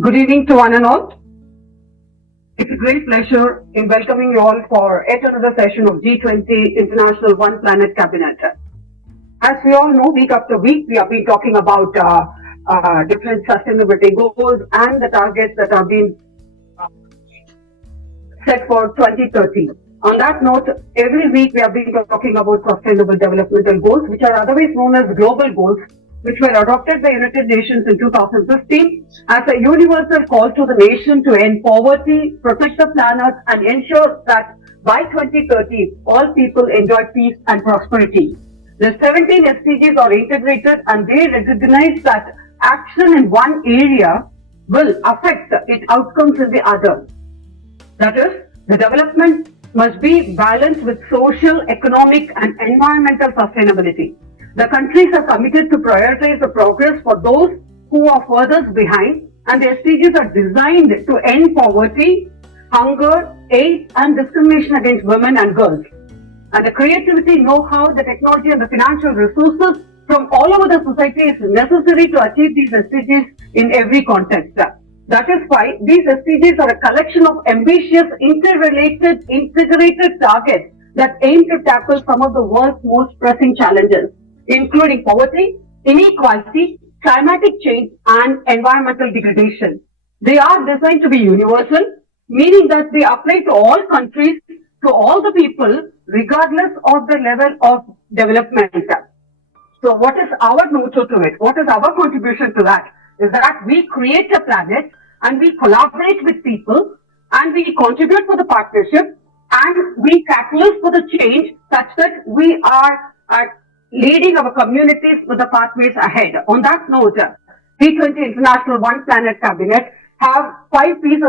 Good evening to one and all. It's a great pleasure in welcoming you all for yet another session of G20 International One Planet Cabinet. As we all know, week after week, we have been talking about different sustainability goals and the targets that have been set for 2030. On that note, every week we have been talking about sustainable developmental goals, which are otherwise known as global goals, which were adopted by United Nations in 2015 as a universal call to the nation to end poverty, protect the planet, and ensure that by 2030, all people enjoy peace and prosperity. The 17 SDGs are integrated and they recognize that action in one area will affect its outcomes in the other. That is, the development must be balanced with social, economic, and environmental sustainability. The countries are committed to prioritize the progress for those who are furthest behind, and the SDGs are designed to end poverty, hunger, AIDS, and discrimination against women and girls. And the creativity, know-how, the technology, and the financial resources from all over the society is necessary to achieve these SDGs in every context. That is why these SDGs are a collection of ambitious, interrelated, integrated targets that aim to tackle some of the world's most pressing challenges, including poverty, inequality, climatic change, and environmental degradation. They are designed to be universal, meaning that they apply to all countries, to all the people, regardless of the level of development. So what is our motto to it? What is our contribution to that? Is that we create a planet and we collaborate with people and we contribute for the partnership and we catalyze for the change such that we are leading our communities with the pathways ahead. On that note, G20 International One Planet Cabinet have 5 pieces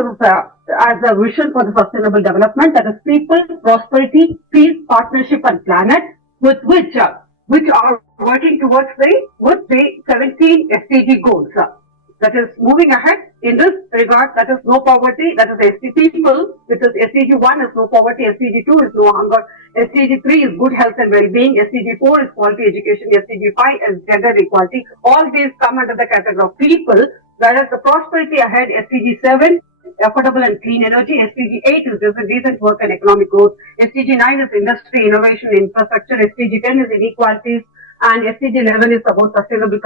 as a vision for the sustainable development, that is people, prosperity, peace, partnership, and planet, with which are working towards the 17 SDG goals. That is moving ahead in this regard, that is no poverty, that is SDG people, which is SDG 1 is no poverty, SDG 2 is no hunger, SDG 3 is good health and well-being, SDG 4 is quality education, SDG 5 is gender equality. All these come under the category of people, whereas the prosperity ahead, SDG 7, affordable and clean energy, SDG 8 is decent work and economic growth, SDG 9 is industry, innovation, infrastructure, SDG 10 is inequalities, and SDG 11 is about sustainable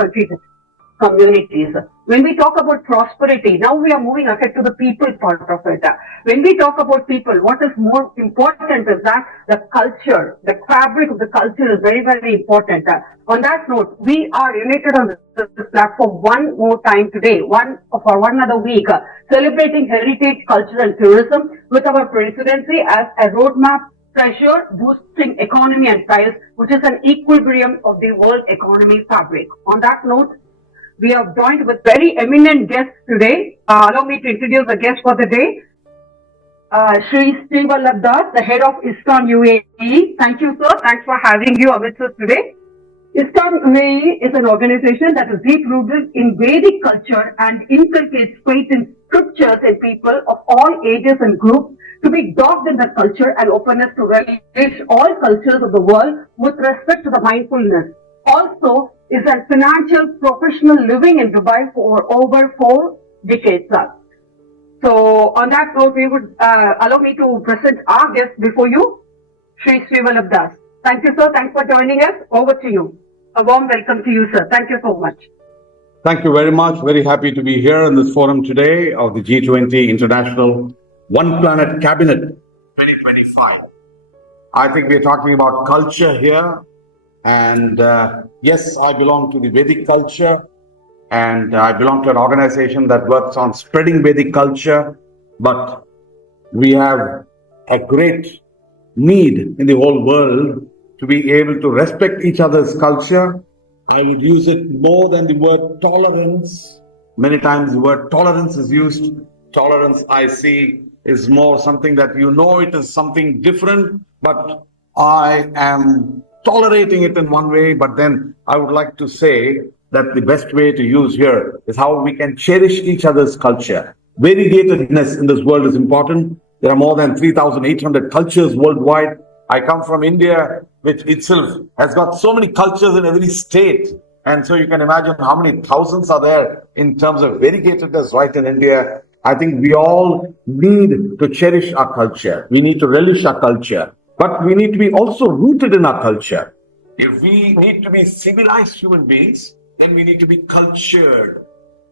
communities. When we talk about prosperity, now we are moving ahead to the people part of it. When we talk about people, what is more important is that the culture, the fabric of the culture is very, very important. On that note, we are united on this platform one more time today, one other week, celebrating heritage, culture and tourism with our presidency as a roadmap treasure boosting economy and price, which is an equilibrium of the world economy fabric. On that note, we are joined with very eminent guests today. Allow me to introduce the guest for the day. Srividhya, the head of Isckon UAE. Thank you, sir. Thanks for having you with us today. Isckon UAE is an organization that is deep-rooted in Vedic culture and inculcates faith in scriptures and people of all ages and groups to be dogged in the culture and openness to relish all cultures of the world with respect to the mindfulness. Also, is a financial professional living in Dubai for over 4 decades. So, on that note, we would allow me to present our guest before you, Srividhya. Thank you, sir. Thanks for joining us. Over to you. A warm welcome to you, sir. Thank you so much. Thank you very much. Very happy to be here in this forum today of the G20 International One Planet Cabinet 2025. I think we're talking about culture here. And yes, I belong to the Vedic culture and I belong to an organization that works on spreading Vedic culture. But we have a great need in the whole world to be able to respect each other's culture. I would use it more than the word tolerance. Many times the word tolerance is used. Tolerance, I see, is more something that it is something different, but I am tolerating it in one way, but then I would like to say that the best way to use here is how we can cherish each other's culture. Variegatedness in this world is important. There are more than 3,800 cultures worldwide. I come from India, which itself has got so many cultures in every state. And so you can imagine how many thousands are there in terms of variegatedness right in India. I think we all need to cherish our culture. We need to relish our culture, but we need to be also rooted in our culture. If we need to be civilized human beings, then we need to be cultured.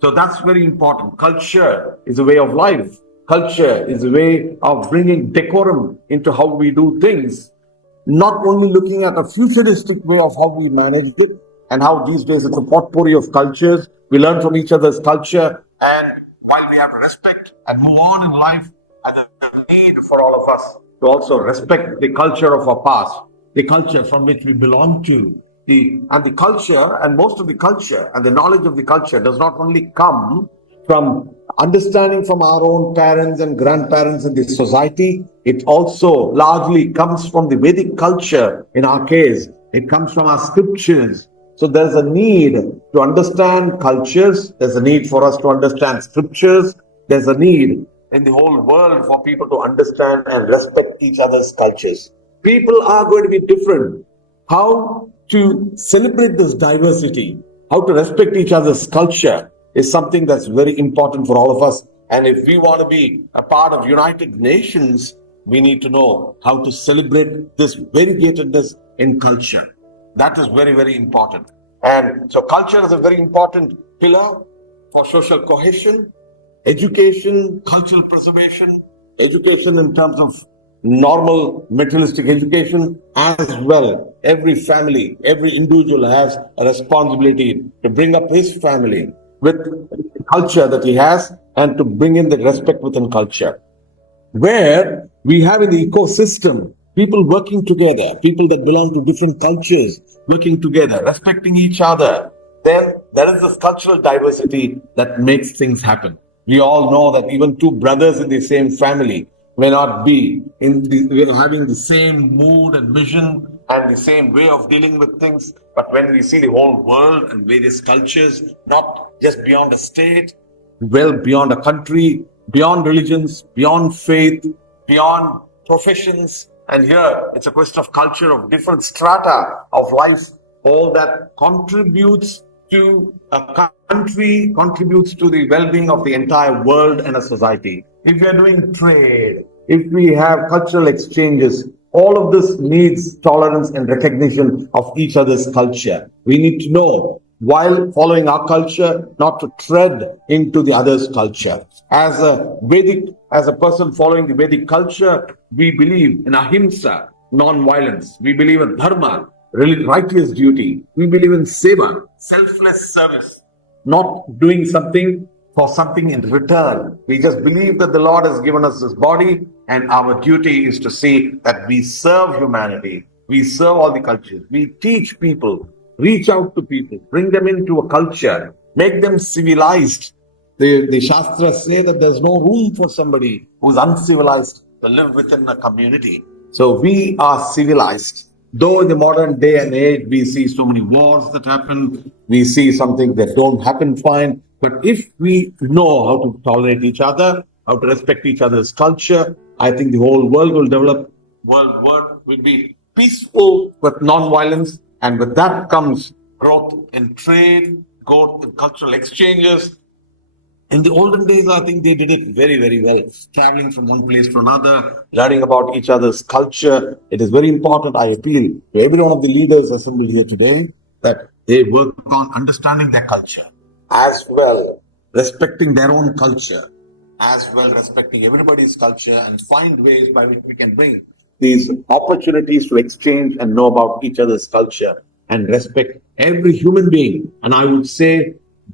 So that's very important. Culture is a way of life. Culture is a way of bringing decorum into how we do things. Not only looking at a futuristic way of how we manage it and how these days it's a potpourri of cultures. We learn from each other's culture, and while we have to respect and move on in life, and the need for all of us to also respect the culture of our past, the culture from which we belong to, the culture, and most of the culture and the knowledge of the culture does not only come from understanding from our own parents and grandparents in the society, it also largely comes from the Vedic culture. In our case, it comes from our scriptures. So there's a need to understand cultures. There's a need for us to understand scriptures. There's a need in the whole world for people to understand and respect each other's cultures. People are going to be different. How to celebrate this diversity, how to respect each other's culture is something that's very important for all of us. And if we want to be a part of United Nations, we need to know how to celebrate this variegatedness in culture. That is very, very important. And so culture is a very important pillar for social cohesion, education, cultural preservation, education in terms of normal materialistic education as well. Every family, every individual has a responsibility to bring up his family with the culture that he has and to bring in the respect within culture. Where we have in the ecosystem people working together, people that belong to different cultures working together, respecting each other, then there is this cultural diversity that makes things happen. We all know that even two brothers in the same family may not be having the same mood and vision and the same way of dealing with things. But when we see the whole world and various cultures, not just beyond a state, well beyond a country, beyond religions, beyond faith, beyond professions, and here it's a question of culture of different strata of life, all that contributes to a country, contributes to the well-being of the entire world and a society. If we are doing trade, if we have cultural exchanges, all of this needs tolerance and recognition of each other's culture. We need to know, while following our culture, not to tread into the other's culture. As a person following the Vedic culture, we believe in ahimsa, non-violence. We believe in dharma, righteous duty. We believe in seva, selfless service, not doing something for something in return. We just believe that the Lord has given us this body, and our duty is to see that we serve humanity. We serve all the cultures. We teach people, reach out to people, bring them into a culture, make them civilized. The Shastras say that there's no room for somebody who's uncivilized to live within a community. So we are civilized. Though in the modern day and age, we see so many wars that happen, we see something that don't happen fine. But if we know how to tolerate each other, how to respect each other's culture, I think the whole world will develop. World will be peaceful with non-violence. And with that comes growth in trade, growth in cultural exchanges. In the olden days, I think they did it very, very well. Traveling from one place to another, learning about each other's culture. It is very important. I appeal to every one of the leaders assembled here today that they work on understanding their culture, as well respecting their own culture, as well respecting everybody's culture, and find ways by which we can bring these opportunities to exchange and know about each other's culture and respect every human being. And I would say,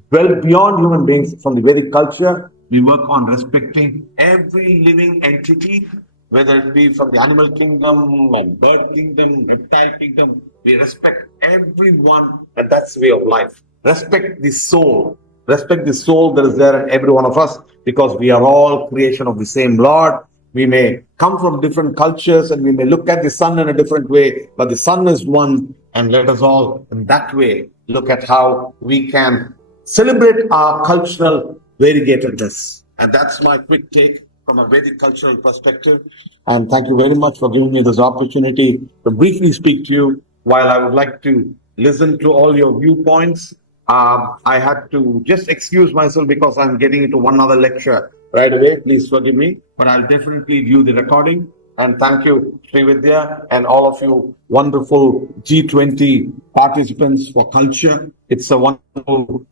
well beyond human beings, from the Vedic culture, we work on respecting every living entity, whether it be from the animal kingdom and bird kingdom, reptile kingdom. We respect everyone, and that's the way of life. Respect the soul. Respect the soul that is there in every one of us, because we are all creation of the same Lord. We may come from different cultures and we may look at the sun in a different way, but the sun is one, and let us all in that way look at how we can celebrate our cultural variegatedness. And that's my quick take from a Vedic cultural perspective. And thank you very much for giving me this opportunity to briefly speak to you, while I would like to listened to all your viewpoints. I had to just excuse myself because I'm getting into one other lecture right away. Please forgive me, but I'll definitely view the recording. And thank you, Srividhya, and all of you wonderful G20 participants for culture. It's a wonderful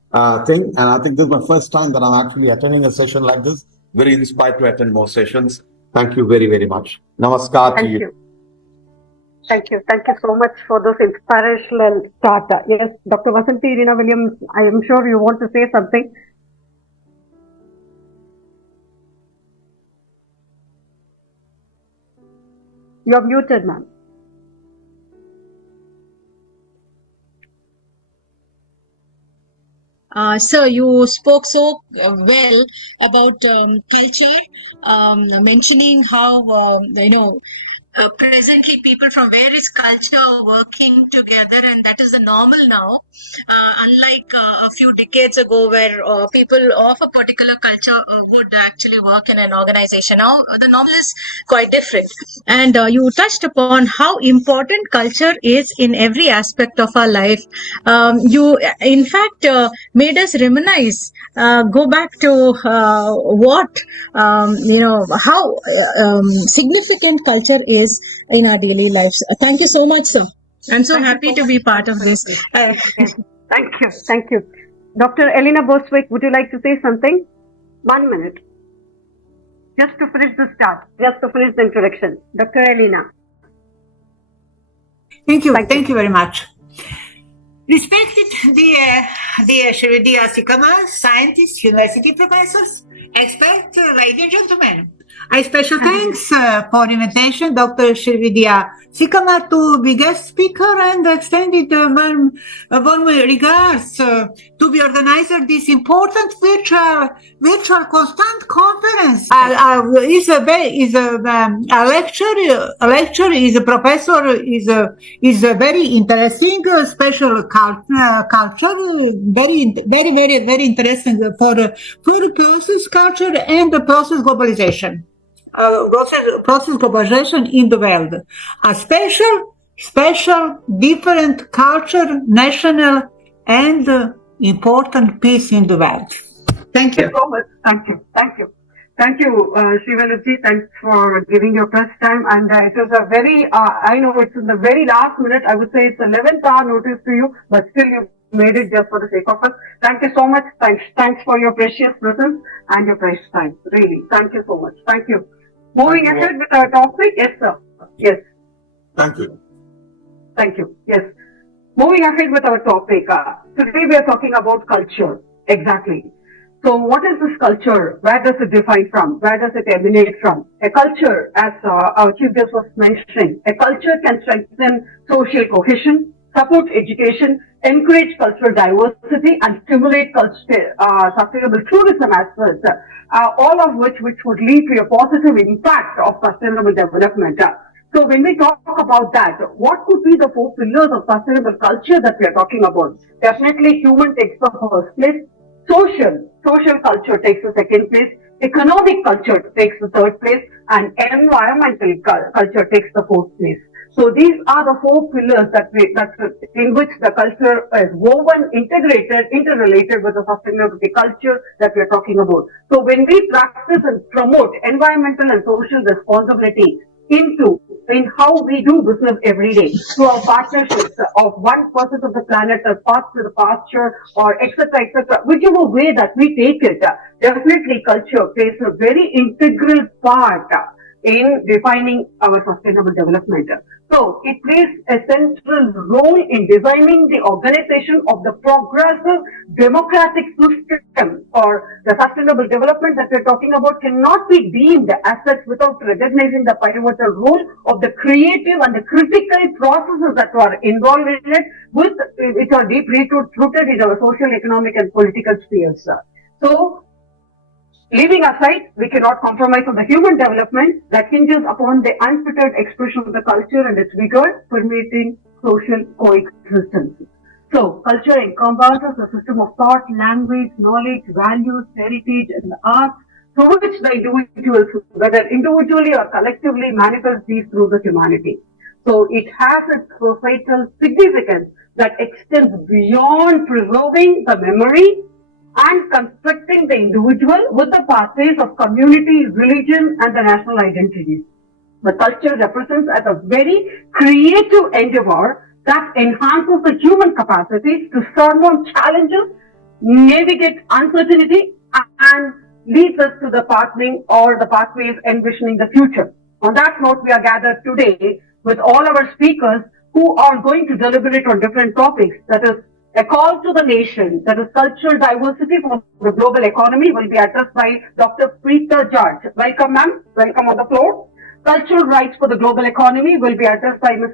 thing. And I think this is my first time that I'm actually attending a session like this. Very inspired to attend more sessions. Thank you very, very much. Namaskar to you. Thank you. Thank you so much for this inspirational start. Yes, Dr. Vasanthi Irina Williams, I am sure you want to say something. You are muted, ma'am. Sir, you spoke so well about culture, mentioning how, presently people from various culture are working together, and that is the normal now. Unlike a few decades ago, where people of a particular culture would actually work in an organization. Now, the normal is quite different. And you touched upon how important culture is in every aspect of our life. You, in fact, made us reminisce, go back to how significant culture is in our daily lives. Thank you so much, sir. I'm so happy to be part of this. Thank you. Dr. Elena Bostwick, would you like to say something? 1 minute. Just to finish the start, just to finish the introduction. Dr. Elena. Thank you very much. Respected dear Srividhya Sukumar, scientists, university professors, experts, ladies and gentlemen. A special thanks for invitation, Dr. Srividhya Sukumar, to be guest speaker and extended warm regards to be organizer this important virtual constant conference. Is a lecture is a professor is a very interesting special culture, very interesting for process culture and the process globalization. Process globalization in the world. A special, different culture, national, and important piece in the world. Thank you. Thank you so much. Thank you, Srividhya. Thanks for giving your first time. And it was a very, I know it's in the very last minute. I would say it's 11th hour notice to you, but still you made it just for the sake of us. Thank you so much. Thanks for your precious presence and your precious time. Really, thank you so much. Thank you. Moving ahead with our topic, yes, sir. Yes. Thank you. Thank you. Yes. Moving ahead with our topic, today we are talking about culture. Exactly. So what is this culture? Where does it define from? Where does it emanate from? A culture, as our chief guest was mentioning, a culture can strengthen social cohesion, support education, encourage cultural diversity, and stimulate sustainable tourism as well. All of which would lead to a positive impact of sustainable development. So when we talk about that, what could be the 4 pillars of sustainable culture that we are talking about? Definitely human takes the first place, social culture takes the second place, economic culture takes the third place, and environmental culture takes the fourth place. So these are the 4 pillars in which the culture is woven, integrated, interrelated with the sustainability culture that we are talking about. So when we practice and promote environmental and social responsibility in how we do business every day, through our partnerships of 1% of the planet as path to the pasture or etc., whichever way that we take it, definitely culture plays a very integral part in defining our sustainable development. So it plays a central role in designing the organization of the progressive democratic system, or the sustainable development that we're talking about cannot be deemed as such without recognizing the pivotal role of the creative and the critical processes that are involved in it, which are deeply rooted in our social, economic, and political spheres. So, leaving aside, we cannot compromise on the human development that hinges upon the unfettered expression of the culture and its vigor, permeating social coexistence. So, culture encompasses a system of thought, language, knowledge, values, heritage, and art, through which the individuals, whether individually or collectively, manifest these through the humanity. So, it has its societal significance that extends beyond preserving the memory and constructing the individual with the pathways of community, religion, and the national identity. The culture represents as a very creative endeavor that enhances the human capacities to serve on challenges, navigate uncertainty, and leads us to the pathway or the pathways envisioning the future. On that note, we are gathered today with all our speakers who are going to deliberate on different topics. That is, a call to the nation, that is cultural diversity for the global economy, will be addressed by Dr. Preetha George. Welcome, ma'am. Welcome on the floor. Cultural rights for the global economy will be addressed by Ms.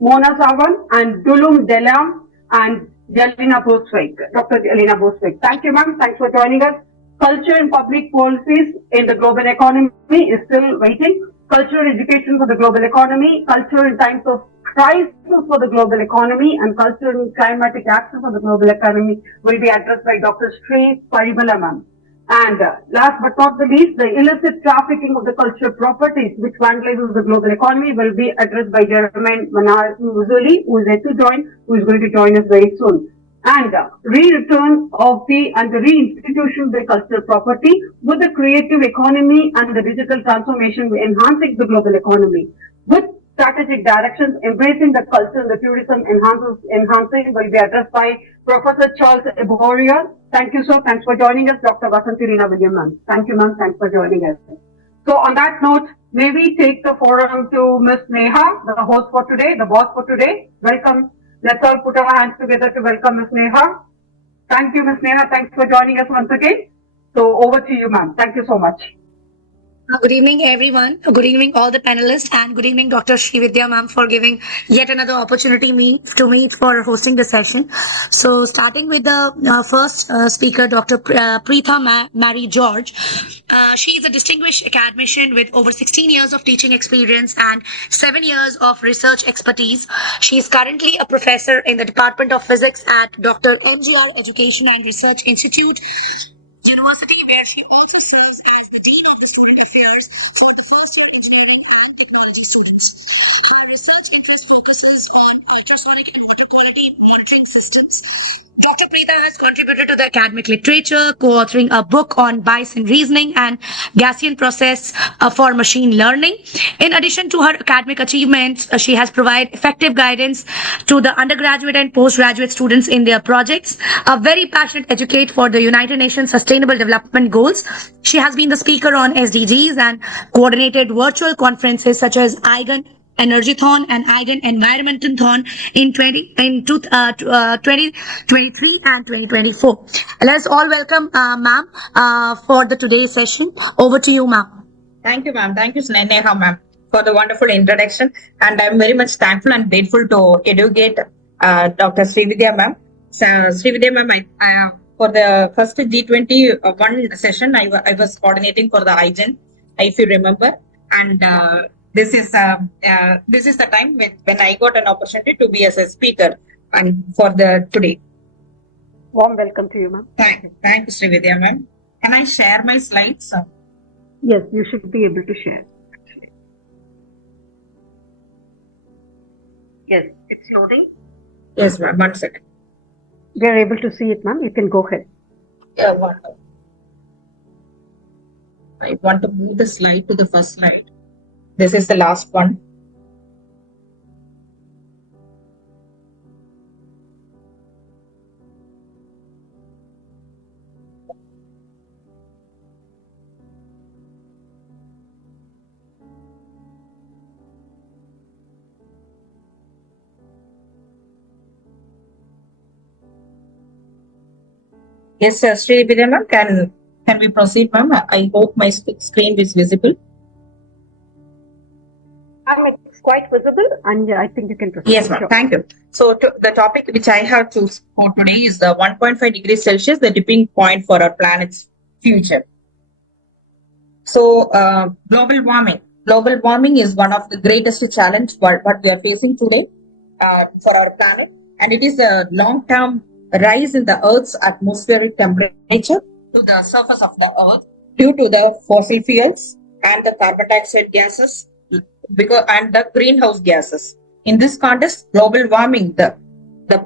Mona Sawan and Dulum Delam and Jelena Boswick. Dr. Jelena Boswick. Thank you, ma'am. Thanks for joining us. Culture and public policies in the global economy is still waiting. Cultural education for the global economy, culture in times of crisis for the global economy, and culture and climatic action for the global economy will be addressed by Dr. Srividhya, ma'am. And last but not the least, the illicit trafficking of the cultural properties which vandalizes the global economy will be addressed by Jermaine Manazuli, who is yet to join, who is going to join us very soon. And re-return of the and the re-institution of the cultural property with the creative economy and the digital transformation enhancing the global economy. With strategic directions, embracing the culture and the tourism enhancing will be addressed by Professor Charles Eboria. Thank you, sir. Thanks for joining us, Dr. Vasantirina William, ma'am. Thank you, ma'am. Thanks for joining us. So on that note, may we take the forum to Ms. Neha, the host for today, the boss for today. Welcome. Let's all put our hands together to welcome Ms. Neha. Thank you, Ms. Neha. Thanks for joining us once again. So over to you, ma'am. Thank you so much. Good evening, everyone. Good evening, all the panelists, and good evening, Dr. Srividhya, ma'am, for giving yet another opportunity to meet for hosting the session. So, starting with the first speaker, Dr. Preetha Mary George. She is a distinguished academician with over 16 years of teaching experience and 7 years of research expertise. She is currently a professor in the Department of Physics at Dr. MGR Education and Research Institute, University, where she also serves as the Dean of the Student Affairs for the first-year engineering and technology students. Her research at focuses on ultrasonic and water quality monitoring systems. Dr. Preetha has contributed to the academic literature, co-authoring a book on Bayesian reasoning and Gaussian process for machine learning. In addition to her academic achievements, she has provided effective guidance to the undergraduate and postgraduate students in their projects. A very passionate advocate for the United Nations Sustainable Development Goals. She has been the speaker on SDGs and coordinated virtual conferences such as Isckon Energython and Isckon Environmentathon in 2023 and 2024. Let's all welcome ma'am for the today's session. Over to you, ma'am. Thank you, ma'am. Thank you, Neha, ma'am, for the wonderful introduction. And I'm very much thankful and grateful to educate Dr. Srividhya, ma'am. So, Srividhya, ma'am, for the first G20 one session, I was coordinating for the IGEN, if you remember. And this is the time when I got an opportunity to be as a speaker and for the today. Warm welcome to you, ma'am. Thank you, Srividhya, ma'am. Can I share my slides? Yes, you should be able to share. Yes, it's loading. Yes, ma'am. 1 second. We are able to see it, ma'am. You can go ahead. Yeah, I want to move the slide to the first slide. This is the last one. Yes, Srividhya, ma'am, can we proceed, ma'am? I hope my screen is visible. It's quite visible, and I think you can proceed. Yes, ma'am. Sure. Thank you. So, the topic which I have chosen for today is the 1.5 degrees Celsius, the tipping point for our planet's future. So, global warming. Global warming is one of the greatest challenges what we are facing today for our planet, and it is a long-term rise in the Earth's atmospheric temperature to the surface of the Earth due to the fossil fuels and the carbon dioxide gases and the greenhouse gases. In this context, global warming, the the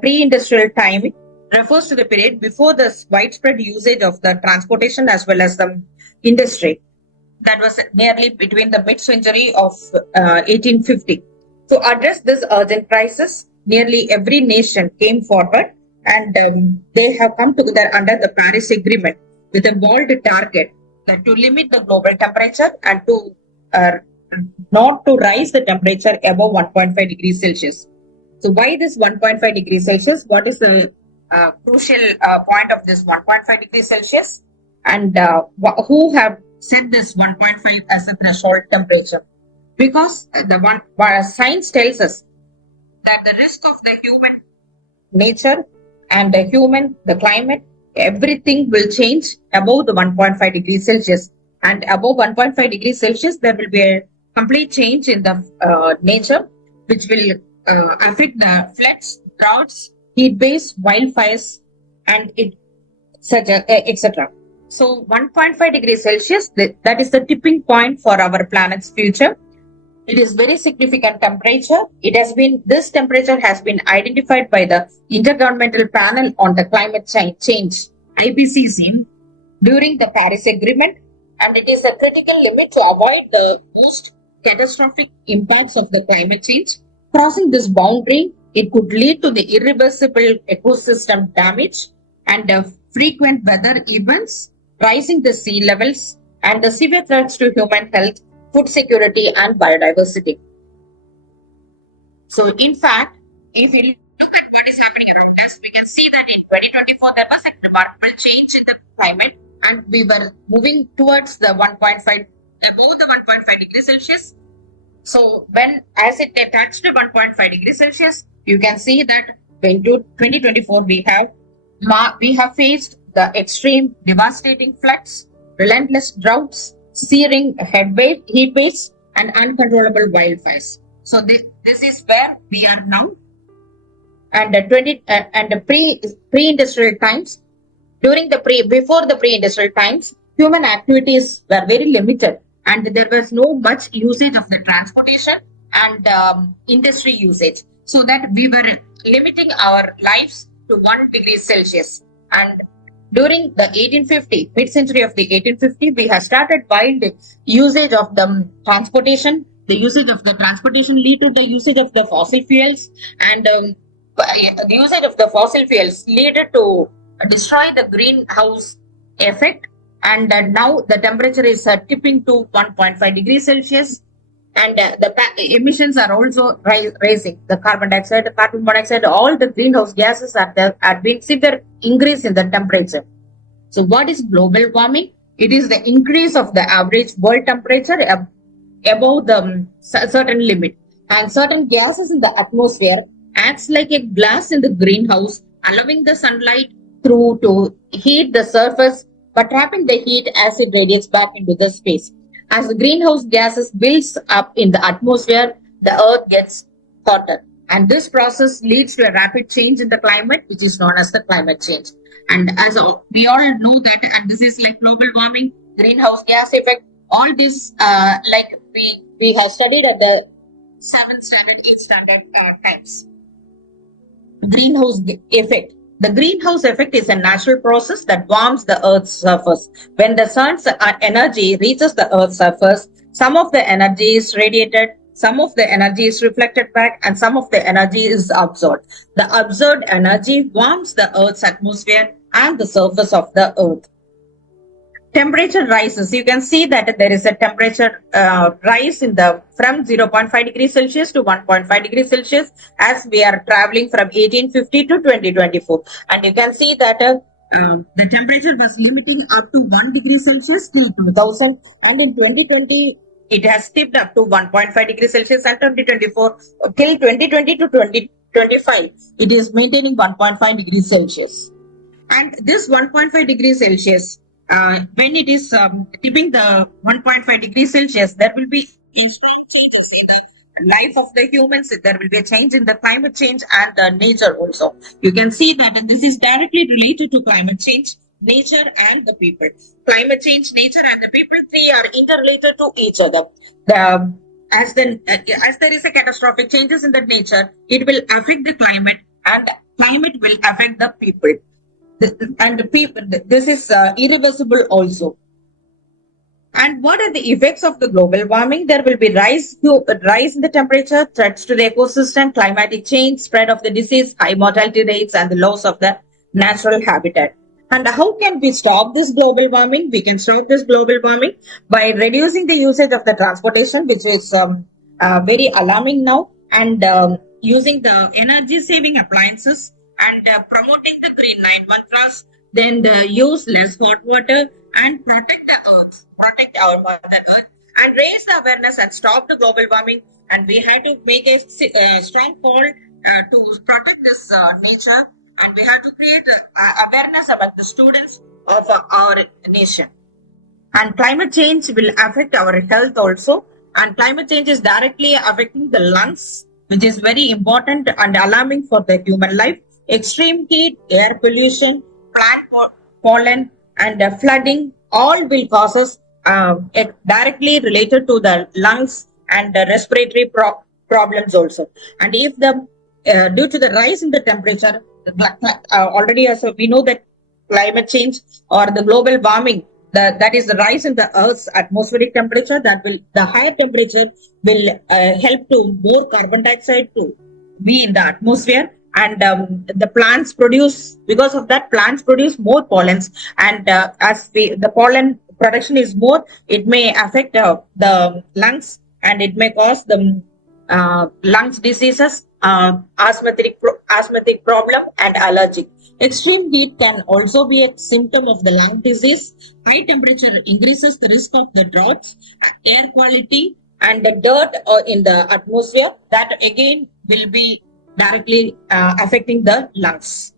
pre-industrial time refers to the period before the widespread usage of the transportation as well as the industry. That was nearly between the mid-century of 1850. To address this urgent crisis, nearly every nation came forward and they have come together under the Paris Agreement with a bold target that to limit the global temperature and to not to rise the temperature above 1.5 degrees Celsius. So why this 1.5 degrees Celsius? What is the crucial point of this 1.5 degrees Celsius? And who have set this 1.5 as a threshold temperature? Because science tells us that the risk of the human nature and the climate, everything will change above the 1.5 degrees Celsius. And above 1.5 degrees Celsius, there will be a complete change in the nature, which will affect the floods, droughts, heat waves, wildfires, and etc. So 1.5 degrees Celsius, that is the tipping point for our planet's future. It is very significant temperature. This temperature has been identified by the Intergovernmental Panel on the Climate Change, IPCC, during the Paris Agreement, and it is a critical limit to avoid the most catastrophic impacts of the climate change. Crossing this boundary, it could lead to the irreversible ecosystem damage and frequent weather events, rising the sea levels, and the severe threats to human health, food security, and biodiversity. So, in fact, if we look at what is happening around us, we can see that in 2024 there was a remarkable change in the climate, and we were moving towards the 1.5, above the 1.5 degrees Celsius. So, as it touched 1.5 degrees Celsius, you can see that in 2024 we have faced the extreme devastating floods, relentless droughts, searing heat waves, and uncontrollable wildfires. So this is where we are now. And the pre-industrial times, before the pre-industrial times, human activities were very limited, and there was no much usage of the transportation and industry usage, so that we were limiting our lives to 1 degree Celsius. And during the 1850, mid-century of the 1850, we have started wild usage of the transportation. The usage of the transportation lead to the usage of the fossil fuels, and the usage of the fossil fuels led to destroy the greenhouse effect. And now the temperature is tipping to 1.5 degrees Celsius, and the emissions are also rising. The carbon monoxide, all the greenhouse gases are been severe increase in the temperature. So what is global warming? It is the increase of the average world temperature above the certain limit, and certain gases in the atmosphere acts like a glass in the greenhouse, allowing the sunlight through to heat the surface, but trapping the heat as it radiates back into the space. As the greenhouse gases builds up in the atmosphere, the earth gets hotter. And this process leads to a rapid change in the climate, which is known as the climate change. And as we all know that, and this is like global warming, greenhouse gas effect, all this like we have studied at the 7th standard, 8th standard times. Greenhouse effect. The greenhouse effect is a natural process that warms the Earth's surface. When the sun's energy reaches the Earth's surface, some of the energy is radiated, some of the energy is reflected back, and some of the energy is absorbed. The absorbed energy warms the Earth's atmosphere and the surface of the Earth. Temperature rises. You can see that there is a temperature rise from 0.5 degrees Celsius to 1.5 degrees Celsius as we are traveling from 1850 to 2024. And you can see that the temperature was limiting up to 1 degree Celsius till 2000, and in 2020 it has tipped up to 1.5 degrees Celsius, and 2024 till 2020 to 2025 it is maintaining 1.5 degrees Celsius. And this 1.5 degrees Celsius, when it is tipping the 1.5 degrees Celsius, there will be changes in the life of the humans. There will be a change in the climate change and the nature also. You can see that, and this is directly related to climate change, nature and the people. Climate change, nature and the people, three are interrelated to each other. as there is a catastrophic changes in the nature, it will affect the climate, and climate will affect the people. And the people, this is irreversible also. And what are the effects of the global warming? There will be rise in the temperature, threats to the ecosystem, climatic change, spread of the disease, high mortality rates, and the loss of the natural habitat. And how can we stop this global warming? We can stop this global warming by reducing the usage of the transportation, which is very alarming now, and using the energy saving appliances, and promoting the green 9 mantras, then use less hot water, and protect the earth, protect our mother earth, and raise the awareness and stop the global warming. And we have to make a strong call to protect this nature, and we have to create awareness about the students of our nation. And climate change will affect our health also, and climate change is directly affecting the lungs, which is very important and alarming for the human life. Extreme heat, air pollution, plant pollen, and flooding, all will cause us directly related to the lungs and respiratory problems also. And if the due to the rise in the temperature, already as we know that climate change or the global warming, that is the rise in the Earth's atmospheric temperature, that will, the higher temperature will help to more carbon dioxide to be in the atmosphere. And the plants produce, because of that, plants produce more pollens, and as the pollen production is more, it may affect the lungs, and it may cause the lungs diseases, asthmatic problem, and allergic. Extreme heat can also be a symptom of the lung disease. High temperature increases the risk of the droughts, air quality, and the dirt in the atmosphere, that again will be directly affecting the lungs.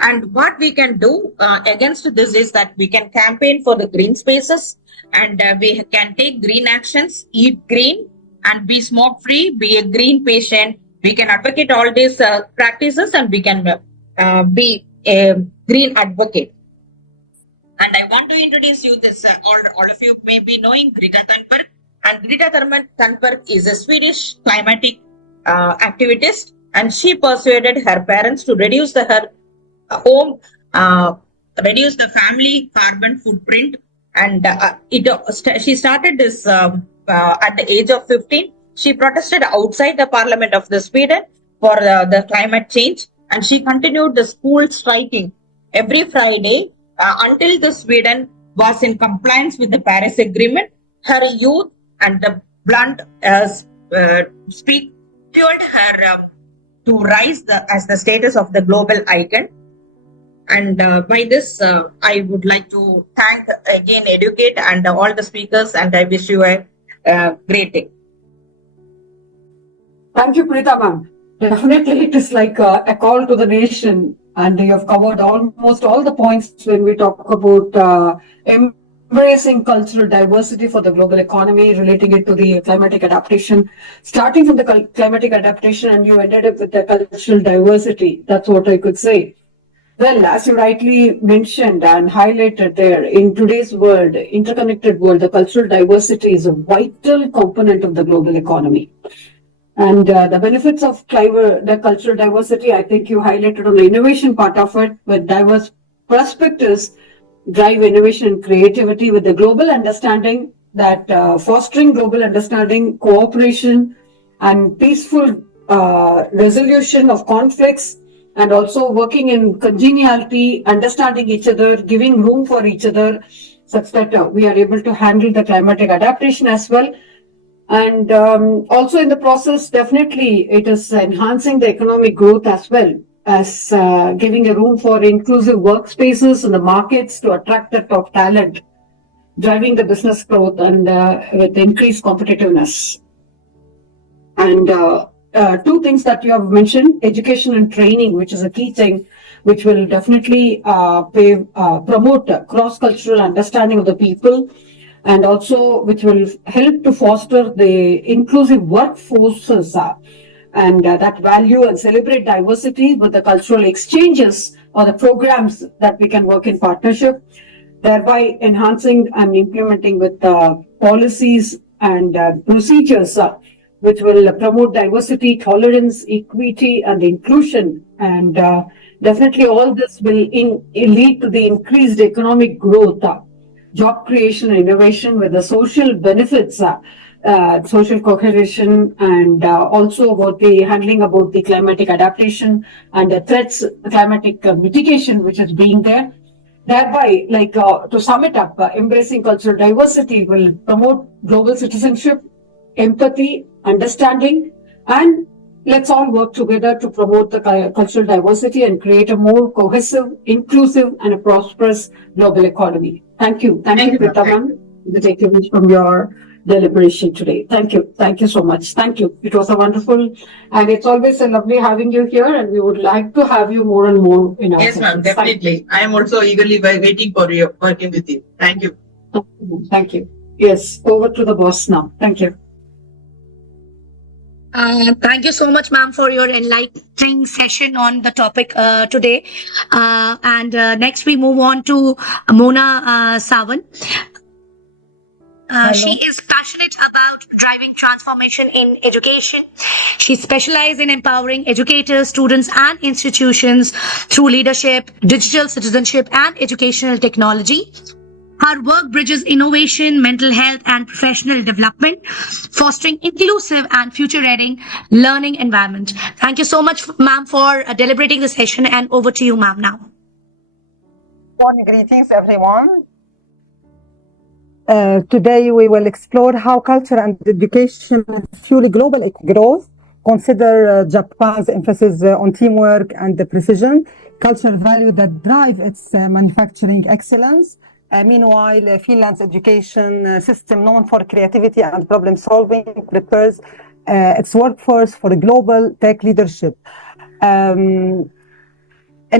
And what we can do against this is that we can campaign for the green spaces, and we can take green actions, eat green, and be smoke free, be a green patient. We can advocate all these practices, and we can be a green advocate. And I want to introduce you this, all of you may be knowing Greta Thunberg. And Greta Thunberg is a Swedish climatic activist, and she persuaded her parents to reduce her home, reduce the family carbon footprint, and she started this at the age of 15. She protested outside the parliament of the Sweden for the climate change, and she continued the school striking every Friday until the Sweden was in compliance with the Paris Agreement. Her youth and the blunt speak fueled her to rise as the status of the global icon. And by this, I would like to thank again Educate and all the speakers, and I wish you a great day. Thank you, Preeta ma'am. Definitely, it is like a call to the nation, and you have covered almost all the points when we talk about embracing cultural diversity for the global economy, relating it to the climatic adaptation, starting from the climatic adaptation, and you ended up with the cultural diversity. That's what I could say. Well, as you rightly mentioned and highlighted there, in today's world, interconnected world, the cultural diversity is a vital component of the global economy. And the benefits of the cultural diversity, I think you highlighted on the innovation part of it, with diverse perspectives drive innovation and creativity, with the global understanding that fostering global understanding, cooperation, and peaceful resolution of conflicts, and also working in congeniality, understanding each other, giving room for each other, such that we are able to handle the climatic adaptation as well. And also in the process, definitely it is enhancing the economic growth as well as giving a room for inclusive workspaces in the markets to attract the top talent, driving the business growth and with increased competitiveness. And two things that you have mentioned, education and training, which is a key thing, which will definitely promote cross-cultural understanding of the people, and also which will help to foster the inclusive workforces and that value and celebrate diversity with the cultural exchanges or the programs that we can work in partnership, thereby enhancing and implementing with policies and procedures which will promote diversity, tolerance, equity, and inclusion. And definitely all this will lead to the increased economic growth, job creation and innovation with the social benefits, social cohesion, and also about the handling about the climatic adaptation and the threats, climatic mitigation, which is being there. Thereby, to sum it up, embracing cultural diversity will promote global citizenship, empathy, understanding, and let's all work together to promote the cultural diversity and create a more cohesive, inclusive, and a prosperous global economy. Thank you. Thank you, Prita ma'am, the takeaways from your deliberation today. Thank you. Thank you so much. Thank you. It was a wonderful, and it's always a lovely having you here, and we would like to have you more and more in our Yes, ma'am, definitely. I am also eagerly waiting for you, working with you. Thank you. Thank you. Yes, over to the boss now. Thank you. Thank you so much, ma'am, for your enlightening session on the topic today. And next we move on to Mona Sawan. She is passionate about driving transformation in education. She specializes in empowering educators, students, and institutions through leadership, digital citizenship, and educational technology. Her work bridges innovation, mental health, and professional development, fostering inclusive and future-ready learning environment. Thank you so much, ma'am, for deliberating the session, and over to you, ma'am, now. Greetings, everyone. Today we will explore how culture and education fuel global growth, consider Japan's emphasis on teamwork and precision, cultural value that drive its manufacturing excellence. Meanwhile, Finland's education system, known for creativity and problem solving, prepares its workforce for global tech leadership. In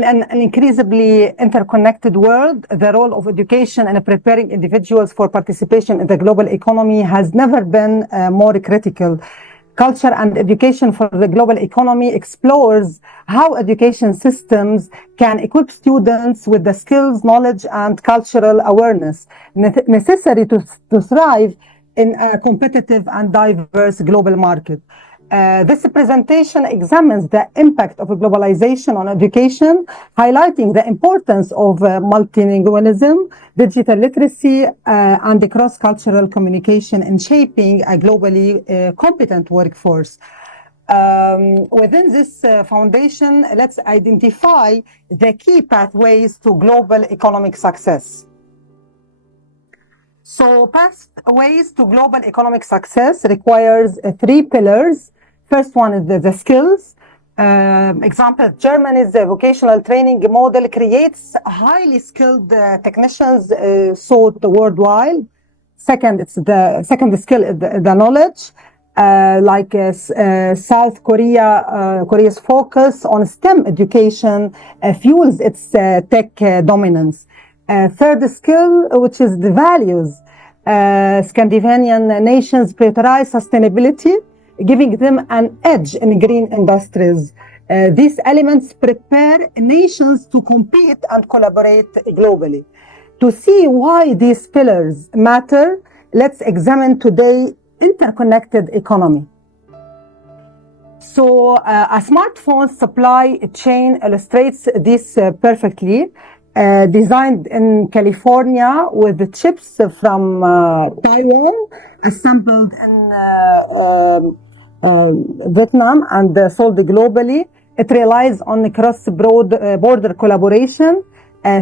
an increasingly interconnected world, the role of education in preparing individuals for participation in the global economy has never been more critical. Culture and Education for the Global Economy explores how education systems can equip students with the skills, knowledge, and cultural awareness necessary to thrive in a competitive and diverse global market. This presentation examines the impact of globalization on education, highlighting the importance of multilingualism, digital literacy, and cross-cultural communication in shaping a globally competent workforce. Within this foundation, let's identify the key pathways to global economic success. So, pathways to global economic success requires three pillars. First one is the skills. Example, Germany's vocational training model creates highly skilled technicians sought worldwide. Second, it's the second skill is the knowledge. South Korea's focus on STEM education fuels its tech dominance. Third skill, which is the values. Scandinavian nations prioritize sustainability, giving them an edge in green industries. These elements prepare nations to compete and collaborate globally. To see why these pillars matter, let's examine today interconnected economy. So a smartphone supply chain illustrates this perfectly. Designed in California with the chips from Taiwan, assembled in Vietnam and sold globally. It relies on cross-border collaboration.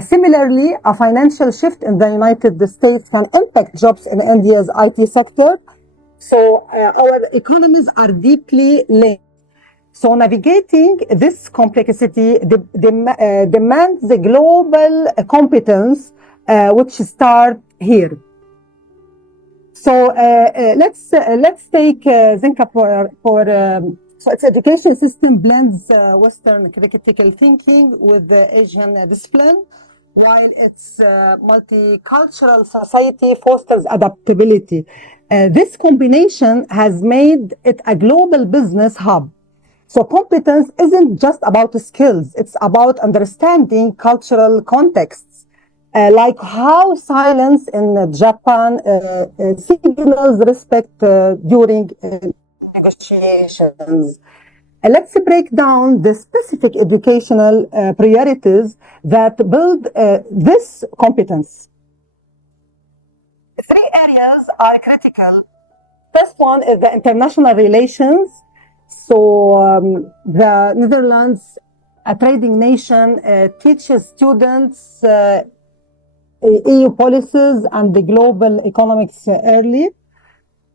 Similarly, a financial shift in the United States can impact jobs in India's IT sector. So our economies are deeply linked. So navigating this complexity demands the global competence, which start here. So let's take Singapore so its education system blends Western critical thinking with the Asian discipline, while its multicultural society fosters adaptability. This combination has made it a global business hub. So competence isn't just about skills, it's about understanding cultural contexts. like how silence in Japan signals respect during negotiations. Let's break down the specific educational priorities that build this competence. Three areas are critical. First one is the international relations. So the Netherlands, a trading nation, teaches students EU policies and the global economics early.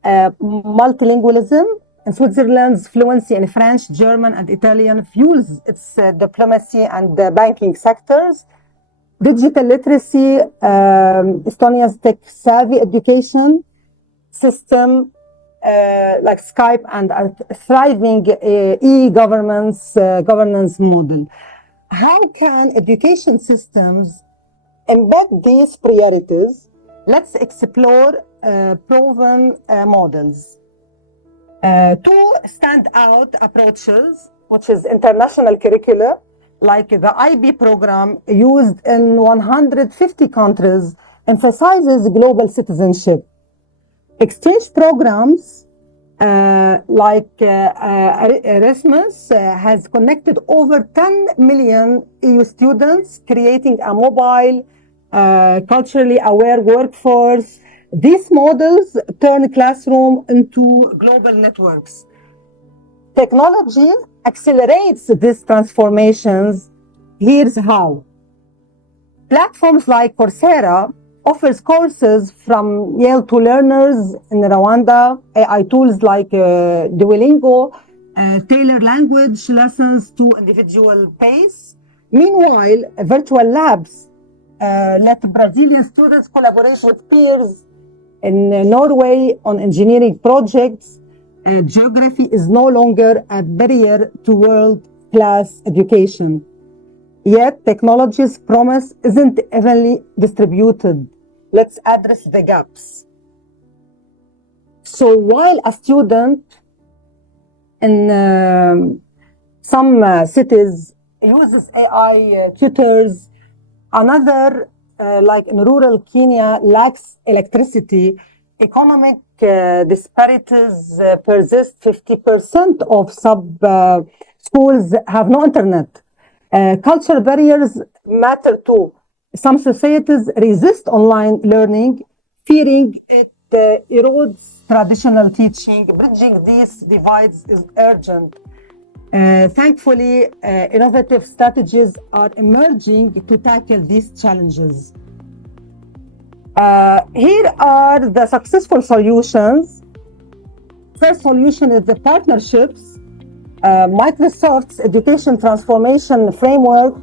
Multilingualism. In Switzerland's fluency in French, German, and Italian fuels its diplomacy and banking sectors. Digital literacy, Estonia's tech-savvy education system, like Skype, and a thriving governance model. How can education systems embed these priorities? Let's explore proven models. Two standout approaches, which is international curricula, like the IB program used in 150 countries, emphasizes global citizenship. Exchange programs like Erasmus has connected over 10 million EU students, creating a mobile, culturally aware workforce. These models turn classroom into global networks. Technology accelerates these transformations. Here's how. Platforms like Coursera offers courses from Yale to learners in Rwanda, AI tools like Duolingo, tailor language lessons to individual pace. Meanwhile, virtual labs let Brazilian students collaborate with peers in Norway on engineering projects. Geography is no longer a barrier to world-class education. Yet, technology's promise isn't evenly distributed. Let's address the gaps. So while a student in some cities uses AI tutors, another, like in rural Kenya, lacks electricity, economic disparities persist. 50% of schools have no internet. Cultural barriers matter too. Some societies resist online learning, fearing it erodes traditional teaching. Bridging these divides is urgent. Thankfully, innovative strategies are emerging to tackle these challenges. Here are the successful solutions. First solution is the partnerships. Microsoft's education transformation framework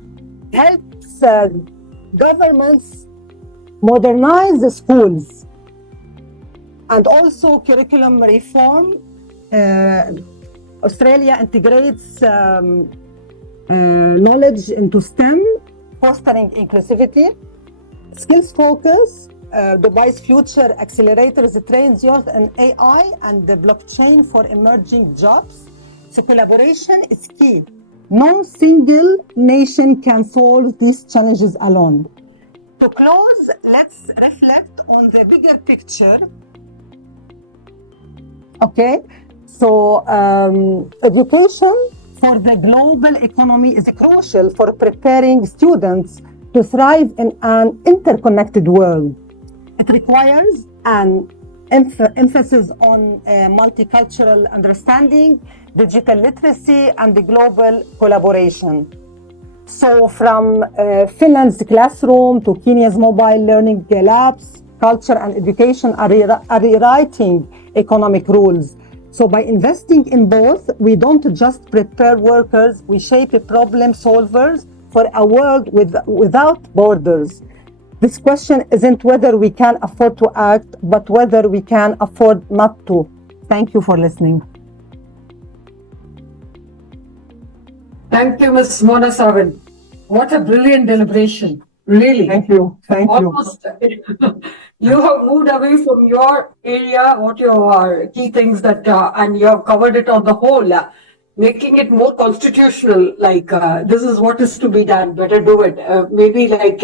helps governments modernize the schools, and also curriculum reform. Australia integrates knowledge into STEM, fostering inclusivity. Skills focus. Dubai's future accelerators trains youth in AI and the blockchain for emerging jobs. So collaboration is key. No single nation can solve these challenges alone. To close, let's reflect on the bigger picture. Okay, so education for the global economy is crucial for preparing students to thrive in an interconnected world. It requires an emphasis on multicultural understanding, digital literacy, and the global collaboration. So from Finland's classroom to Kenya's mobile learning labs, culture and education are rewriting economic rules. So by investing in both, we don't just prepare workers, we shape problem solvers for a world without borders. This question isn't whether we can afford to act, but whether we can afford not to. Thank you for listening. Thank you, Ms. Mona Savin. What a brilliant deliberation, really. Thank you. Thank you. Almost, you have moved away from your area, what your key things that, and you have covered it on the whole, making it more constitutional, like this is what is to be done, better do it. Maybe like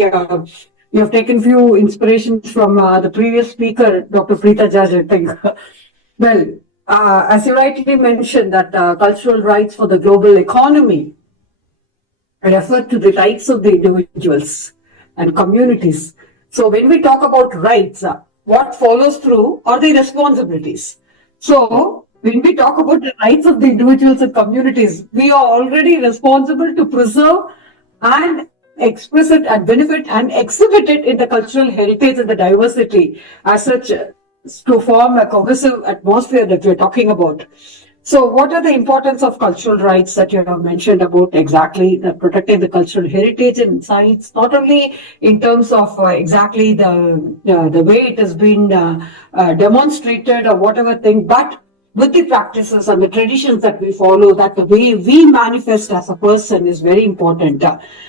You have taken few inspirations from the previous speaker, Dr. Preeta Judge, I think. Well, as you rightly mentioned, that cultural rights for the global economy refer to the rights of the individuals and communities. So when we talk about rights, what follows through are the responsibilities. So when we talk about the rights of the individuals and communities, we are already responsible to preserve and express it and benefit and exhibit it in the cultural heritage and the diversity as such to form a cohesive atmosphere that we're talking about. So what are the importance of cultural rights that you have mentioned about exactly the protecting the cultural heritage and sites, not only in terms of exactly the way it has been demonstrated or whatever thing, but with the practices and the traditions that we follow, that the way we manifest as a person is very important.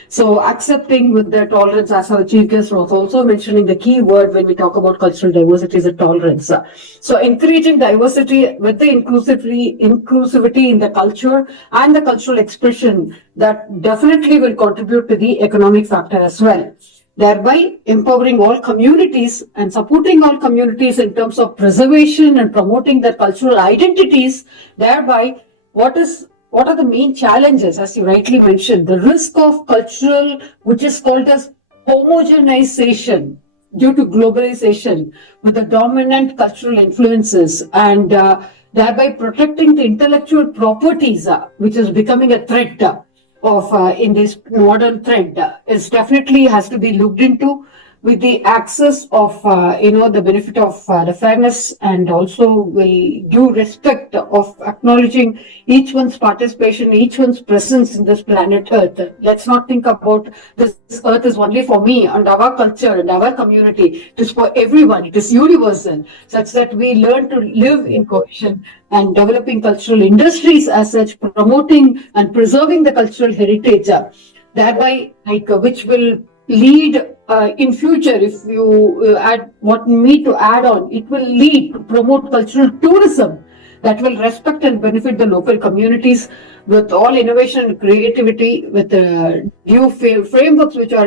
So accepting with the tolerance, as our chief guest was also mentioning, the key word when we talk about cultural diversity is the tolerance. So encouraging diversity with the inclusivity in the culture and the cultural expression, that definitely will contribute to the economic factor as well, thereby empowering all communities and supporting all communities in terms of preservation and promoting their cultural identities. Thereby, what are the main challenges, as you rightly mentioned, the risk of cultural, which is called as homogenization due to globalization with the dominant cultural influences, and thereby protecting the intellectual properties, which is becoming a threat of in this modern trend, is definitely has to be looked into with the access of the benefit of the fairness, and also will due respect of acknowledging each one's participation, each one's presence in this planet Earth. Let's not think about this Earth is only for me and our culture and our community. It is for everyone. It is universal, such that we learn to live in cohesion and developing cultural industries as such, promoting and preserving the cultural heritage, thereby which will lead in future, if you want me to add on, it will lead to promote cultural tourism that will respect and benefit the local communities with all innovation and creativity, with new frameworks which are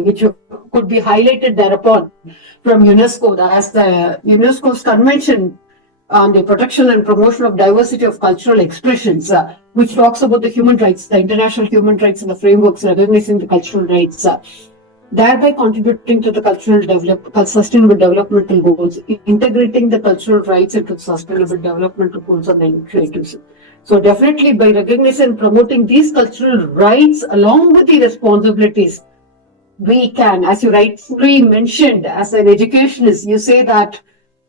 which could be highlighted thereupon from UNESCO, as the UNESCO's convention on the protection and promotion of diversity of cultural expressions, which talks about the human rights, the international human rights and the frameworks recognizing the cultural rights, thereby contributing to the sustainable developmental goals, integrating the cultural rights into sustainable developmental goals and initiatives. So definitely by recognizing and promoting these cultural rights along with the responsibilities, we can, as you rightfully mentioned, as an educationist, you say that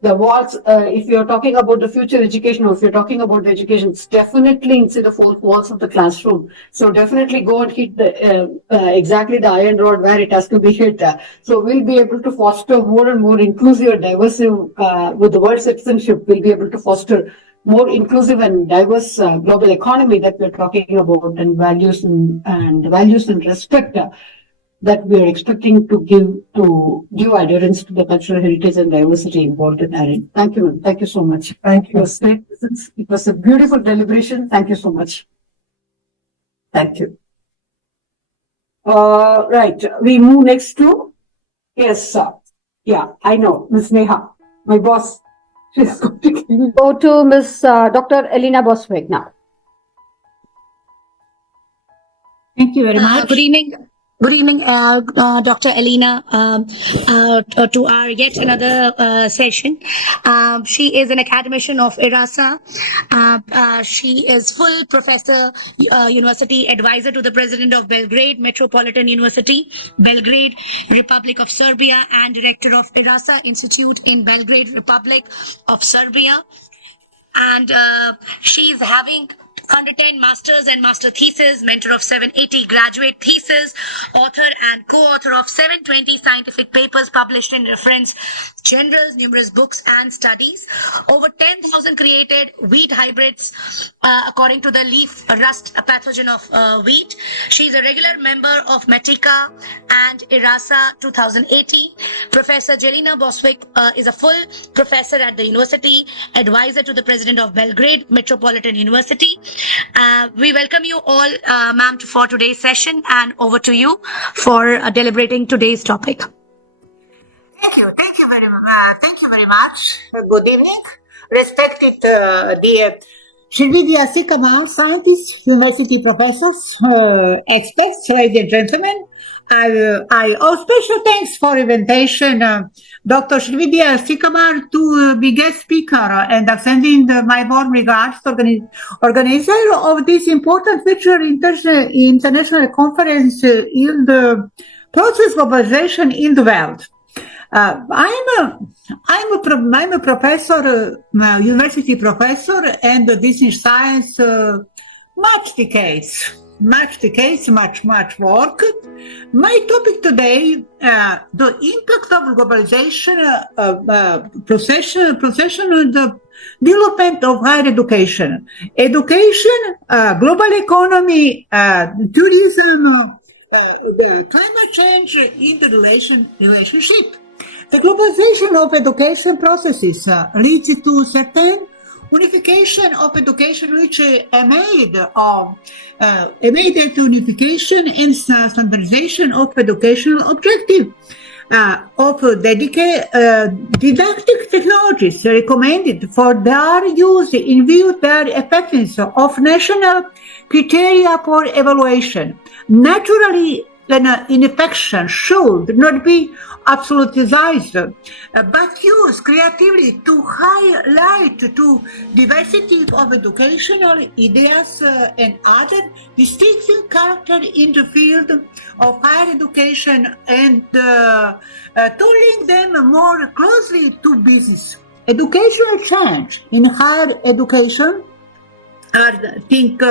the walls, if you're talking about the future education, or if you're talking about the education, it's definitely inside the four walls of the classroom. So definitely go and hit the exactly the iron rod where it has to be hit. So we'll be able to foster more and more inclusive and diverse, with the word citizenship, we'll be able to foster more inclusive and diverse global economy that we're talking about, and values and respect that we are expecting to give adherence to the cultural heritage and diversity involved in therein. Thank you, ma'am. Thank you so much. Thank It you. was great presence. It was a beautiful deliberation. Thank you so much. Thank you. Right. We move next to, yes, sir. Yeah, I know, Ms. Neha, my boss. She's going to Go to Ms. Dr. Elena Boswick now. Thank you very much. Good evening. Good evening, Dr. Elena, to our yet another session. She is an academician of IRASA. She is full professor, university advisor to the president of Belgrade Metropolitan University, Belgrade, Republic of Serbia, and director of IRASA Institute in Belgrade, Republic of Serbia. And she's having 110 masters and master thesis, mentor of 780 graduate thesis, author and co-author of 720 scientific papers published in reference journals, numerous books and studies, over 10,000 created wheat hybrids according to the leaf rust pathogen of wheat. She's a regular member of Metica and IRASA 2080. Professor Jelena Boswick is a full professor at the university, advisor to the president of Belgrade Metropolitan University, We welcome you all, ma'am, for today's session, and over to you for deliberating today's topic. Thank you very much. Thank you very much. Good evening, respected dear Srividhya, Sukumar, scientists, university professors, experts, ladies and gentlemen. I owe special thanks for invitation, Dr. Srividhya Sukumar, to be guest speaker and sending my warm regards to organizer of this important future international conference in the process of globalization in the world. I'm a professor, university professor, and business science, much decades, much work. My topic today, the impact of globalization, procession and the development of higher education, global economy, tourism, the climate change in the relationship. The globalization of education processes leads to certain unification of education, which made that unification and standardization of educational objective of didactic technologies recommended for their use in view their effectiveness of national criteria for evaluation. Naturally, infection should not be absolutized, but used creatively to highlight to diversity of educational ideas and other distinctive characters in the field of higher education, and to link them more closely to business. Educational change in higher education, I think,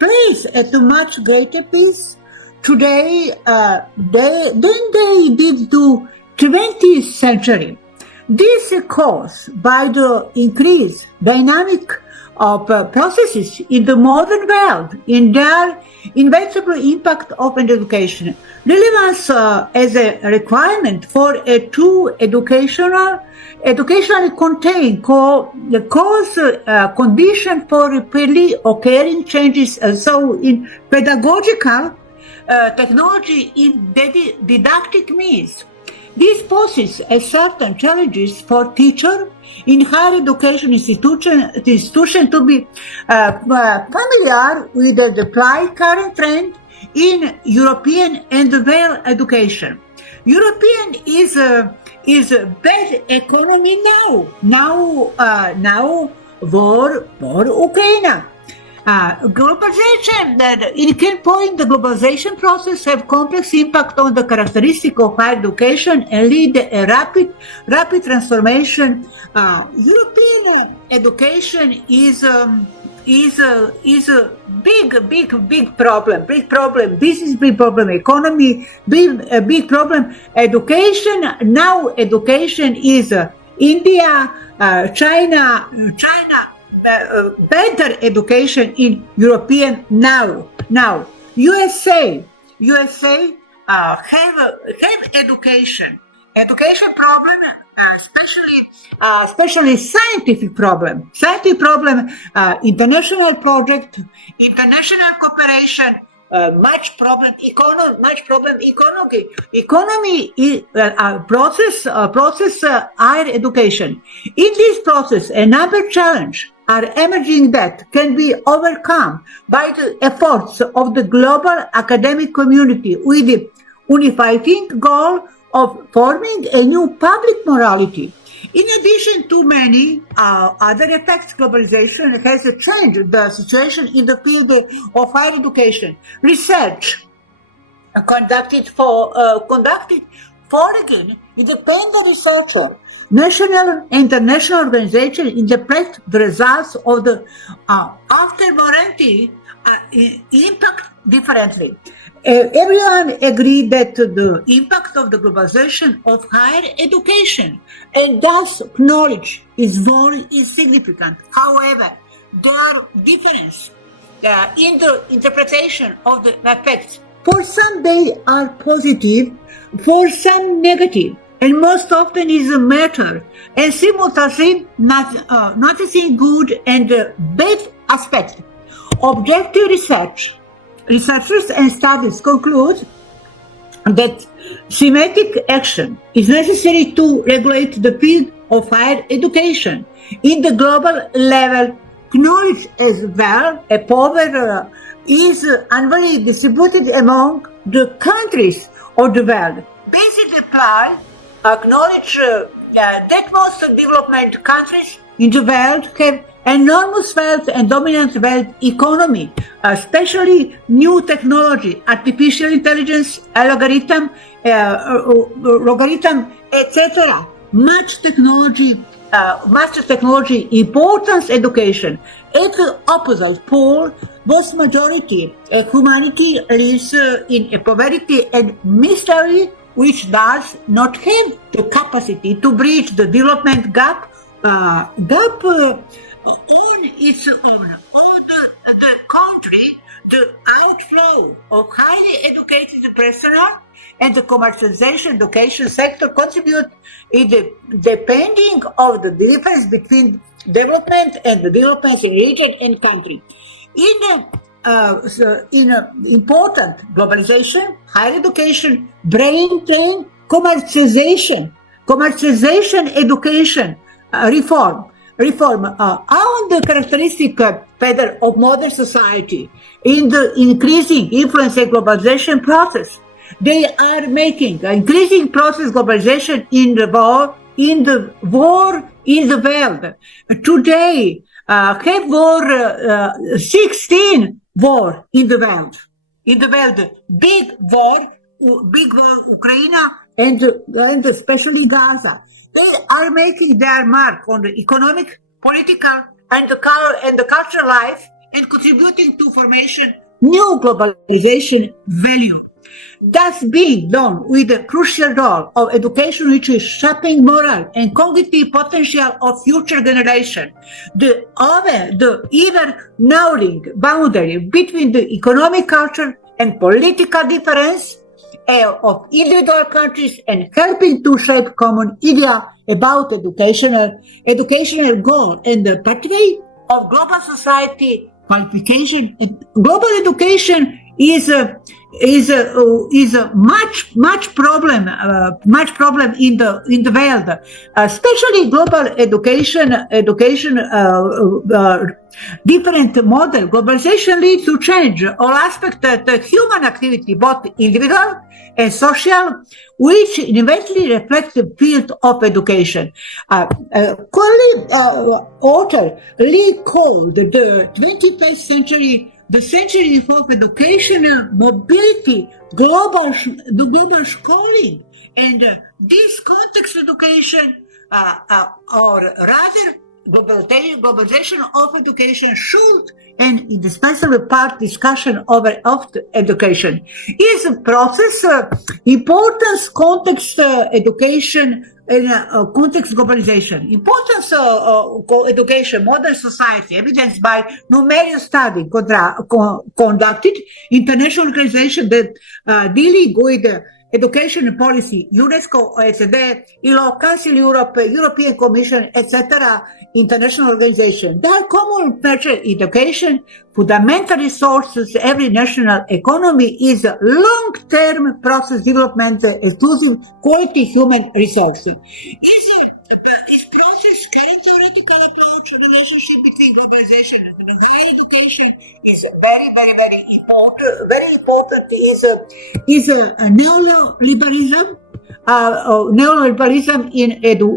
plays at a much greater pace today than they did to 20th century. This is caused by the increased dynamic of processes in the modern world in their inevitable impact of education. Relevance as a requirement for a true educationally contained cause condition for rapidly occurring changes also in pedagogical technology in didactic means. This poses a certain challenges for teachers in higher education institution to be familiar with the applied current trend in European and world education. European is a bad economy now war Ukraine. Globalization, in can point the globalization process have complex impact on the characteristic of higher education and lead a rapid transformation. European education is a big problem. Business big problem. Economy big problem. Education is India, China. Better education in European now. USA have education problem, especially scientific problem, international project, international cooperation. Much problem economy process higher education. In this process, a number of challenges are emerging that can be overcome by the efforts of the global academic community with the unifying goal of forming a new public morality. In addition to many other effects, globalization has changed the situation in the field of higher education. Research conducted foreign independent researcher, national and international organizations interpret the results of the after warranty impact differently. Everyone agreed that the impact of the globalization of higher education and thus knowledge is significant. However, there are differences in the interpretation of the effects. For some, they are positive, for some negative, and most often is a matter, and simultaneously noticing good and bad aspects. Objective researchers and studies conclude that thematic action is necessary to regulate the field of higher education in the global level. Knowledge as well, a power is unfairly distributed among the countries of the world. Basically, apply acknowledge that most development countries in the world have enormous wealth and dominant wealth economy, especially new technology, artificial intelligence, logarithm, etc. Much technology, importance education. At the opposite pole, vast majority humanity lives in poverty and misery, which does not have the capacity to bridge the development gap on its own. The country, the outflow of highly educated personnel and the commercialization education sector contribute in the depending of the difference between development and the development in region and country. In important globalization, higher education, brain drain, commercialization education, reform are the characteristic feature of modern society in the increasing influence of globalization process. They are making increasing process globalization in the war in the world. Today, have war 16 war in the world. Big war, Ukraine and especially Gaza. They are making their mark on the economic, political, and the cultural life and contributing to formation new globalization value. That's being done with the crucial role of education, which is shaping moral and cognitive potential of future generation. The ever narrowing boundary between the economic, culture, and political difference of individual countries and helping to shape common idea about educational goal and the pathway of global society qualification. Global education is a much problem in the world, especially global education different model. Globalization leads to change all aspects of the human activity, both individual and social, which inevitably reflect the field of education. Author Lee called the 21st century the century of educational mobility, global schooling, and this context education, or rather globalization of education, should and indispensable part discussion of education is a process importance context education in context globalization. Importance education, modern society, evidenced by numerous studies conducted, international organization that dealing with education policy, UNESCO, OECD, ILO, Council Europe, European Commission, etc., international organization. Their common feature education, fundamental resources, every national economy is long-term process development, exclusive quality human resources. This process, current theoretical approach, relationship between globalization and higher education is very important. Very important is neoliberalism. Neoliberalism in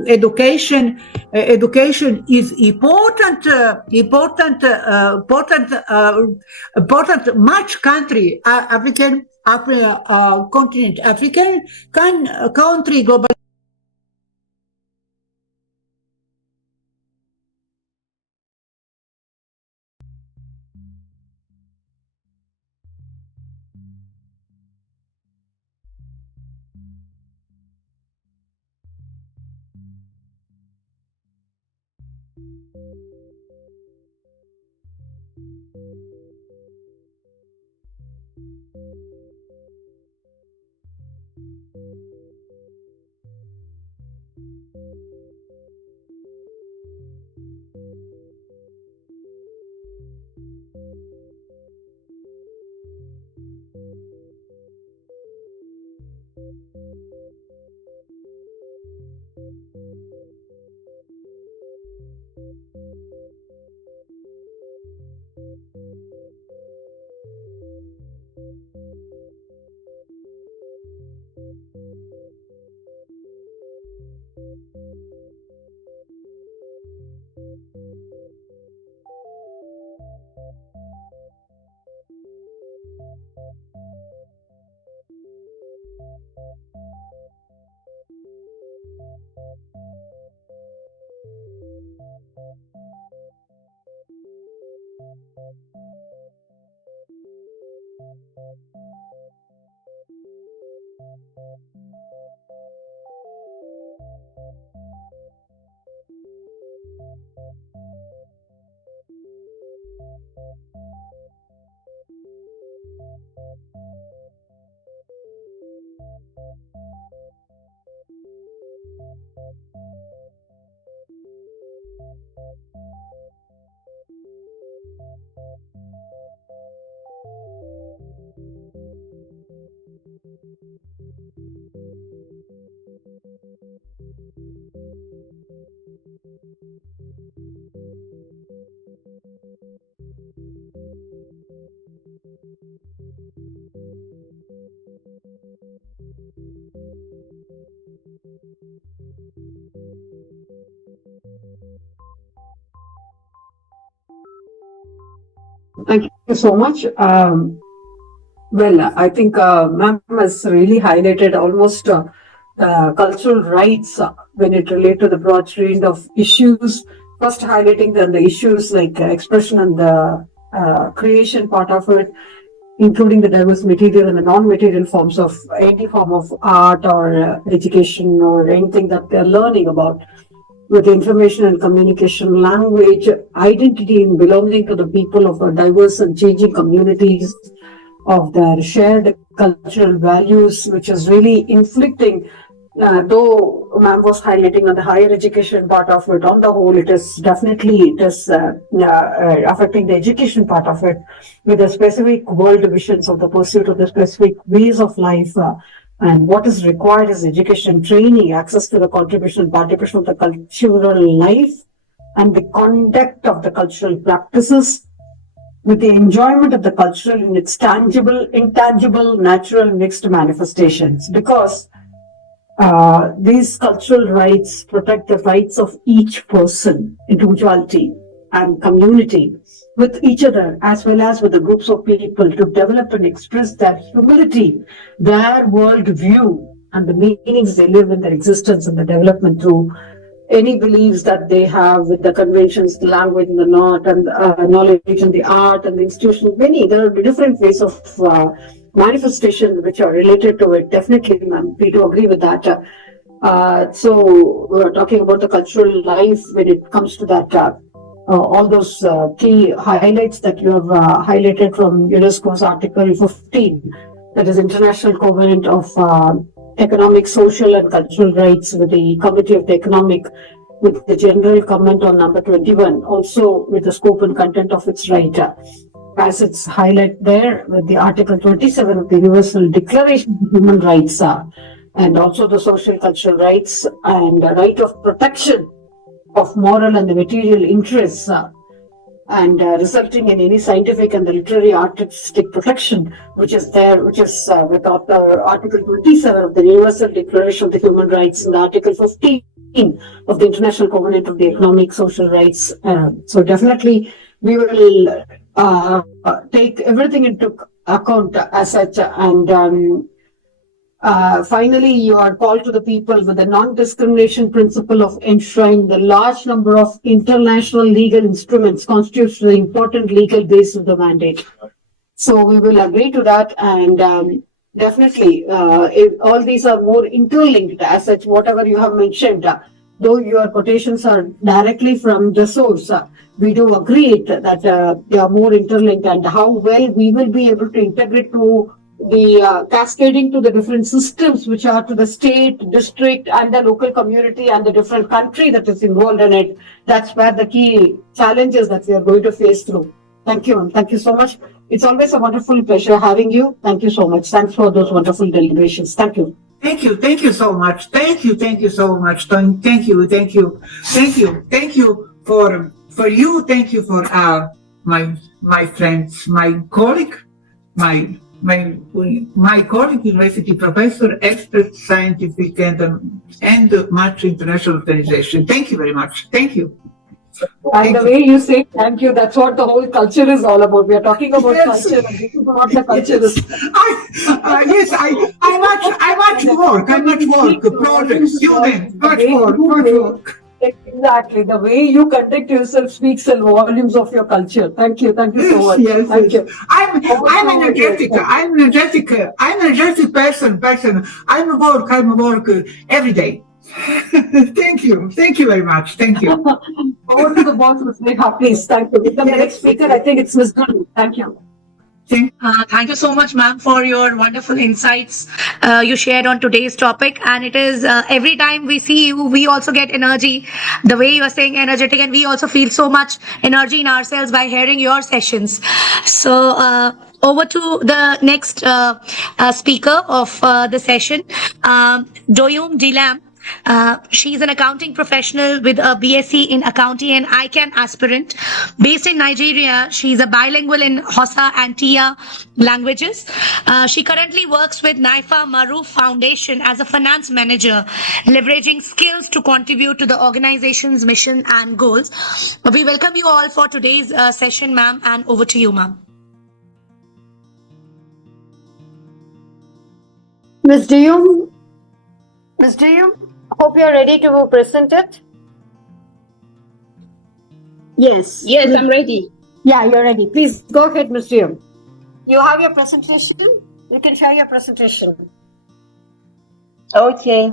education. Education is important. Much country, African continent, African country global. Thank you so much. I think ma'am has really highlighted almost cultural rights when it relates to the broad range of issues. First, highlighting the issues like expression and the creation part of it, including the diverse material and the non-material forms of any form of art or education or anything that they're learning about, with information and communication, language, identity, and belonging to the people of our diverse and changing communities, of their shared cultural values, which is really inflicting, though ma'am was highlighting on the higher education part of it, on the whole, it is affecting the education part of it, with the specific world visions of the pursuit of the specific ways of life. And what is required is education, training, access to the contribution, participation of the cultural life, and the conduct of the cultural practices, with the enjoyment of the cultural in its tangible, intangible, natural, mixed manifestations. Because these cultural rights protect the rights of each person, individuality, and community, with each other, as well as with the groups of people, to develop and express their humility, their world view, and the meanings they live in their existence and the development through any beliefs that they have with the conventions, the language, and the knowledge and the art and the institution. There are different ways of manifestation which are related to it. Definitely, ma'am, we do agree with that. So we're talking about the cultural life when it comes to that. All those key highlights that you have highlighted from UNESCO's Article 15, that is International Covenant of Economic, Social and Cultural Rights, with the Committee of the Economic, with the general comment on number 21, also with the scope and content of its right, as it's highlighted there with the Article 27 of the Universal Declaration of Human Rights, and also the social cultural rights and the right of protection of moral and the material interests, and resulting in any scientific and the literary artistic protection, which is there, which is with Article 27 of the Universal Declaration of the Human Rights and Article 15 of the International Covenant of the Economic, Social Rights. So definitely we will take everything into account as such, and finally, you are called to the people with the non-discrimination principle of enshrining the large number of international legal instruments constitutes the important legal base of the mandate. So we will agree to that, and definitely, if all these are more interlinked as such, whatever you have mentioned, though your quotations are directly from the source, we do agree that they are more interlinked, and how well we will be able to integrate to the cascading to the different systems which are to the state, district, and the local community and the different country that is involved in it. That's where the key challenges that we are going to face through. Thank you. Thank you so much. It's always a wonderful pleasure having you. Thank you so much. Thanks for those wonderful deliberations. Thank you. Thank you so much. Thank you so much, Tony. Thank you for you. Thank you for my friends, my colleague, my colleague, university professor, expert, scientific, and much international organization. Thank you very much. Thank you. And the way you say thank you, that's what the whole culture is all about. We are talking about culture, and this is what the culture is. I much work, projects, students, much work. Exactly. The way you conduct yourself speaks in volumes of your culture. Thank you so much. Yes. Thank you. I'm energetic. I'm energetic person. I'm work every day. Thank you very much. Thank you. Over to the boss, Ms. Neha, please. Thank you. Become the next speaker. I think it's Ms. Guru. Thank you. Thank you so much, ma'am, for your wonderful insights you shared on today's topic. And it is every time we see you, we also get energy. The way you are saying energetic, and we also feel so much energy in ourselves by hearing your sessions. So over to the next speaker of the session, Doyum Dilam. She's an accounting professional with a BSc in accounting and ICAN aspirant. Based in Nigeria, she's a bilingual in Hausa and Tia languages. She currently works with NIFA Maru Foundation as a finance manager, leveraging skills to contribute to the organization's mission and goals. We welcome you all for today's session, ma'am, and over to you, ma'am. Ms. Diyum, hope you are ready to present it. Yes. Yes, I'm ready. Yeah, you're ready. Please go ahead, Ms. Diyum. You have your presentation? You can share your presentation. Okay.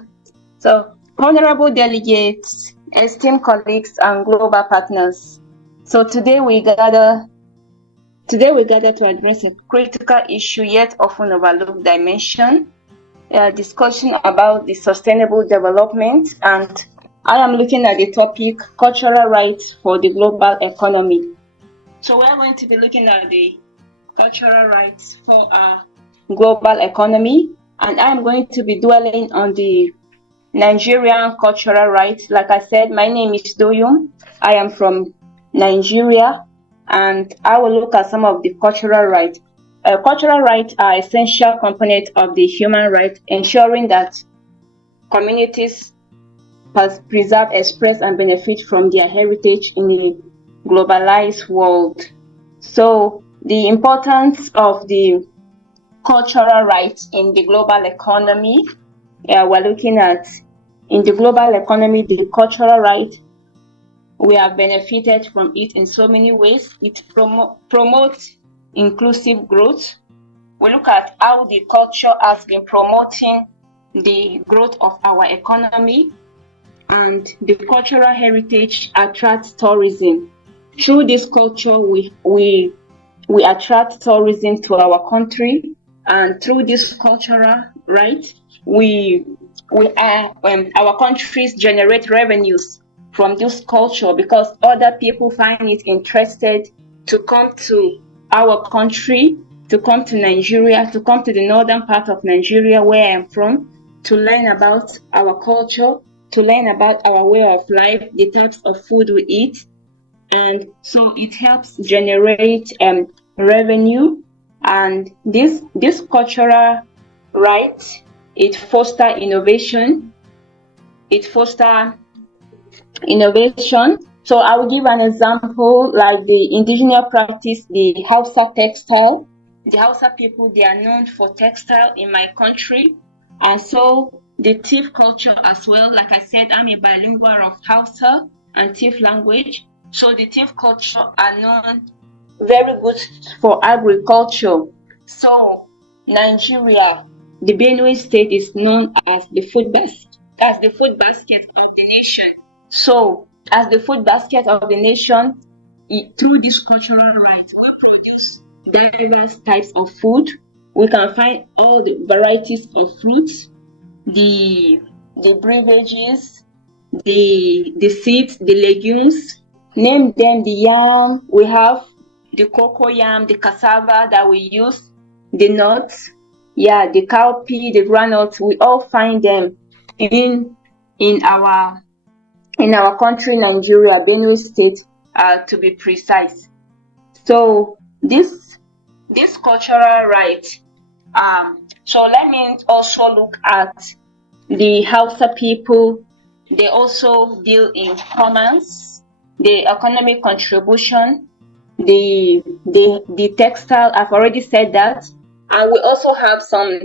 So, honorable delegates, esteemed colleagues, and global partners. So today we gather to address a critical issue yet often overlooked dimension. Discussion about the sustainable development, and I am looking at the topic cultural rights for the global economy. So we're going to be looking at the cultural rights for our global economy, and I am going to be dwelling on the Nigerian cultural rights. Like I said, my name is Doyum. I am from Nigeria, and I will look at some of the cultural rights. Cultural rights are essential components of the human right, ensuring that communities preserve, express, and benefit from their heritage in a globalized world. So the importance of the cultural rights in the global economy, we're looking at in the global economy, the cultural right, we have benefited from it in so many ways. It promotes inclusive growth. We look at how the culture has been promoting the growth of our economy, and the cultural heritage attracts tourism. Through this culture, we attract tourism to our country, and through this cultural right, our countries generate revenues from this culture because other people find it interested to come to our country, to come to Nigeria, to come to the northern part of Nigeria where I am from, to learn about our culture, to learn about our way of life, the types of food we eat. And so it helps generate revenue. And this cultural right, it fosters innovation. So I will give an example like the indigenous practice, the Hausa textile. The Hausa people, they are known for textile in my country. And so the thief culture as well, like I said, I'm a bilingual of Hausa and thief language. So the thief culture are known very good for agriculture. So Nigeria, the Benue state is known as the food basket of the nation. So as the food basket of the nation, through this cultural right, we produce diverse types of food. We can find all the varieties of fruits, the beverages, the seeds, the legumes. Name them: the yam, we have the cocoa yam, the cassava that we use, the nuts, the cowpea, the groundnut, we all find them in our country, Nigeria, Benue State, to be precise. So this cultural right. So let me also look at the Hausa people. They also deal in commerce, the economic contribution, the textile. I've already said that, and we also have some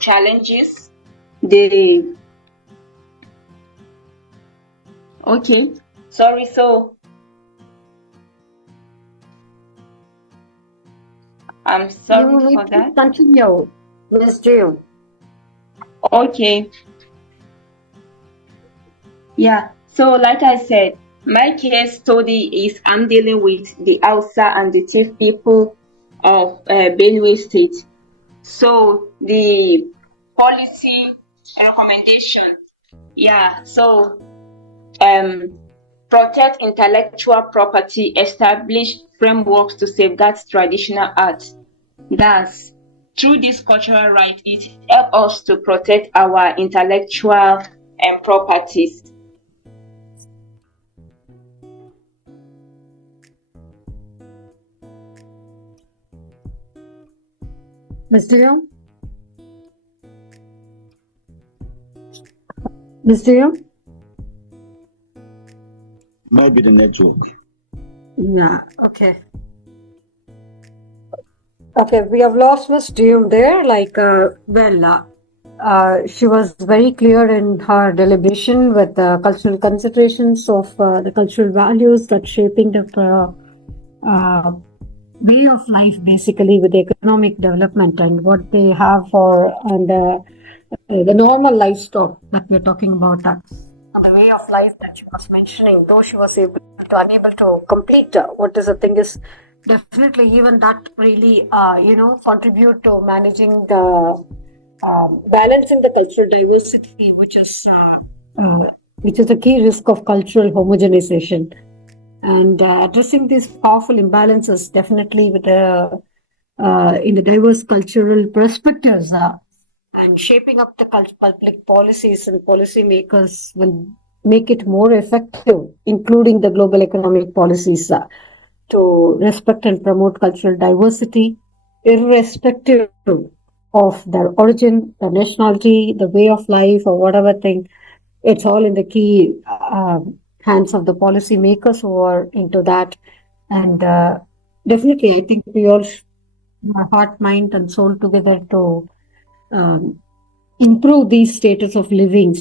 challenges. So I'm sorry for that. Continue, Ms. Jill. Okay. Yeah. So like I said, my case study is I'm dealing with the Hausa and the Tiv people of Benue State. So the policy recommendation, so protect intellectual property, establish frameworks to safeguard traditional art. Thus, through this cultural right, it helps us to protect our intellectual properties. Ms. Jill? Ms. Jill? Might be the network. Yeah, okay. Okay, we have lost Ms. Jill there. She was very clear in her deliberation with the cultural considerations of the cultural values that shaping the way of life, basically, with the economic development and what they have and the normal livestock that we're talking about. The way of life that she was mentioning, though she was unable to complete what is the thing is definitely even that really contribute to managing the balancing the cultural diversity, which is a key risk of cultural homogenization. And addressing these powerful imbalances definitely with in the diverse cultural perspectives and shaping up the public policies and policymakers will make it more effective, including the global economic policies to respect and promote cultural diversity, irrespective of their origin, their nationality, the way of life, or whatever thing. It's all in the key hands of the policymakers who are into that. And definitely, I think we all heart, mind, and soul together to improve these standards of living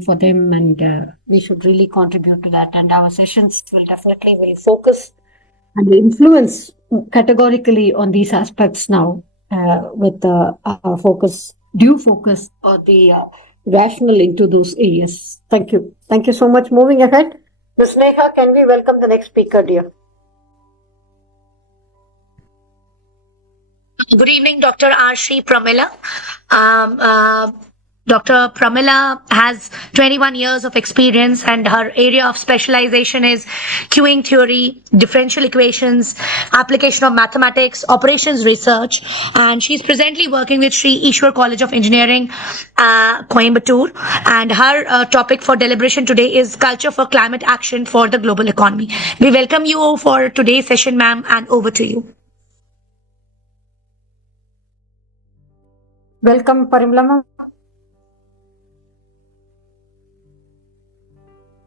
for them, and we should really contribute to that. And our sessions will focus and influence categorically on these aspects now, with our due focus on the rational into those areas. Thank you. Thank you so much. Moving ahead, Ms. Neha, can we welcome the next speaker, dear? Good evening, Dr. R. Shri Pramila. Dr. Pramila has 21 years of experience, and her area of specialization is queuing theory, differential equations, application of mathematics, operations research, and she's presently working with Sri Eshwar College of Engineering, Coimbatore, and her topic for deliberation today is culture for climate action for the global economy. We welcome you for today's session, ma'am, and over to you. Welcome, Parimla.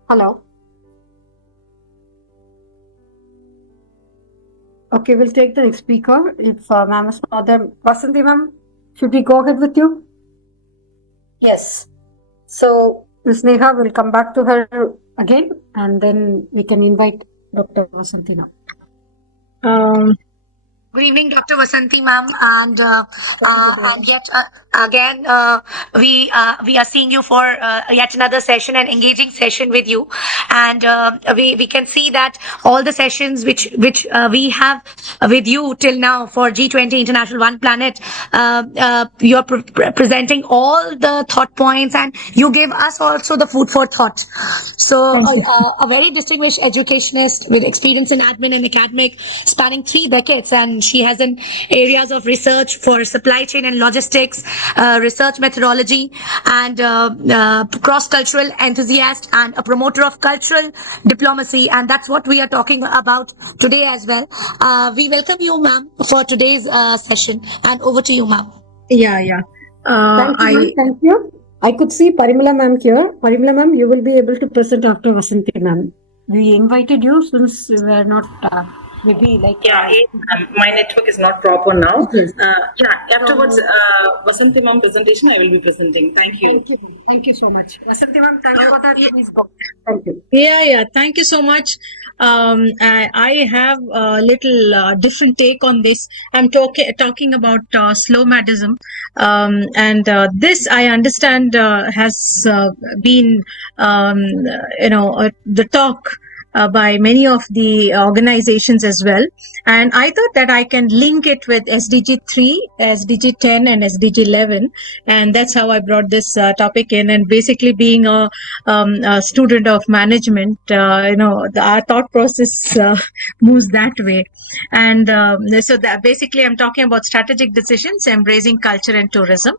Hello. Okay, we'll take the next speaker. If ma'am is not there, Vasanthi ma'am, should we go ahead with you? Yes. So Ms. Neha will come back to her again, and then we can invite Dr. Vasanthi now. Good evening, Dr. Vasanthi ma'am, and yet again we are seeing you for yet another session, an engaging session with you, and we can see that all the sessions which we have with you till now for G20 International One Planet, you're presenting all the thought points, and you give us also the food for thought. So a very distinguished educationist with experience in admin and academic spanning 3 decades, and and she has an areas of research for supply chain and logistics, research methodology, and cross-cultural enthusiast and a promoter of cultural diplomacy. And that's what we are talking about today as well. We welcome you, ma'am, for today's session. And over to you, ma'am. Yeah. Thank you, ma'am. Thank you. I could see Parimala ma'am here. Parimala ma'am, you will be able to present after Vasanthi ma'am. We invited you since we were not maybe like My network is not proper now. Yes. Afterwards, Vasanthi ma'am presentation, I will be presenting. Thank you. Thank you. Thank you so much. Vasanthi ma'am, thank you for that. Please go. Thank you. Yeah. Thank you so much. I have a little different take on this. I'm talking about slow madism, and this I understand has been the talk by many of the organizations as well. And I thought that I can link it with SDG 3, SDG 10 and SDG 11. And that's how I brought this topic in. And basically being a student of management, our thought process moves that way. And so that basically I'm talking about strategic decisions, embracing culture and tourism.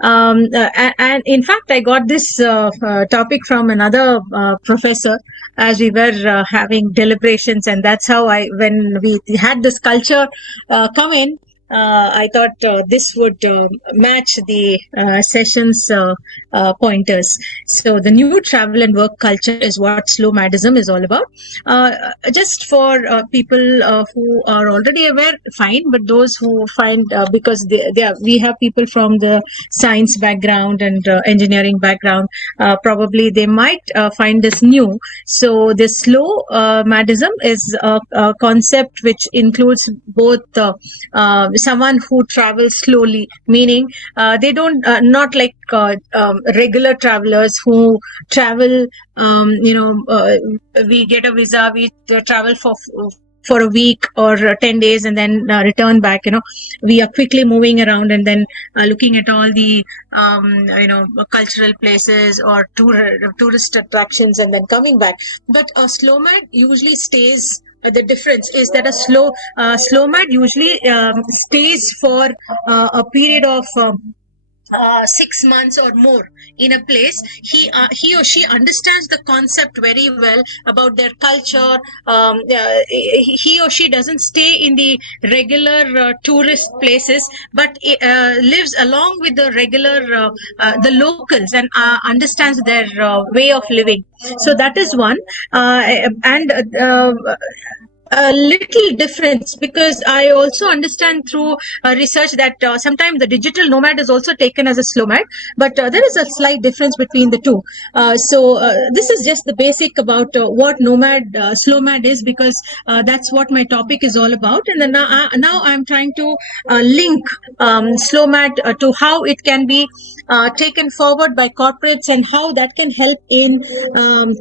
And in fact, I got this topic from another professor as we were having deliberations, and that's how when we had this culture come in, I thought this would match the session's pointers. So the new travel and work culture is what slow madism is all about. Just for people who are already aware, fine, but those who find, because we have people from the science background and engineering background, probably they might find this new. So the slow madism is a concept which includes both someone who travels slowly, meaning they don't not like regular travelers who travel. We get a visa, we travel for a week or 10 days and then return back. We are quickly moving around and then looking at all the cultural places or tourist attractions and then coming back. But a slow mad usually stays. The difference is that a slow mad usually stays for a period of 6 months or more in a place. He or she understands the concept very well about their culture. He or she doesn't stay in the regular tourist places, but lives along with the regular the locals and understands their way of living. So that is one. A little difference, because I also understand through research that sometimes the digital nomad is also taken as a slow mad, but there is a slight difference between the two. So this is just the basic about what slow mad is, because that's what my topic is all about. And then now I'm trying to link slow mad to how it can be taken forward by corporates and how that can help in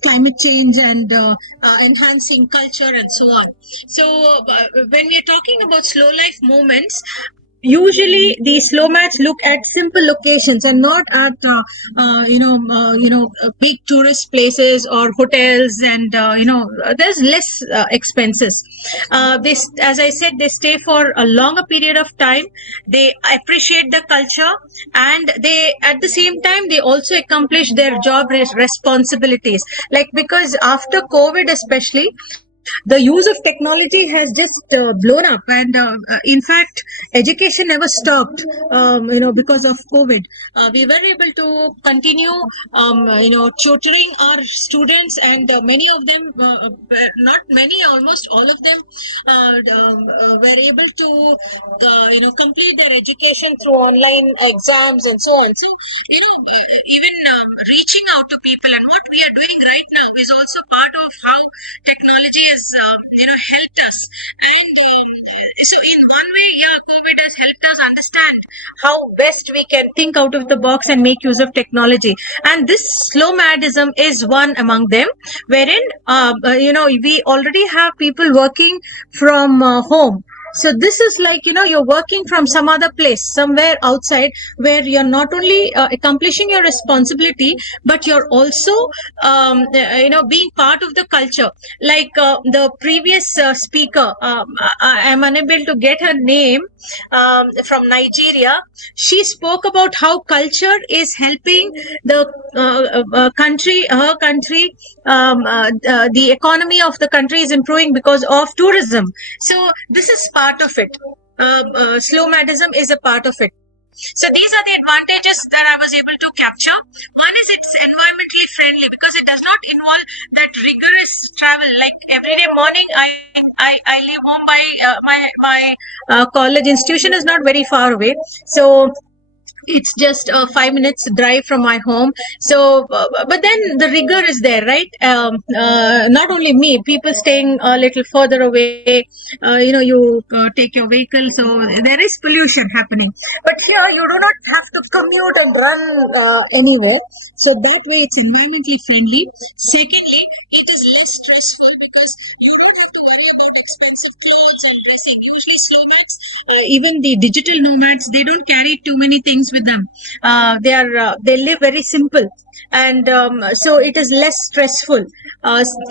climate change and enhancing culture and so on. So when we are talking about slow life movements, usually the slow mads look at simple locations and not at big tourist places or hotels, and there's less expenses. As I said, they stay for a longer period of time. They appreciate the culture, and they at the same time they also accomplish their job responsibilities. Like, because after COVID especially, the use of technology has just blown up, and in fact education never stopped because of COVID. We were able to continue tutoring our students, and many of them, not many, almost all of them were able to complete their education through online exams and so on. So even reaching out to people, and what we are doing right now is also part of how technology has helped us. And so in one way, COVID has helped us understand how best we can think out of the box and make use of technology. And this slow madism is one among them, wherein we already have people working from home. So this is like, you're working from some other place, somewhere outside, where you're not only accomplishing your responsibility, but you're also, being part of the culture. Like the previous speaker, I am unable to get her name, from Nigeria. She spoke about how culture is helping the country, her country, the economy of the country is improving because of tourism. So this is part of it. Slow madism is a part of it. So these are the advantages that I was able to capture. One is it's environmentally friendly because it does not involve that rigorous travel. Like everyday morning, I leave home by my college institution is not very far away. So it's just a 5 minutes drive from my home. So but then the rigor is there, right? Not only me, people staying a little further away, you take your vehicle, so there is pollution happening. But here you do not have to commute and run anywhere, so that way it's environmentally friendly. Secondly, it is less stressful because you don't have to worry about expensive clothes and dressing. Usually slogans, even the digital nomads, they don't carry too many things with them. They live very simple, and so it is less stressful.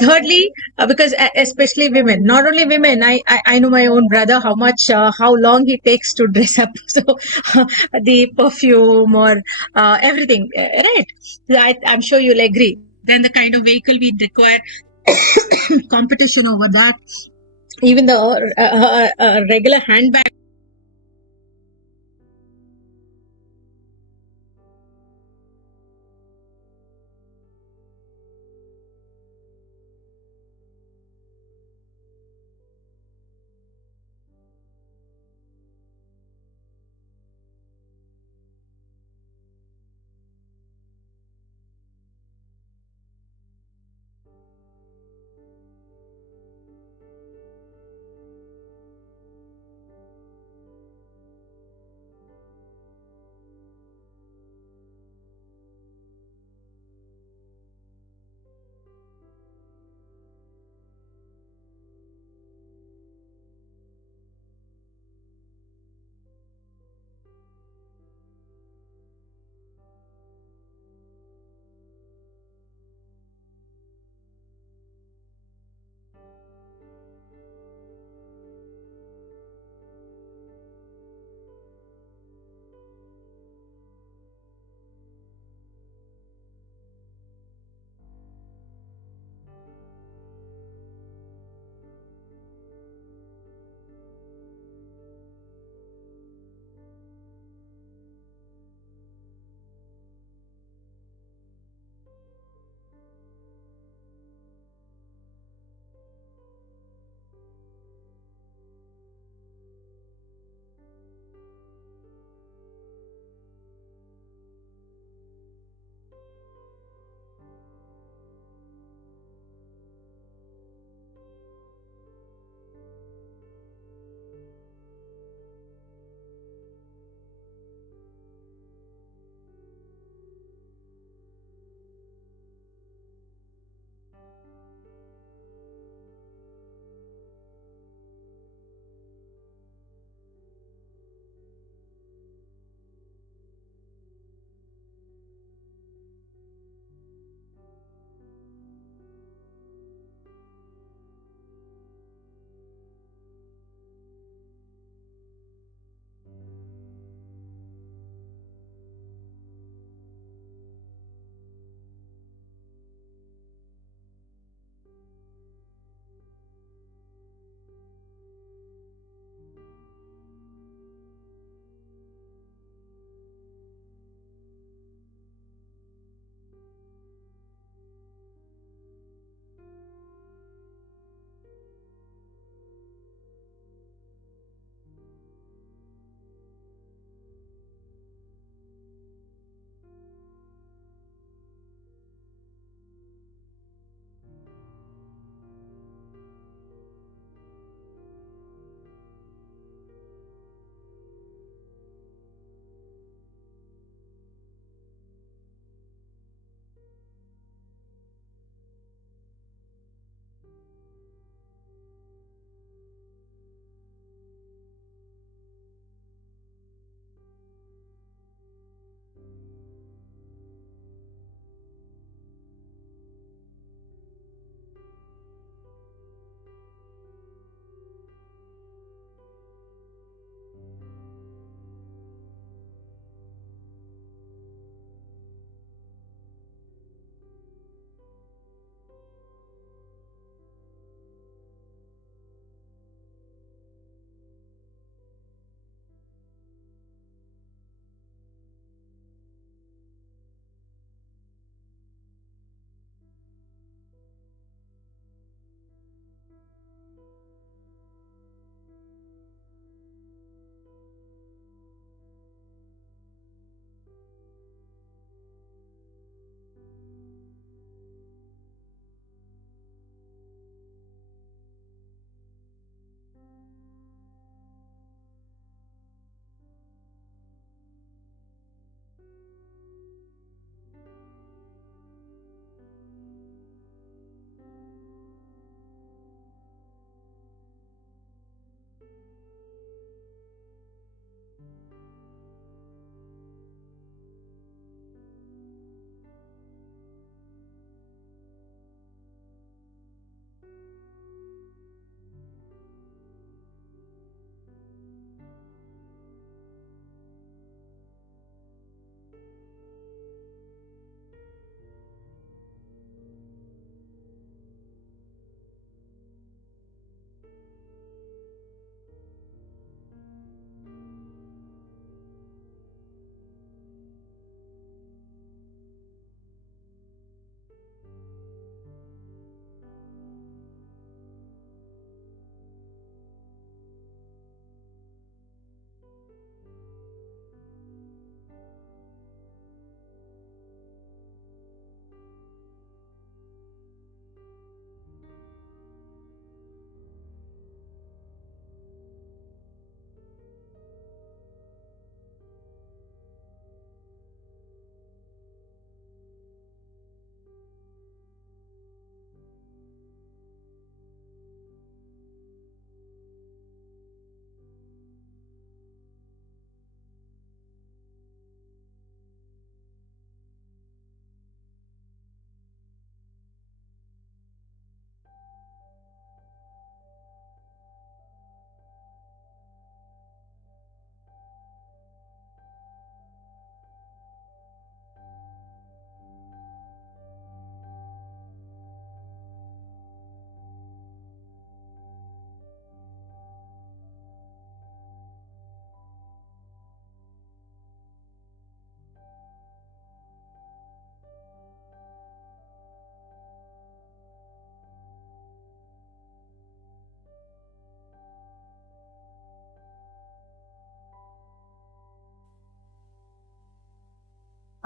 Thirdly, because especially women, not only women, I know my own brother, how long he takes to dress up. So the perfume or everything, right? I'm sure you'll agree. Then the kind of vehicle we require, competition over that. Even the regular handbag.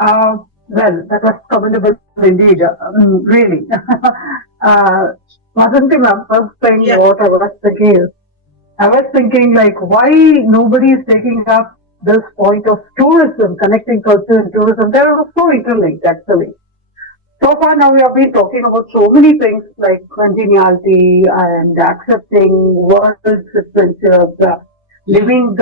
Well, that was commendable indeed, really. Vasanthi ma'am, first thing what I was thinking is, I was thinking like, why nobody is taking up this point of tourism, connecting culture and tourism. They are so interlinked actually. So far now we have been talking about so many things like congeniality and accepting world citizenship, living,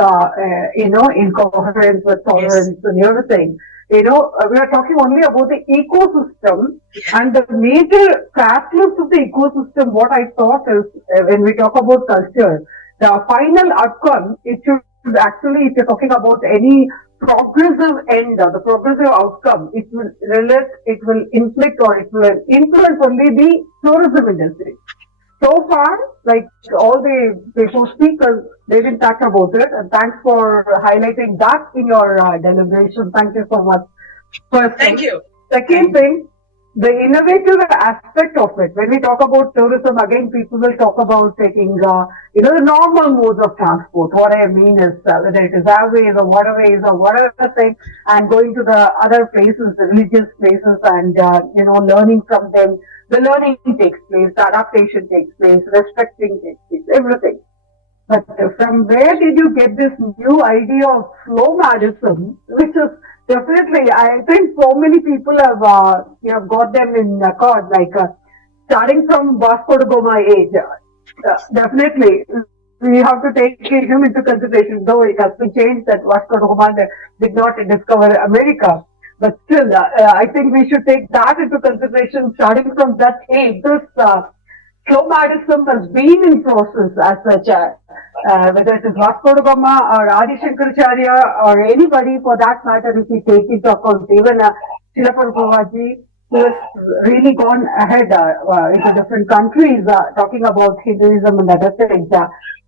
in coherence with tolerance and everything. We are talking only about the ecosystem, and the major catalyst of the ecosystem, what I thought is, when we talk about culture, the final outcome, it should actually, if you're talking about any progressive end or the progressive outcome, it will inflict or it will influence only the tourism industry. So far, like all the before speakers, they didn't talk about it, and thanks for highlighting that in your deliberation. Thank you so much. First, Thank you. Second thing, the innovative aspect of it. When we talk about tourism, again, people will talk about taking, the normal modes of transport. What I mean is whether it is airways or waterways or whatever thing, and going to the other places, the religious places, and learning from them. The learning takes place, the adaptation takes place, respecting takes place, everything. But from where did you get this new idea of slow madism, which is definitely, I think so many people have got them in accord, like starting from Vasco da Gama age. Definitely, we have to take him into consideration, though it has been changed that Vasco da Gama did not discover America. But still, I think we should take that into consideration starting from that age. This slow madism has been in process as such, whether it is Vasco da Gama or Adi Shankaracharya or anybody for that matter, if we take into account even Srila Prabhupada, who has really gone ahead into different countries talking about Hinduism and other things.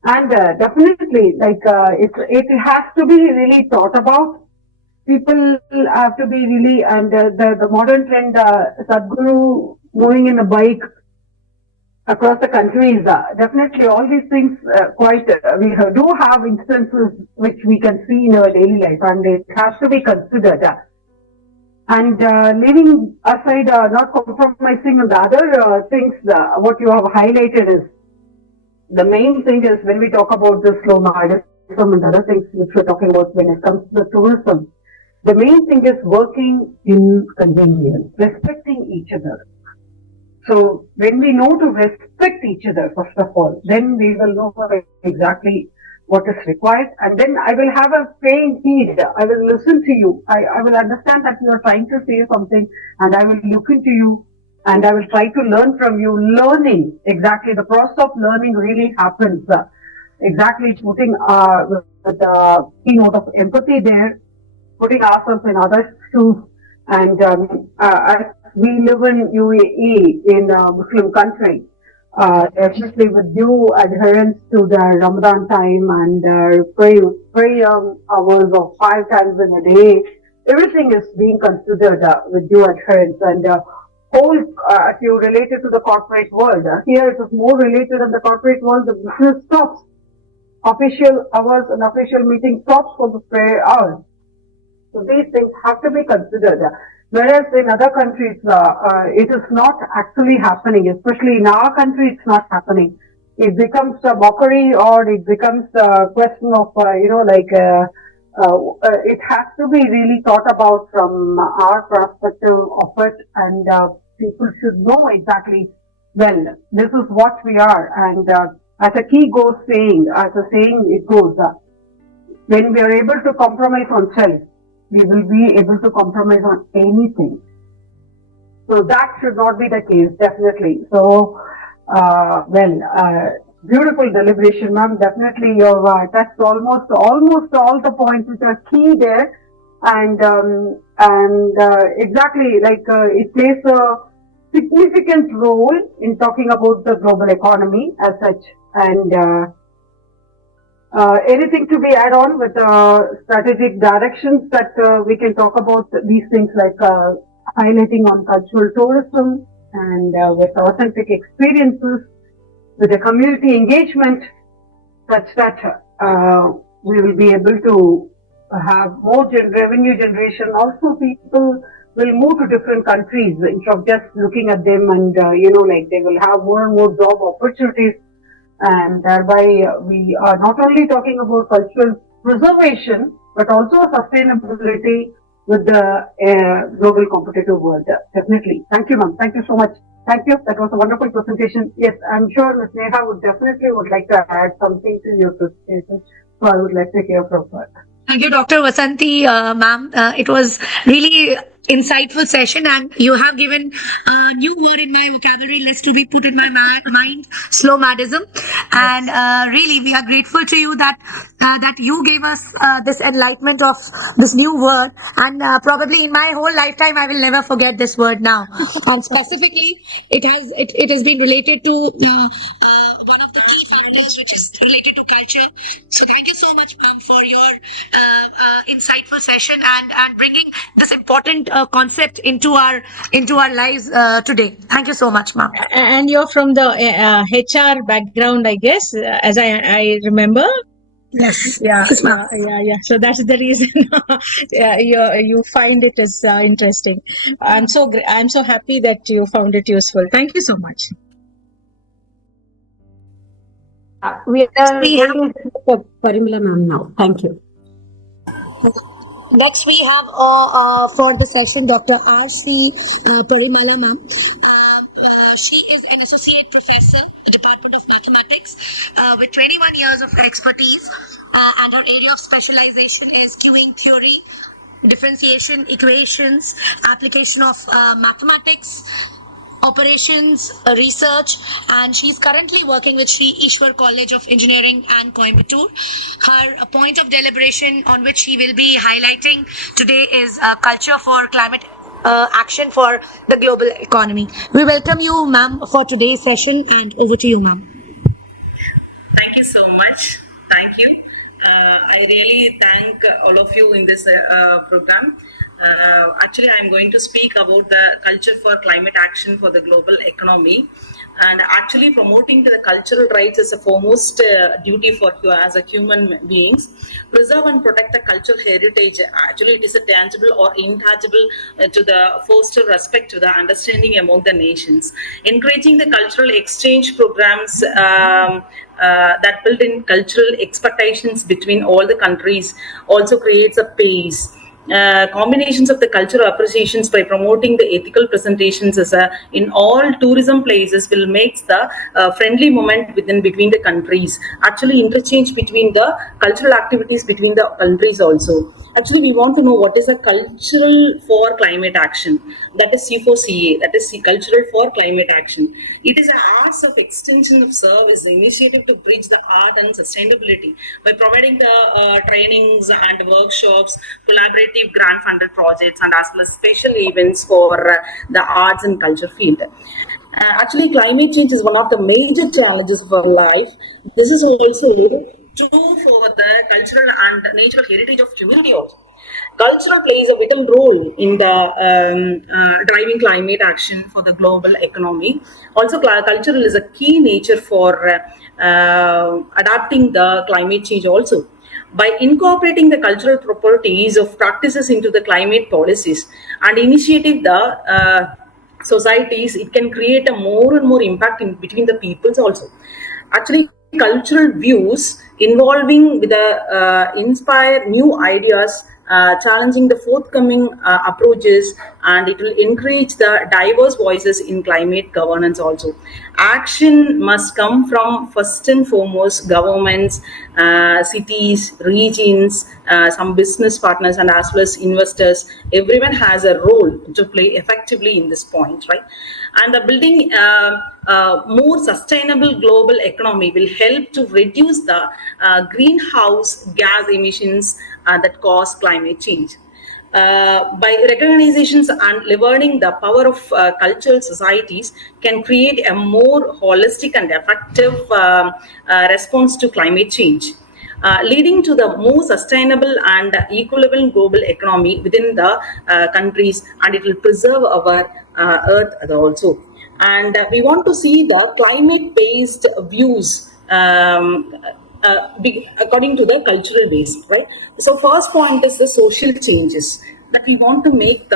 And definitely, like it has to be really thought about. People have to be really, and the modern trend, Sadhguru moving in a bike across the countries, definitely all these things we do have instances which we can see in our daily life, and it has to be considered. And leaving aside, not compromising on the other things, what you have highlighted is, the main thing is when we talk about the slow madism and other things which we're talking about when it comes to the tourism, the main thing is working in convenience, respecting each other. So when we know to respect each other, first of all, then we will know exactly what is required, and then I will have a paying heed. I will listen to you. I will understand that you are trying to say something, and I will look into you, and I will try to learn from you. Learning, exactly, the process of learning really happens. Exactly, putting with the keynote of empathy there, putting ourselves in others' shoes, and as we live in UAE, in a Muslim country, definitely with due adherence to the Ramadan time and pray hours of 5 times in a day, everything is being considered with due adherence. And whole, as you related to the corporate world, here it is more related in the corporate world, the business stops. Official hours and official meeting stops for the prayer hours. So these things have to be considered. Whereas in other countries, it is not actually happening, especially in our country, it's not happening. It becomes a mockery, or it becomes a question of, it has to be really thought about from our perspective of it, and people should know exactly, well, this is what we are. And as a saying it goes, when we are able to compromise on self, we will be able to compromise on anything. So that should not be the case, definitely. So, beautiful deliberation, ma'am. Definitely, you've touched almost all the points which are key there, and exactly, like it plays a significant role in talking about the global economy as such. And anything to be add on with strategic directions that we can talk about these things, like highlighting on cultural tourism and with authentic experiences, with the community engagement, such that we will be able to have more revenue generation. Also, people will move to different countries instead of just looking at them, and like they will have more and more job opportunities, and thereby we are not only talking about cultural preservation but also sustainability with the global competitive world. Definitely. Thank you, ma'am. Thank you so much. Thank you. That was a wonderful presentation. Yes, I'm sure Ms. Neha would like to add something to your presentation. So I would like to hear from her. Thank you, Dr. Vasanti, ma'am. It was really insightful session, and you have given a new word in my vocabulary list to be put in my mind, slow madism. And really, we are grateful to you that you gave us this enlightenment of this new word. And probably in my whole lifetime, I will never forget this word now. And specifically, it has been related to one of the key founders, which is related to culture. So thank you so much, ma'am, for your insightful session and bringing this important concept into our lives today. Thank you so much, ma'am. And you're from the HR background, I guess, as I remember. Yes. Yeah, Yes, ma'am. yeah. So that's the reason you find it as interesting. I'm so happy that you found it useful. Thank you so much. We are going to Parimala ma'am now. Thank you. Next, we have for the session Dr. R.C. Parimala, ma'am. She is an associate professor at the Department of Mathematics with 21 years of expertise, and her area of specialization is queuing theory, differentiation equations, application of mathematics, operations, research, and she's currently working with Eshwar College of Engineering and Coimbatore. Her point of deliberation on which she will be highlighting today is culture for climate action for the global economy. We welcome you, ma'am, for today's session, and over to you, ma'am. Thank you so much. Thank you. I really thank all of you in this program. Actually, I'm going to speak about the culture for climate action for the global economy, and actually promoting the cultural rights is a foremost duty for as a human beings. Preserve and protect the cultural heritage. Actually, it is a tangible or intangible to the foster respect to the understanding among the nations. Encouraging the cultural exchange programs that build in cultural expectations between all the countries also creates a pace. Combinations of the cultural appreciations by promoting the ethical presentations as in all tourism places will make the friendly moment between the countries. Actually, interchange between the cultural activities between the countries also. Actually, we want to know what is a cultural for climate action. That is C4CA. That is cultural for climate action. It is an arts of extension of service initiative to bridge the art and sustainability by providing the trainings and workshops, collaborative grant funded projects, and as well as special events for the arts and culture field. Actually, climate change is one of the major challenges of our life. This is also true for the cultural and natural heritage of humanity also. Culture plays a vital role in the driving climate action for the global economy. Also, culture is a key nature for adapting the climate change also. By incorporating the cultural properties of practices into the climate policies and initiative the societies, it can create a more and more impact in between the peoples also. Actually, cultural views involving with the inspire new ideas, challenging the forthcoming approaches, and it will encourage the diverse voices in climate governance also. Action must come from first and foremost governments, cities, regions, some business partners, and as well as investors. Everyone has a role to play effectively in this point, right? And the building more sustainable global economy will help to reduce the greenhouse gas emissions that cause climate change. By recognitions and leveraging the power of cultural societies can create a more holistic and effective response to climate change, leading to the more sustainable and equitable global economy within the countries, and it will preserve our earth also. And we want to see the climate-based views according to the cultural base, right? So first point is the social changes that we want to make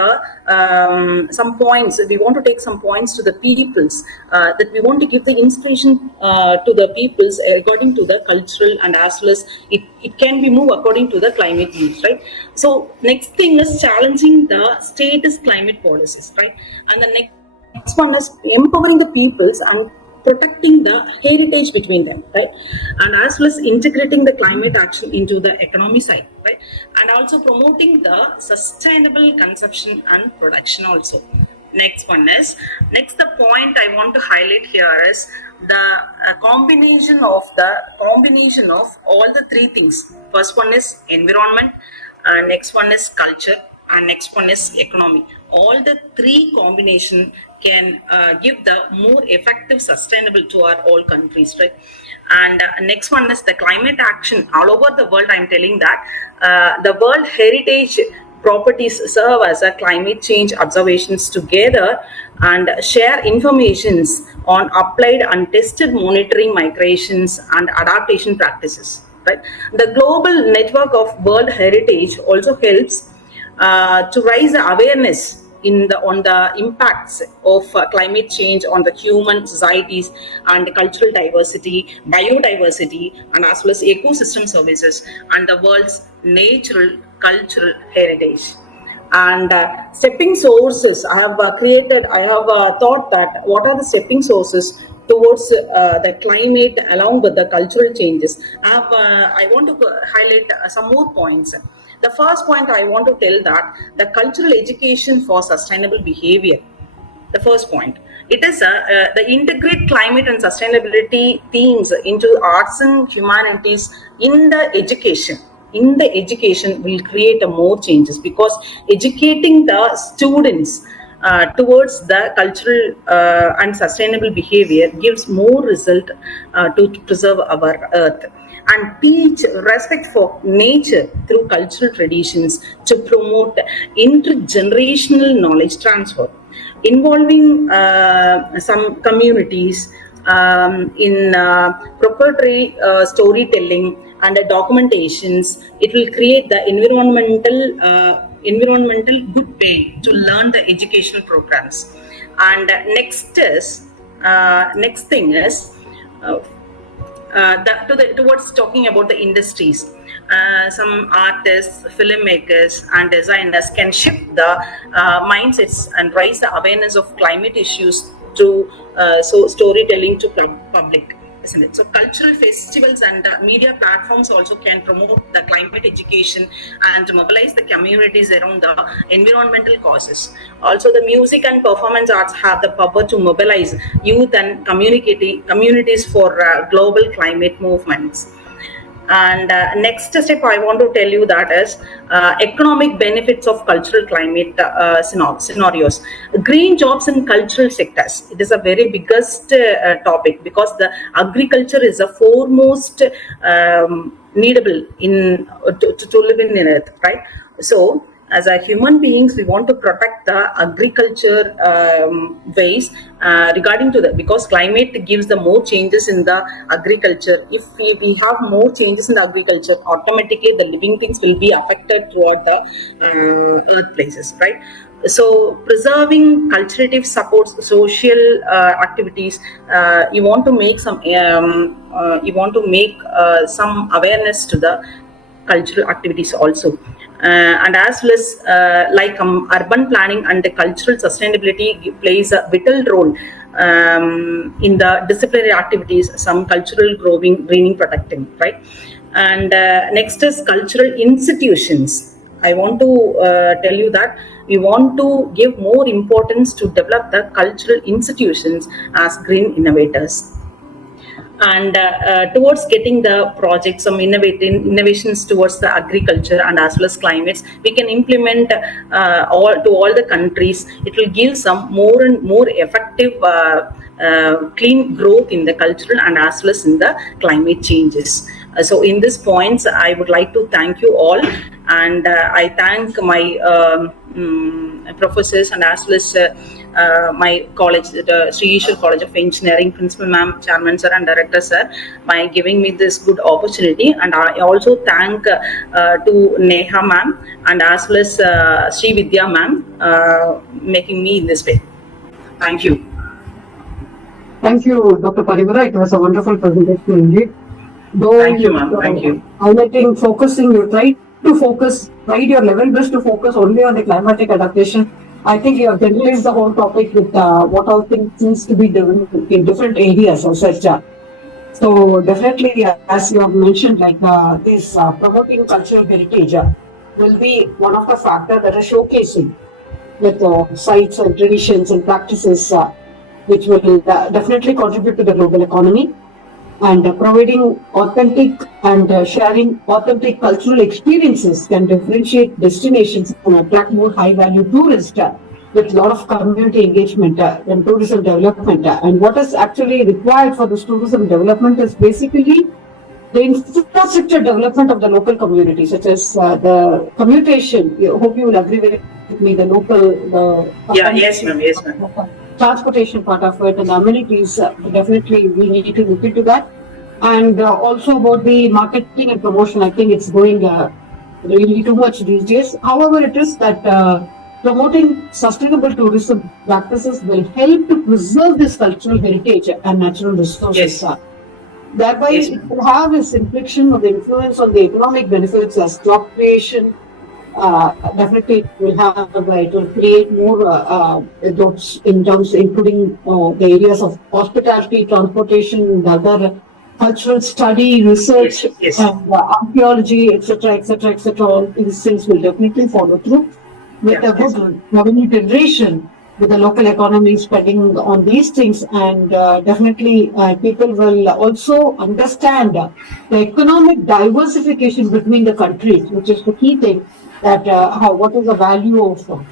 some points. We want to take some points to the peoples, that we want to give the inspiration to the peoples according to the cultural, and as well as it can be moved according to the climate needs, right? So next thing is challenging the status climate policies, right? And the next one is empowering the peoples and protecting the heritage between them, right? And as well as integrating the climate action into the economy side, right? And also promoting the sustainable consumption and production also. Next the point I want to highlight here is the combination of all the three things. First one is environment, next one is culture, and next one is economy. All the three combination can give the more effective sustainable to our all countries, right? And next one is the climate action all over the world. I'm telling that the World Heritage properties serve as a climate change observations together and share informations on applied and tested monitoring, migrations and adaptation practices, right? The global network of World Heritage also helps to raise the awareness on the impacts of climate change on the human societies and cultural diversity, biodiversity, and as well as ecosystem services and the world's natural cultural heritage. And stepping sources, I have thought that what are the stepping sources towards the climate along with the cultural changes. I want to highlight some more points. The first point I want to tell that the cultural education for sustainable behavior. The first point, it is the integrate climate and sustainability themes into arts and humanities in the education. In the education will create more changes, because educating the students towards the cultural and sustainable behavior gives more result to preserve our earth. And teach respect for nature through cultural traditions to promote intergenerational knowledge transfer, involving some communities in proprietary storytelling and documentations. It will create the environmental good way to learn the educational programs. And next thing is towards talking about the industries. Some artists, filmmakers, and designers can shift the mindsets and raise the awareness of climate issues through storytelling to public, isn't it? So cultural festivals and media platforms also can promote the climate education and mobilize the communities around the environmental causes. Also, the music and performance arts have the power to mobilize youth and communities for global climate movements. And next step I want to tell you that is economic benefits of cultural climate scenarios. Green jobs in cultural sectors. It is a very biggest topic, because the agriculture is a foremost needable to live in earth, right? So as a human beings, we want to protect the agriculture ways regarding to that, because climate gives the more changes in the agriculture. If we have more changes in the agriculture, automatically the living things will be affected throughout the earth places, right? So preserving culturative supports social activities. You want to make some awareness to the cultural activities also. And as well as like urban planning and the cultural sustainability plays a vital role in the disciplinary activities, some cultural greening, protecting, right? And next is cultural institutions. I want to tell you that we want to give more importance to develop the cultural institutions as green innovators. And towards getting the projects, some innovations towards the agriculture and as well as climates, we can implement all the countries. It will give some more and more effective clean growth in the cultural and as well as in the climate changes. So in these points, I would like to thank you all, and I thank my professors and as well as my college, the Sri College of Engineering, Principal Ma'am, Chairman Sir and Director Sir, by giving me this good opportunity. And I also thank to Neha Ma'am and as well as Srividhya Ma'am making me in this way. Thank you. Thank you, Dr. Parivara. It was a wonderful presentation indeed. Though Thank you, ma'am. Thank you. Highlighting, focusing, you tried to focus, tried your level best to focus only on the climatic adaptation. I think you have generalized the whole topic with what all things seems to be done in different areas of such. So definitely, as you have mentioned, like this promoting cultural heritage will be one of the factors that are showcasing with sites and traditions and practices which will definitely contribute to the global economy, and providing authentic and sharing authentic cultural experiences can differentiate destinations and attract more high value tourists with a lot of community engagement and tourism development. And what is actually required for this tourism development is basically the infrastructure development of the local community, such as the commutation. I hope you will agree with me. The local, Yes, ma'am. Yes, ma'am. Transportation part of it and amenities. Definitely, we need to look into that. And also about the marketing and promotion. I think it's going really too much these days. However, it is that promoting sustainable tourism practices will help to preserve this cultural heritage and natural resources. Yes. Thereby, Yes, it will have its inflection of the influence on the economic benefits as job creation. Definitely, it will create more jobs in terms, including the areas of hospitality, transportation, and other cultural study, research, Yes. and archaeology, etc., etc., etc. All these things will definitely follow through with a good revenue generation with the local economy spending on these things, and definitely people will also understand the economic diversification between the countries, which is the key thing. That what is the value of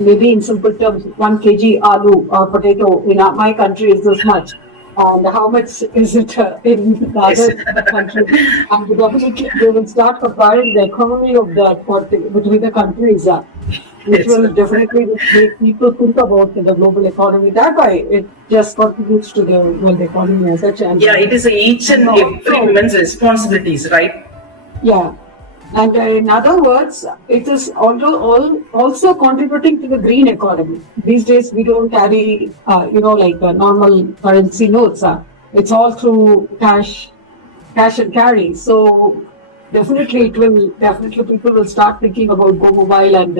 maybe in simple terms 1 kg aloo or potato in my country is this much, and how much is it in the other country? And definitely they will start comparing the economy of between the countries, which will definitely make people think about the global economy. That way, it just contributes to the world economy as such. And it is each and every woman's responsibilities, right? Yeah. And in other words, it is also contributing to the green economy. These days, we don't carry, like normal currency notes. It's all through cash and carry. So definitely, people will start thinking about Go Mobile and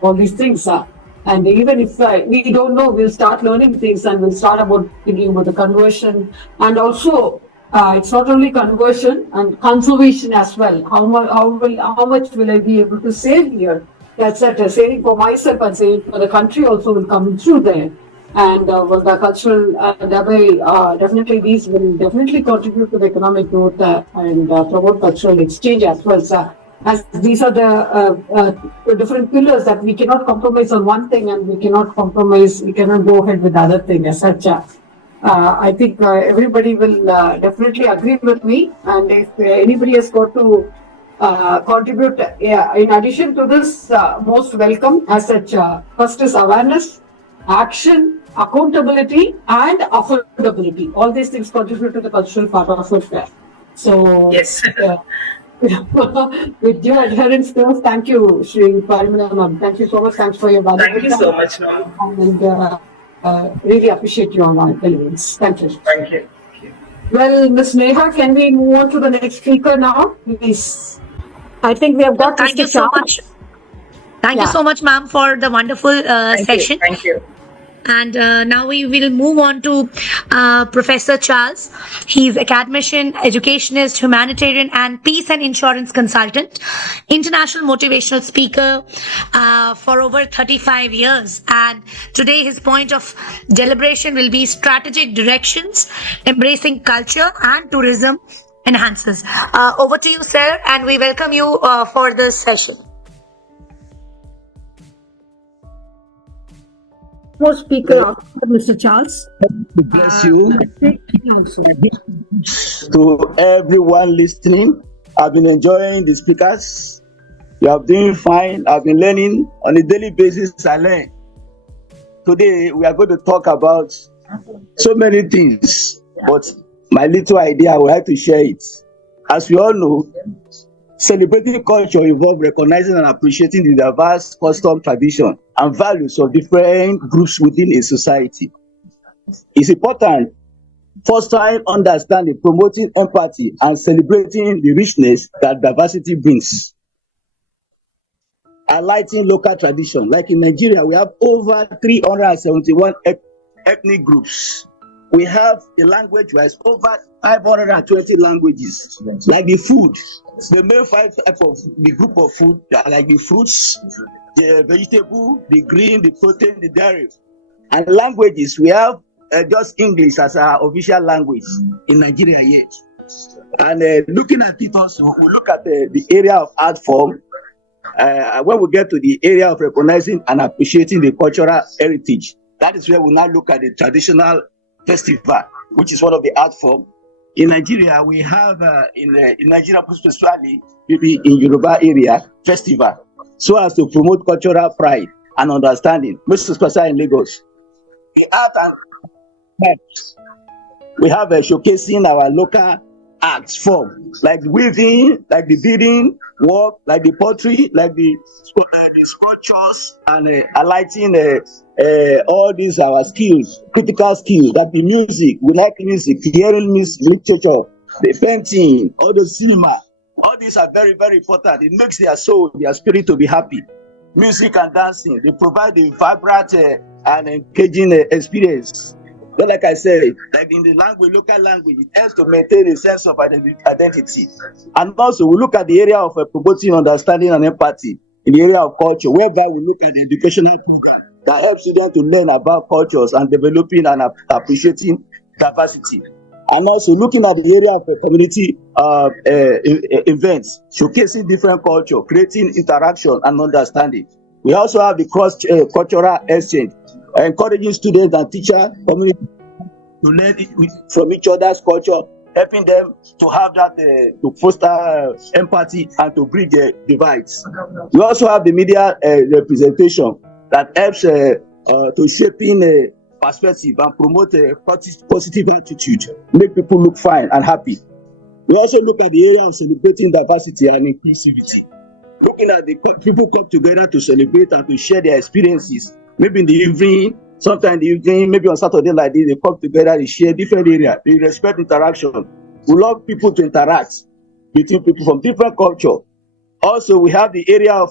all these things. And even if we don't know, we'll start learning things and we'll start about thinking about the conversion, and also. It's not only conversion and conservation as well. How much will I be able to save here? That's that saving for myself and saving for the country also will come through there. And the cultural, definitely these will definitely contribute to the economic growth and promote cultural exchange as well. As these are the different pillars that we cannot compromise on one thing, and we cannot go ahead with the other thing as such. I think everybody will definitely agree with me, and if anybody has got to contribute, in addition to this, most welcome as such. First is awareness, action, accountability, and affordability. All these things contribute to the cultural part of it. So, yes. With your adherence to us, thank you, Sri Parimala. Thank you so much. Thanks for your valuable time. Thank you so much, ma'am. And really appreciate your elements. Thank you. Thank you. Well, Ms. Neha, can we move on to the next speaker now, please? I think we have got. Thank you so much. Thank you so much, ma'am, for the wonderful session. Thank you. And now we will move on to Professor Charles. He's academician, educationist, humanitarian, and peace and insurance consultant, international motivational speaker for over 35 years. And today his point of deliberation will be strategic directions, embracing culture and tourism enhances. Over to you, sir, and we welcome you for this session. More speaker after Mr. Charles. Bless you. To everyone listening, I've been enjoying the speakers. You have been fine. I've been learning on a daily basis. I learn. today we are going to talk about so many things, but my little idea, I would like to share it. As we all know, celebrating culture involves recognizing and appreciating the diverse custom, tradition, and values of different groups within a society. It's important fostering understanding, promoting empathy, and celebrating the richness that diversity brings. Highlighting local tradition. Like in Nigeria, we have over 371 ethnic groups. We have a language-wise over 520 languages. Like the food, the main 5 types of the group of food are like the fruits, the vegetable, the green, the protein, the dairy. And languages, we have just English as our official language in Nigeria yet. And looking at it also, we look at the area of art form. When we get to the area of recognizing and appreciating the cultural heritage, that is where we now look at the traditional festival, which is one of the art form. In Nigeria, we have in Nigeria, especially maybe in Yoruba area, festival, so as to promote cultural pride and understanding, most especially in Lagos. The art and we have showcasing our local arts form, like weaving, like the beading work, like the pottery, like the sculptures, and highlighting all these our skills, critical skills, like the music. We like music, hearing music, literature, the painting, all the cinema. All these are very, very important. It makes their soul, their spirit to be happy. Music and dancing, they provide a vibrant and engaging experience. But like I said, like in the language, local language, it helps to maintain a sense of identity. And also, we look at the area of promoting understanding and empathy in the area of culture, whereby we look at the educational program that helps students to learn about cultures and developing and appreciating diversity. And also looking at the area of community events, showcasing different culture, creating interaction and understanding. We also have the cross-cultural exchange, encouraging students and teacher community to learn from each other's culture, helping them to have that, to foster empathy and to bridge divides. We also have the media representation that helps to shaping perspective and promote a positive attitude, make people look fine and happy. We also look at the area of celebrating diversity and inclusivity. Looking at the people come together to celebrate and to share their experiences. Maybe in the evening, sometime in the evening, maybe on Saturday like this, they come together, they share different areas, they respect interaction. We love people to interact between people from different culture. Also, we have the area of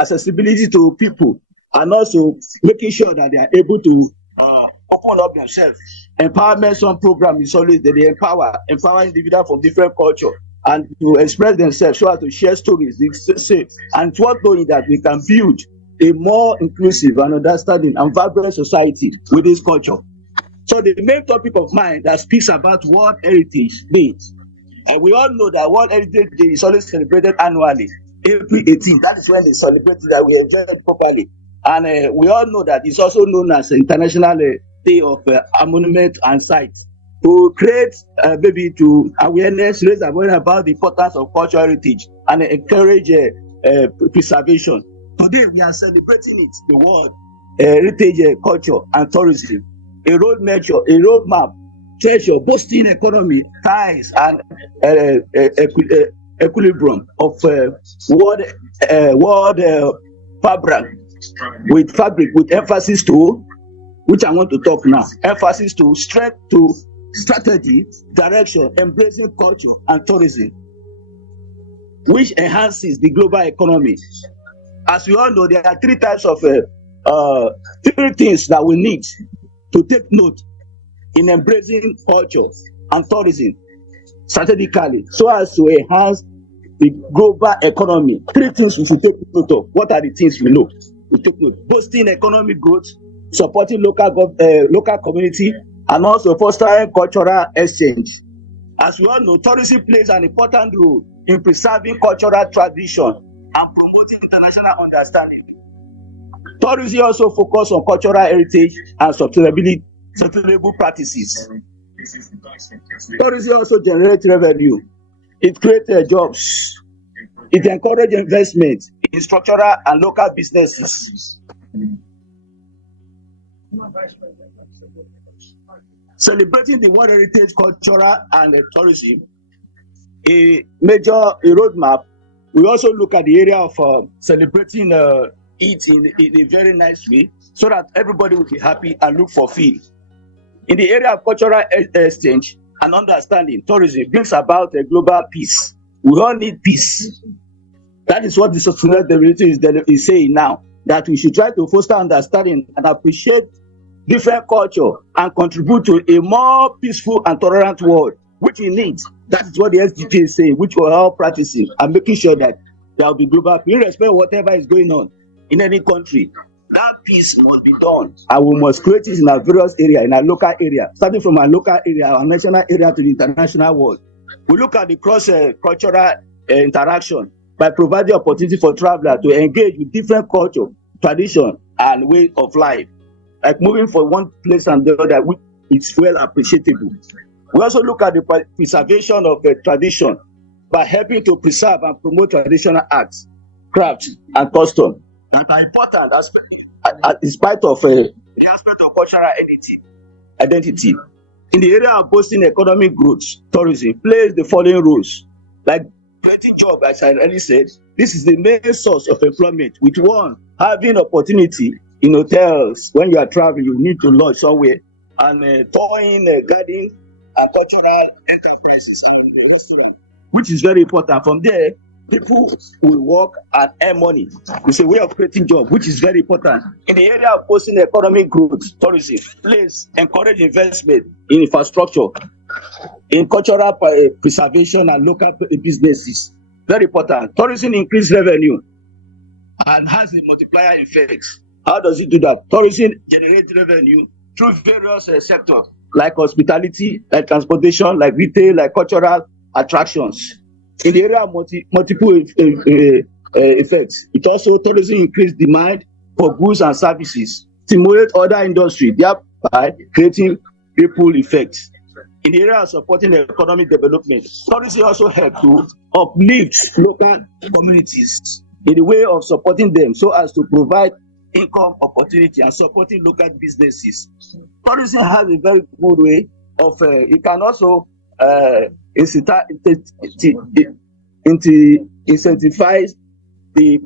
accessibility to people and also making sure that they are able to open up themselves. Empowerment, some program is always that they empower individuals from different culture and to express themselves so as to share stories, and what knowing that we can build a more inclusive and understanding and vibrant society with this culture. So the main topic of mine that speaks about World Heritage Day, and we all know that World Heritage Day is always celebrated annually, April 18th. That is when they celebrate it, that we enjoy it properly. And we all know that it's also known as International Day of Monument and Sites, to create maybe to awareness, raise awareness about the importance of cultural heritage and encourage preservation. Today we are celebrating it, the World Heritage Culture and Tourism, a roadmap, treasure, boosting economy, ties, and equilibrium of world fabric with emphasis to, which I want to talk now, emphasis to strength to strategy, direction, embracing culture and tourism, which enhances the global economy. As we all know, there are three types of three things that we need to take note in embracing culture and tourism strategically so as to enhance the global economy. Three things we should take note of. What are the things we know? We take note: boosting economic growth, supporting local community, and also fostering cultural exchange. As we all know, tourism plays an important role in preserving cultural tradition and promoting international understanding. Tourism also focuses on cultural heritage and sustainable practices. Tourism also generates revenue. It creates jobs. It encourages investment in structural and local businesses. Celebrating the World Heritage Cultural and Tourism, a major roadmap. We also look at the area of celebrating it in a very nice way so that everybody will be happy and look fulfilled. In the area of cultural exchange and understanding, tourism brings about a global peace. We all need peace. That is what the sustainable development is saying now, that we should try to foster understanding and appreciate different culture and contribute to a more peaceful and tolerant world, which we need. That is what the SDG is saying, which we're all practicing and making sure that there will be global peace, irrespective of whatever is going on in any country. That peace must be done, and we must create it in our various areas, in our local area, starting from our local area, our national area to the international world. We look at the cross-cultural interaction by providing opportunity for travelers to engage with different culture, tradition, and way of life. Like moving from one place and the other, which is well appreciable. We also look at the preservation of the tradition by helping to preserve and promote traditional arts, crafts, and custom. And an important aspect, in spite of the aspect of cultural identity. In the area of boosting economic growth, tourism plays the following roles. Like creating jobs, as I already said, this is the main source of employment. With one, having opportunity in hotels. When you are traveling, you need to lodge somewhere, and touring, gardening, and cultural enterprises and the restaurant, which is very important. From there, people will work and earn money. It's a way of creating jobs, which is very important. In the area of boosting economic growth, tourism plays encourage investment in infrastructure, in cultural preservation and local businesses. Very important. Tourism increases revenue and has a multiplier effect. How does it do that? Tourism generates revenue through various sectors like hospitality, like transportation, like retail, like cultural attractions. In the area of multiple effects, it also tourism increases demand for goods and services, stimulate other industry, thereby creating ripple effects. In the area of supporting economic development, tourism also helps to uplift local communities in the way of supporting them so as to provide income opportunity and supporting local businesses. Tourism has a very good way of it can also incentivize the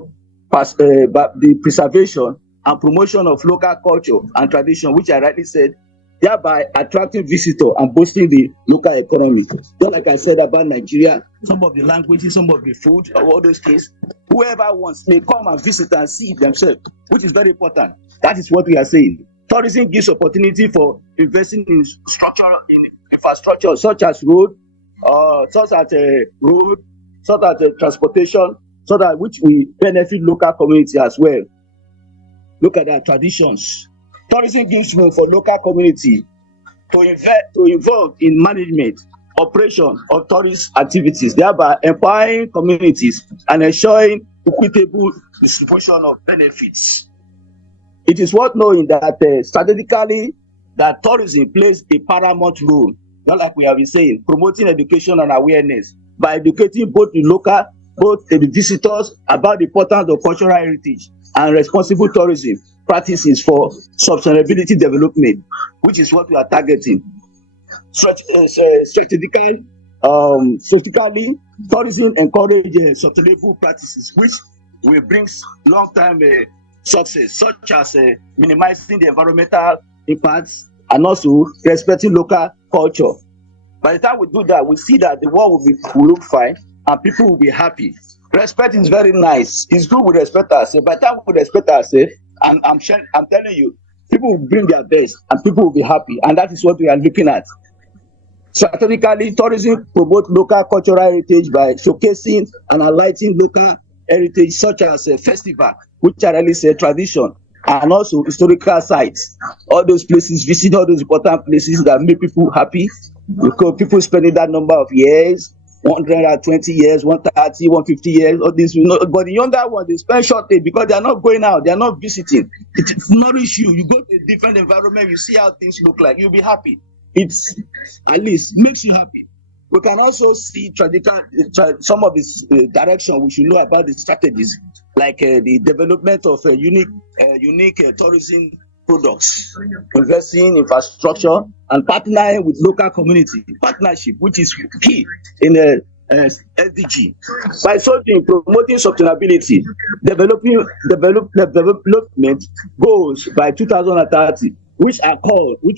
preservation and promotion of local culture and tradition, which I rightly said, thereby attracting visitors and boosting the local economy. Just like I said about Nigeria, some of the languages, some of the food, all those things, whoever wants may come and visit and see it themselves, which is very important. That is what we are saying. Tourism gives opportunity for investing in infrastructure such as road, transportation, so that which will benefit local community as well. Look at their traditions. Tourism gives room for local community to involve in management, operation of tourist activities, thereby empowering communities and ensuring equitable distribution of benefits. It is worth knowing that strategically, that tourism plays a paramount role, not like we have been saying, promoting education and awareness by educating both the visitors about the importance of cultural heritage and responsible tourism practices for sustainability development, which is what we are targeting. Strategically, tourism encourages sustainable practices, which will bring long-term success, such as minimizing the environmental impacts and also respecting local culture. By the time we do that, we see that the world will look fine and people will be happy. Respect is very nice. It's good we respect ourselves. By the time we respect ourselves, I'm telling you, people will bring their best and people will be happy, and that is what we are looking at. Strategically, tourism promotes local cultural heritage by showcasing and highlighting local heritage such as a festival, which are really a tradition, and also historical sites. All those places, visit all those important places that make people happy, because people spending that number of years, 120 years, 130, 150 years, all this, but the younger ones, they spend short day because they are not going out, they are not visiting. It nourishes you. You go to a different environment, you see how things look like, you'll be happy. It's at least makes you happy. We can also see some of this direction we should know about the strategies, like the development of unique tourism products, investing in infrastructure, and partnering with local community partnership, which is key in the SDG. By so doing, promoting sustainability, development goals by 2030, which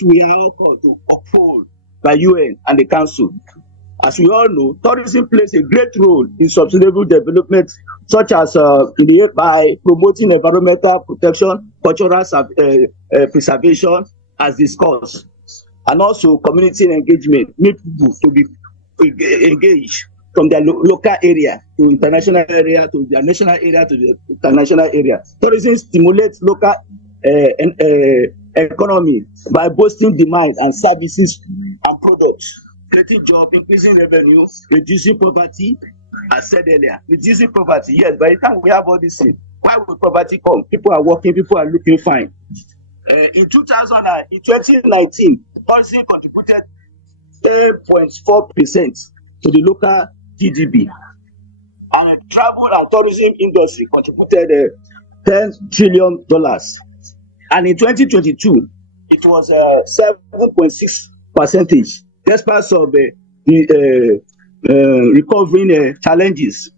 we are all called to uphold by UN and the Council. As we all know, tourism plays a great role in sustainable development, such as by promoting environmental protection, cultural preservation, as discussed, and also community engagement, make people to be engaged from their local area to international area to their national area to the international area. Tourism stimulates local economy by boosting demand and services and products, creating jobs, increasing revenue, reducing poverty. As said earlier, reducing poverty. Yes, by the time we have all these things, why will poverty come? People are working, people are looking fine. In 2019, tourism contributed 10.4% to the local GDP, and the travel and tourism industry contributed $10 trillion. And in 2022, it was 7.6%, despite of the recovering challenges.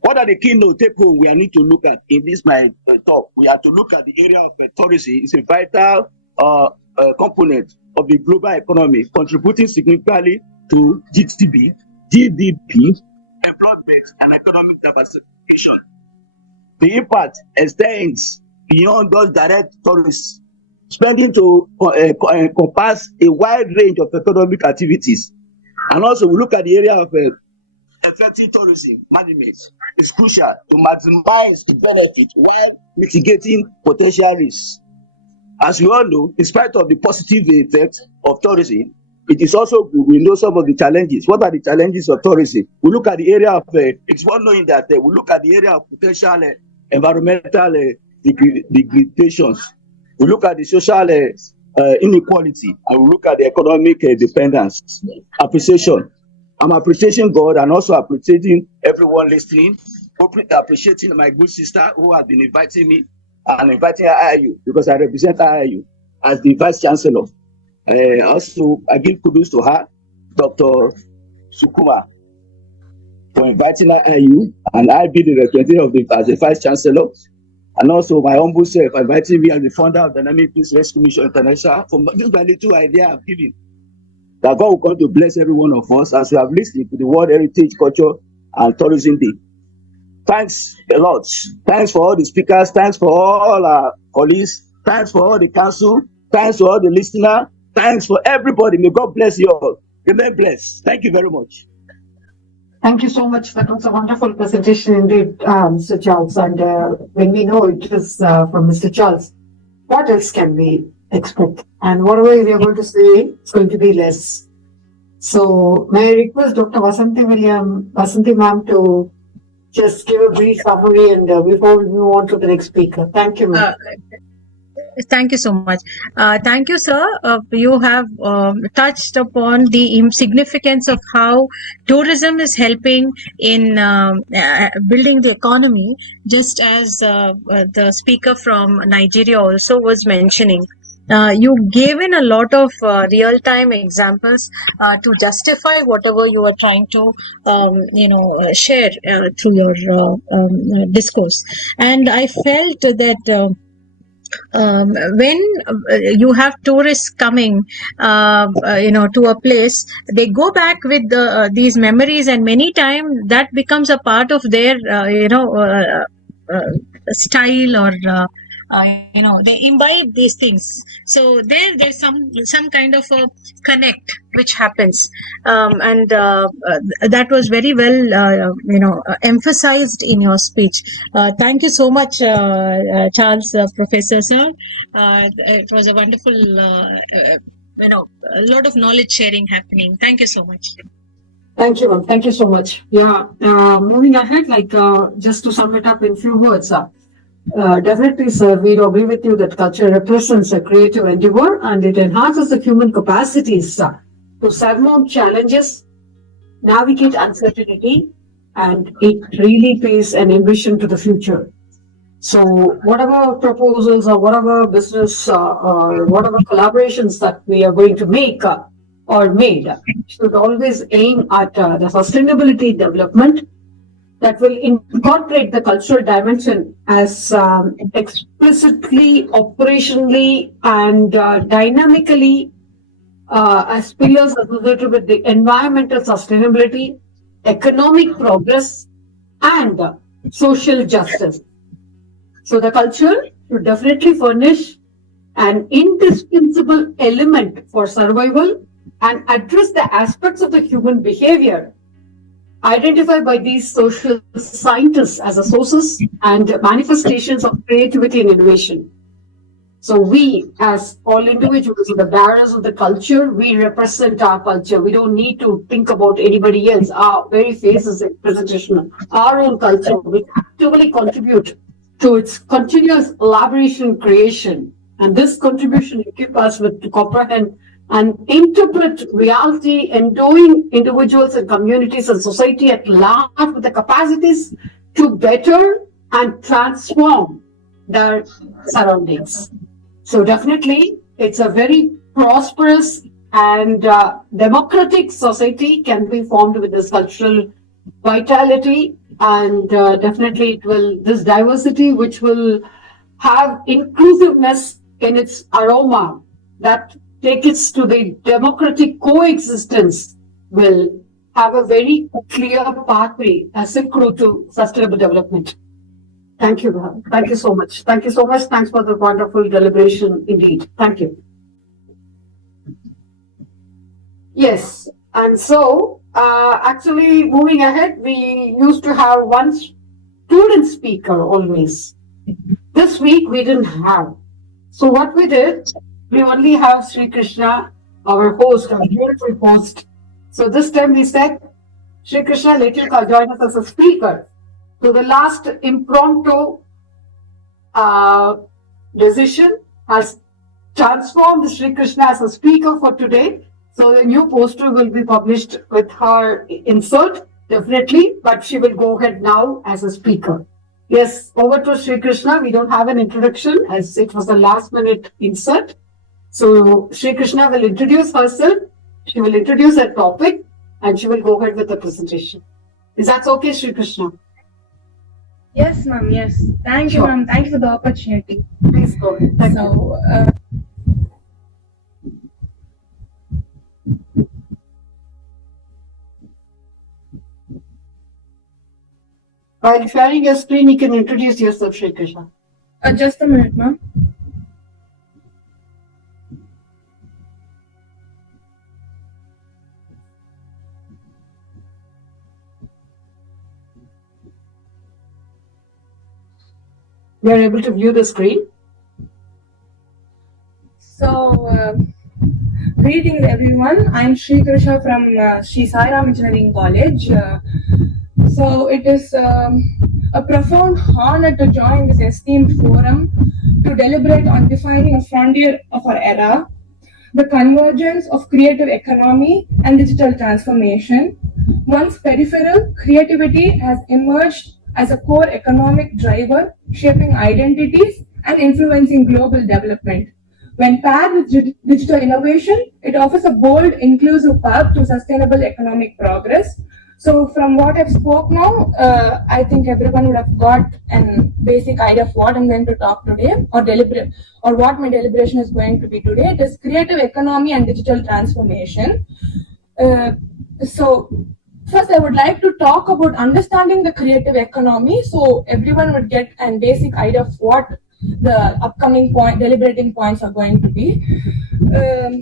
What are the keynote take home we need to look at in this my talk? We have to look at the area of tourism. It's a vital component of the global economy, contributing significantly to GDP, employment, and economic diversification. The impact extends beyond those direct tourists, spending to encompass a wide range of economic activities. And also, we look at the area of effective tourism management. It's crucial to maximize the benefit while mitigating potential risks. As we all know, in spite of the positive effects of tourism, it is also good. We know some of the challenges. What are the challenges of tourism? We look at the area of, it's well known that we look at the area of potential environmental degradations. We look at the social inequality, and we look at the economic dependence. Appreciation. I'm appreciating God and also appreciating everyone listening. Appreciating my good sister who has been inviting me and inviting IIU because I represent IIU as the Vice Chancellor. Also, I give kudos to her, Dr. Sukumar, for inviting IIU, and I be the representative as the Vice Chancellor. And also my humble self inviting me as the founder of Dynamic Peace Rescue Mission International for just my little idea I've given. That God will come to bless every one of us as we have listened to the World Heritage, Culture, and Tourism Day. Thanks a lot. Thanks for all the speakers. Thanks for all our colleagues. Thanks for all the council. Thanks for all the listeners. Thanks for everybody. May God bless you all. Remain blessed. Thank you very much. Thank you so much. That was a wonderful presentation indeed, Mr. Charles. And when we know it is from Mr. Charles, what else can we expect? And whatever we are going to say, it's going to be less. So may I request Dr. Vasanthi ma'am to just give a brief summary and before we move on to the next speaker. Thank you, ma'am. Thank you so much. Thank you, sir. You have touched upon the significance of how tourism is helping in building the economy, just as the speaker from Nigeria also was mentioning. You gave in a lot of real-time examples to justify whatever you are trying to, share through your discourse. And I felt that when you have tourists coming, to a place, they go back with these memories, and many times that becomes a part of their, style, or they imbibe these things. So there's some kind of a connect which happens, and that was very well emphasized in your speech. Thank you so much, Charles, Professor sir. It was a wonderful a lot of knowledge sharing happening. Thank you so much. Thank you, ma'am. Thank you so much. Yeah, moving ahead, just to sum it up in few words, definitely, sir, we agree with you that culture represents a creative endeavor and it enhances the human capacities to surmount challenges, navigate uncertainty, and it really pays an ambition to the future. So whatever proposals or whatever business or whatever collaborations that we are going to make or made should always aim at the sustainability development that will incorporate the cultural dimension as explicitly, operationally, and dynamically as pillars associated with the environmental sustainability, economic progress, and social justice. So the culture should definitely furnish an indispensable element for survival and address the aspects of the human behavior identified by these social scientists as the sources and manifestations of creativity and innovation. So we, as all individuals, the bearers of the culture, we represent our culture. We don't need to think about anybody else. Our very face is a representation of our own culture. We actively contribute to its continuous elaboration and creation. And this contribution equips us with to comprehend and interpret reality, endowing individuals and communities and society at large with the capacities to better and transform their surroundings. So definitely, it's a very prosperous and democratic society can be formed with this cultural vitality, and definitely it will, this diversity which will have inclusiveness in its aroma that take it to the democratic coexistence will have a very clear pathway as a clue to sustainable development. Thank you, Bhav. Thank you so much. Thank you so much. Thanks for the wonderful deliberation indeed. Thank you. Yes, and so actually moving ahead, we used to have one student speaker always. This week we didn't have. So what we did, we only have Sri Krishna, our host, our beautiful host. So this time we said, Sri Krishna, let you join us as a speaker. So the last impromptu decision has transformed Sri Krishna as a speaker for today. So the new poster will be published with her insert, definitely, but she will go ahead now as a speaker. Yes, over to Sri Krishna. We don't have an introduction as it was a last minute insert. So Sri Krishna will introduce herself. She will introduce her topic and she will go ahead with the presentation. Is that okay, Sri Krishna? Yes, ma'am. Yes. Thank you, ma'am. Thank you for the opportunity. Please go ahead. Thank you. While sharing your screen, you can introduce yourself, Sri Krishna. Just a minute, ma'am. You are able to view the screen. So, greetings everyone. I'm Sri Krishna from Sri Sairam Engineering College. So it is a profound honor to join this esteemed forum to deliberate on defining a frontier of our era, the convergence of creative economy and digital transformation. Once peripheral, creativity has emerged as a core economic driver, shaping identities and influencing global development. When paired with digital innovation, it offers a bold, inclusive path to sustainable economic progress. So from what I've spoke now, I think everyone would have got a basic idea of what I'm going to talk today or what my deliberation is going to be today. It is creative economy and digital transformation. So first, I would like to talk about understanding the creative economy so everyone would get a basic idea of what the upcoming deliberating points are going to be. So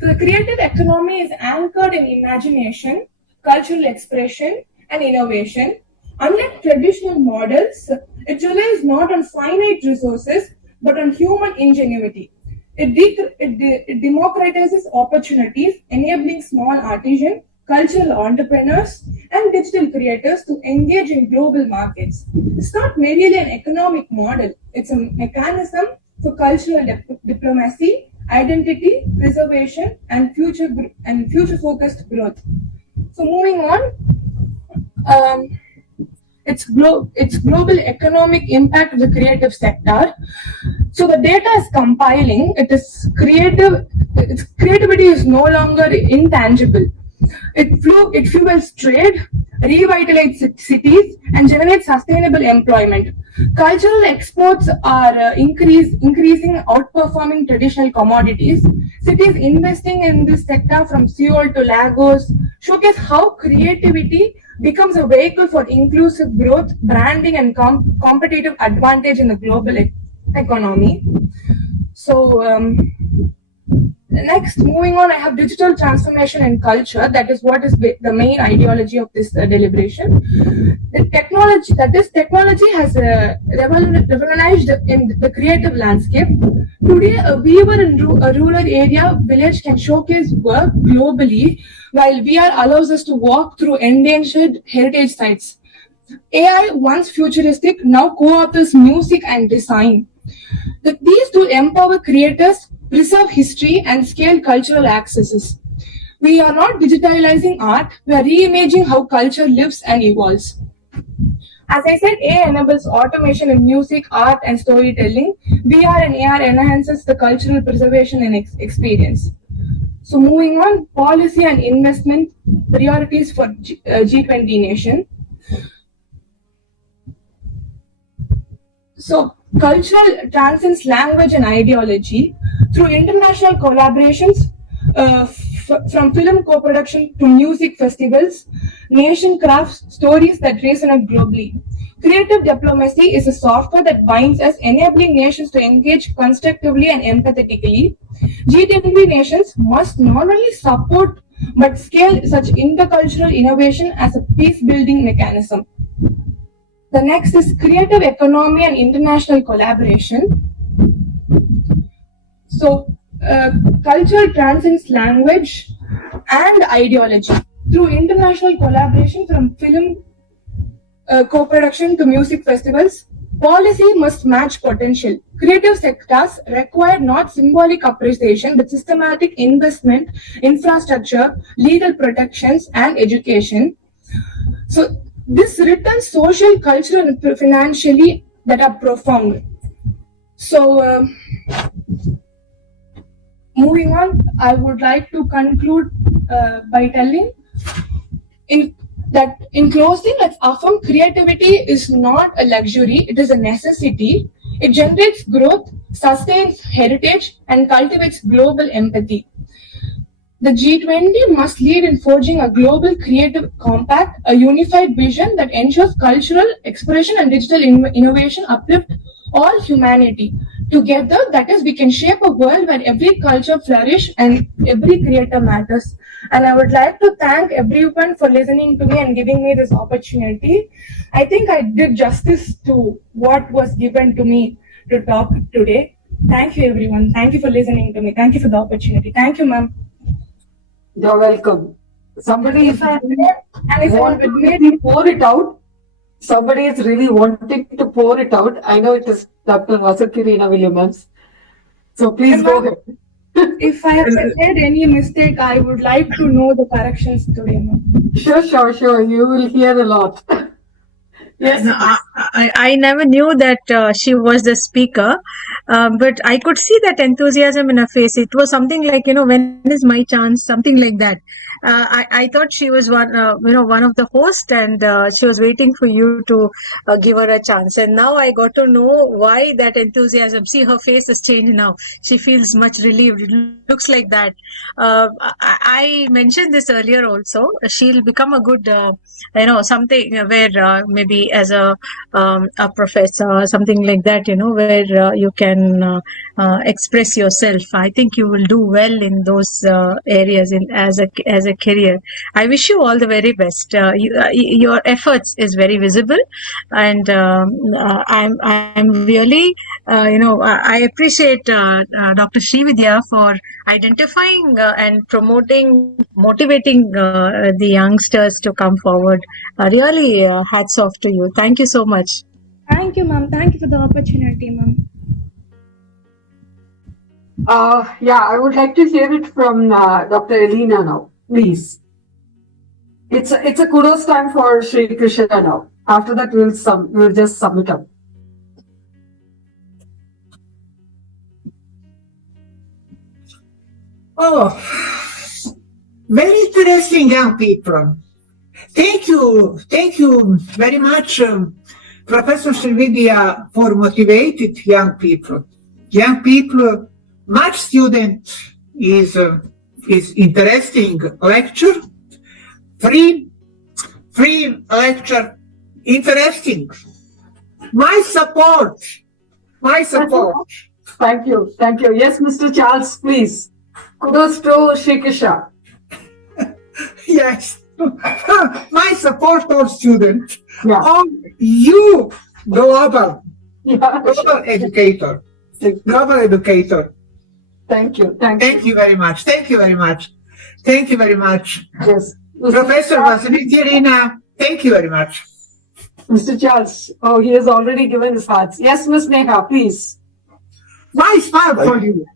the creative economy is anchored in imagination, cultural expression, and innovation. Unlike traditional models, it relies not on finite resources but on human ingenuity. It democratizes opportunities, enabling small artisans, cultural entrepreneurs, and digital creators to engage in global markets. It's not merely an economic model, it's a mechanism for cultural diplomacy, identity, preservation, and future-focused growth. So moving on, its global economic impact of the creative sector. So the data is compiling. Its creativity is no longer intangible. It fuels trade, revitalizes cities, and generates sustainable employment. Cultural exports are increasing, outperforming traditional commodities. Cities investing in this sector from Seoul to Lagos showcase how creativity becomes a vehicle for inclusive growth, branding, and competitive advantage in the global economy. So, next, moving on, I have digital transformation and culture. That is what is the main ideology of this deliberation. The technology has revolutionized in the creative landscape. Today, a weaver in a rural area village can showcase work globally, while VR allows us to walk through endangered heritage sites. AI, once futuristic, now co-authors music and design. These two empower creators, preserve history, and scale cultural accesses. We are not digitalizing art, we are reimagining how culture lives and evolves. As I said, AI enables automation in music, art, and storytelling. VR and AR enhances the cultural preservation and experience. So moving on, policy and investment priorities for G20 nation. So cultural transcends language and ideology through international collaborations, from film co-production to music festivals. Nation crafts stories that resonate globally. Creative diplomacy is a software that binds us, enabling nations to engage constructively and empathetically. G20 nations must not only support but scale such intercultural innovation as a peace-building mechanism. The next is creative economy and international collaboration. So, culture transcends language and ideology through international collaboration, from film co-production to music festivals. Policy must match potential. Creative sectors require not symbolic appreciation but systematic investment, infrastructure, legal protections, and education. So this returns social, cultural, and financially that are profound. So moving on, I would like to conclude by telling in closing, let's affirm creativity is not a luxury, it is a necessity. It generates growth, sustains heritage, and cultivates global empathy. The G20 must lead in forging a global creative compact, a unified vision that ensures cultural expression and digital innovation uplift all humanity. Together, that is, we can shape a world where every culture flourishes and every creator matters. And I would like to thank everyone for listening to me and giving me this opportunity. I think I did justice to what was given to me to talk today. Thank you, everyone. Thank you for listening to me. Thank you for the opportunity. Thank you, ma'am. You're welcome. Somebody is wanting to pour it out. Somebody is really wanting to pour it out. I know it is Dr. Vasakirina Williams. So please go ahead. If I have said any mistake, I would like to know the corrections today, ma'am. Sure. You will hear a lot. Yes. No, I never knew that she was the speaker, but I could see that enthusiasm in her face. It was something like, when is my chance? Something like that. I thought she was one of the hosts, and she was waiting for you to give her a chance. And now I got to know why that enthusiasm. See, her face has changed now. She feels much relieved. It looks like that. I mentioned this earlier also. She'll become a good, something where maybe as a professor or something like that, where you can express yourself. I think you will do well in those areas as a career. I wish you all the very best. Your efforts is very visible, and I'm really I appreciate Dr. Srividhya for identifying and motivating the youngsters to come forward. Really, hats off to you. Thank you so much. Thank you, ma'am. Thank you for the opportunity, ma'am. I would like to hear it from Dr. Elena now, please. It's a kudos time for Sri Krishna now. After that, we'll just submit up. Oh, very interesting, young people. Thank you very much, Professor Srividhya, for motivated young people. Young people, much student is interesting lecture, free lecture, interesting. My support. Thank you. Yes, Mr. Charles, please. Kudos to Shrikisha. Yes, my support for students. Yeah. Oh, you, global Yeah. educator. Thank you. Thank you very much. Yes. Professor Vasiliterina, thank you very much. Mr. Charles, oh, he has already given his hearts. Yes, Miss Neha, please. My smile for you.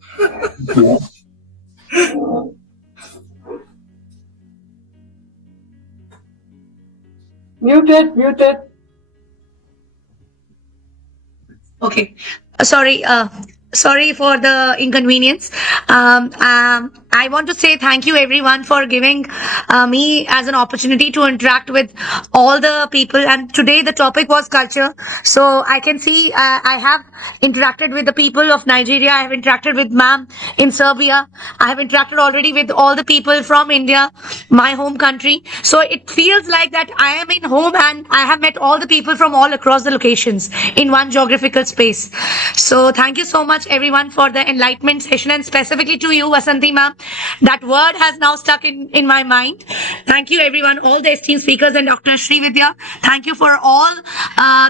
Muted. Okay. Sorry for the inconvenience. I want to say thank you everyone for giving me as an opportunity to interact with all the people. And today the topic was culture. So I can see I have interacted with the people of Nigeria. I have interacted with ma'am in Serbia. I have interacted already with all the people from India, my home country. So it feels like that I am in home and I have met all the people from all across the locations in one geographical space. So thank you so much everyone for the enlightenment session, and specifically to you, Vasanti ma'am. That word has now stuck in my mind. Thank you everyone, all the esteemed speakers, and Dr. Srividhya. Thank you for all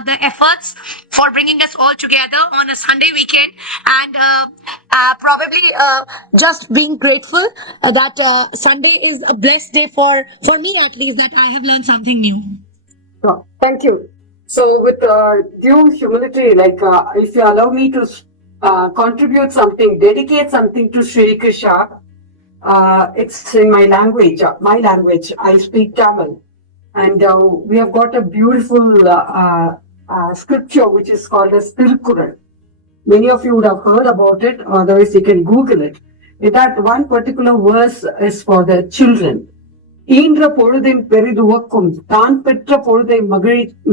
the efforts for bringing us all together on a Sunday weekend, and probably just being grateful that Sunday is a blessed day for me, at least, that I have learned something new. Oh, thank you. So with due humility, if you allow me to contribute something, dedicate something to Sri Krishna, it's in my language. I speak Tamil. And we have got a beautiful scripture which is called as Tirukkural. Many of you would have heard about it, otherwise you can Google it. In that one particular verse is for the children. ஈன்ற பொழுதின் பெரிதுவக்கும் தான் பெற்ற பொழுதை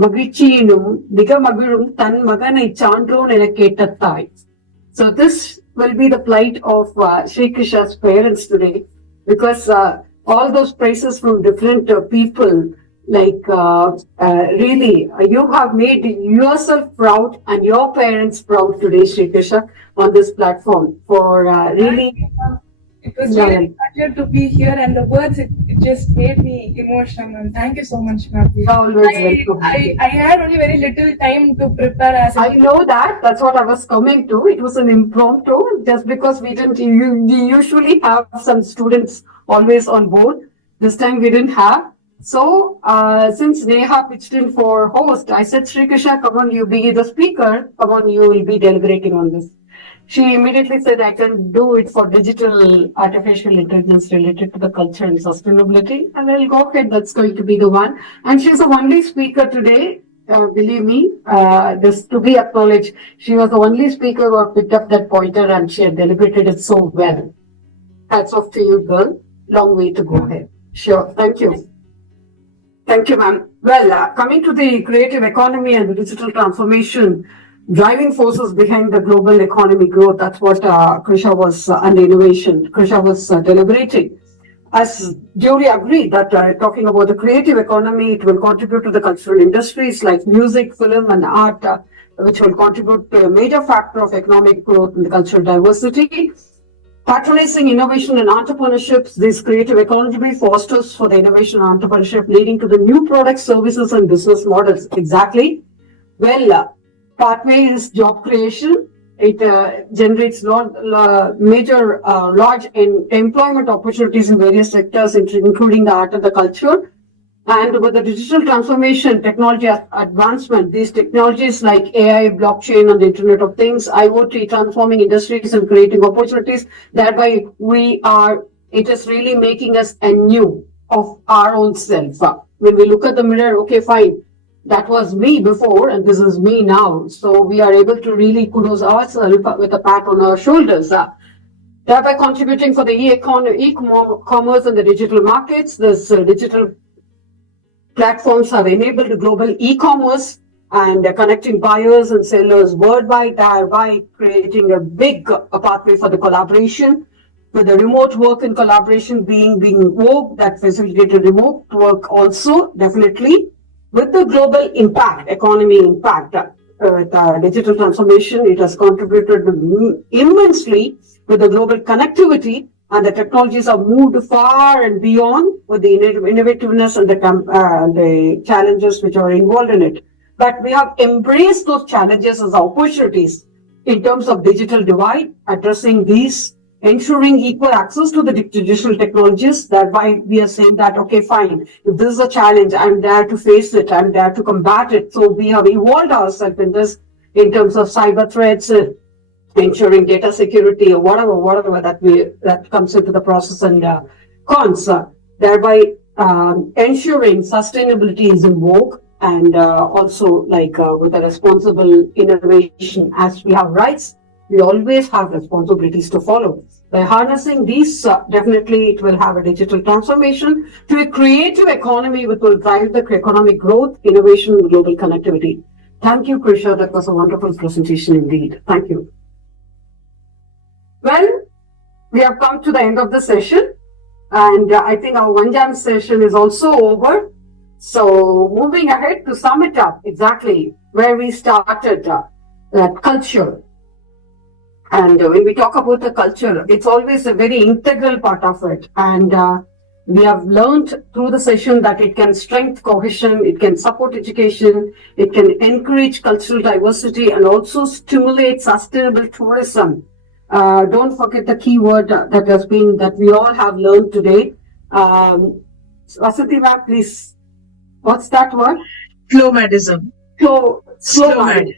மகிழ்ச்சியினும் மிக மகிழும் தன் மகனை சான்றோன் என கேட்ட தாய். So this will be the plight of Sri Krishna's parents today, because all those praises from different people, really, you have made yourself proud and your parents proud today, Sri Krishna, on this platform for really. It was really a pleasure to be here, and the words, it just made me emotional, ma'am. Thank you so much, ma'am. I had only very little time to prepare. I know that. That's what I was coming to. It was an impromptu, just because we usually have some students always on board. This time we didn't have. So, since Neha pitched in for host, I said, Sri Krishna, come on, you be the speaker. Come on, you will be deliberating on this. She immediately said, I can do it for digital artificial intelligence related to the culture and sustainability. And I'll go ahead, that's going to be the one. And she's the only speaker today, believe me, this to be acknowledged. She was the only speaker who picked up that pointer and she had deliberated it so well. Hats off to you, girl. Long way to go ahead. Sure, thank you. Thank you, ma'am. Well, coming to the creative economy and the digital transformation, driving forces behind the global economy growth. That's what Krisha was, and innovation, Krisha was deliberating. As duly agreed that talking about the creative economy, it will contribute to the cultural industries like music, film and art, which will contribute to a major factor of economic growth and the cultural diversity. Patronizing innovation and entrepreneurship, this creative economy fosters for the innovation and entrepreneurship, leading to the new products, services and business models. Exactly. Well, pathway is job creation. It generates large employment opportunities in various sectors, including the art and the culture. And with the digital transformation, technology advancement, these technologies like AI, blockchain, and the Internet of Things, IoT, transforming industries and creating opportunities. Thereby, it is really making us anew of our own self. When we look at the mirror, okay, fine. that was me before and this is me now. So we are able to really kudos ourselves with a pat on our shoulders. Thereby contributing for the e-commerce and the digital markets. This digital platforms have enabled global e-commerce and connecting buyers and sellers worldwide, thereby creating a big pathway for the collaboration. With the remote work and collaboration being vogue, that facilitated remote work also definitely. With the global impact, economy impact, digital transformation, it has contributed immensely with the global connectivity, and the technologies have moved far and beyond with the innovativeness and the challenges which are involved in it. But we have embraced those challenges as opportunities in terms of digital divide, addressing these, ensuring equal access to the digital technologies. Thereby we are saying that, okay, fine, if this is a challenge, I'm there to face it, I'm there to combat it. So we have evolved ourselves in this in terms of cyber threats, ensuring data security or whatever that comes into the process and cons. Thereby ensuring sustainability is in vogue, and also with a responsible innovation. As we have rights, we always have responsibilities to follow. By harnessing these, definitely it will have a digital transformation to a creative economy which will drive the economic growth, innovation, and global connectivity. Thank you, Krisha. That was a wonderful presentation indeed. Thank you. Well, we have come to the end of the session, and I think our one jam session is also over. So moving ahead to sum it up exactly where we started, that culture. And when we talk about the culture, it's always a very integral part of it. And we have learned through the session that it can strengthen cohesion, it can support education, it can encourage cultural diversity, and also stimulate sustainable tourism. Don't forget the key word that we all have learned today. Vasanthi ma'am, please. What's that word? Nomadism. Nomadism.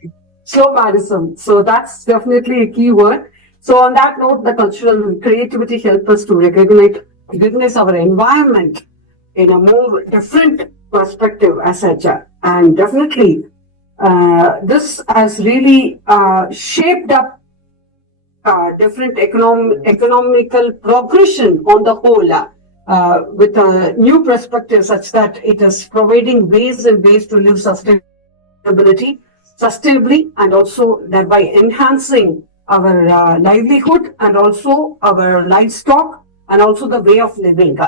So that's definitely a key word. So on that note, the cultural creativity helps us to recognize our environment in a more different perspective as such. And definitely, this has really shaped up different economical progression on the whole. With a new perspective such that it is providing ways and ways to live sustainably, and also thereby enhancing our livelihood and also our livestock and also the way of living.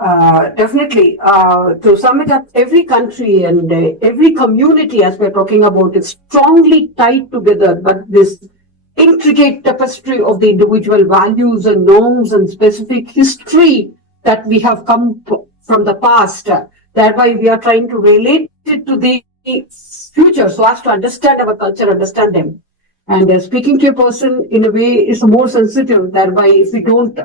Definitely, to sum it up, every country and every community, as we're talking about, is strongly tied together, but this intricate tapestry of the individual values and norms and specific history that we have come from the past. Thereby, we are trying to relate it to the future so as to understand our culture, understand them. And speaking to a person in a way is more sensitive. Thereby, if we don't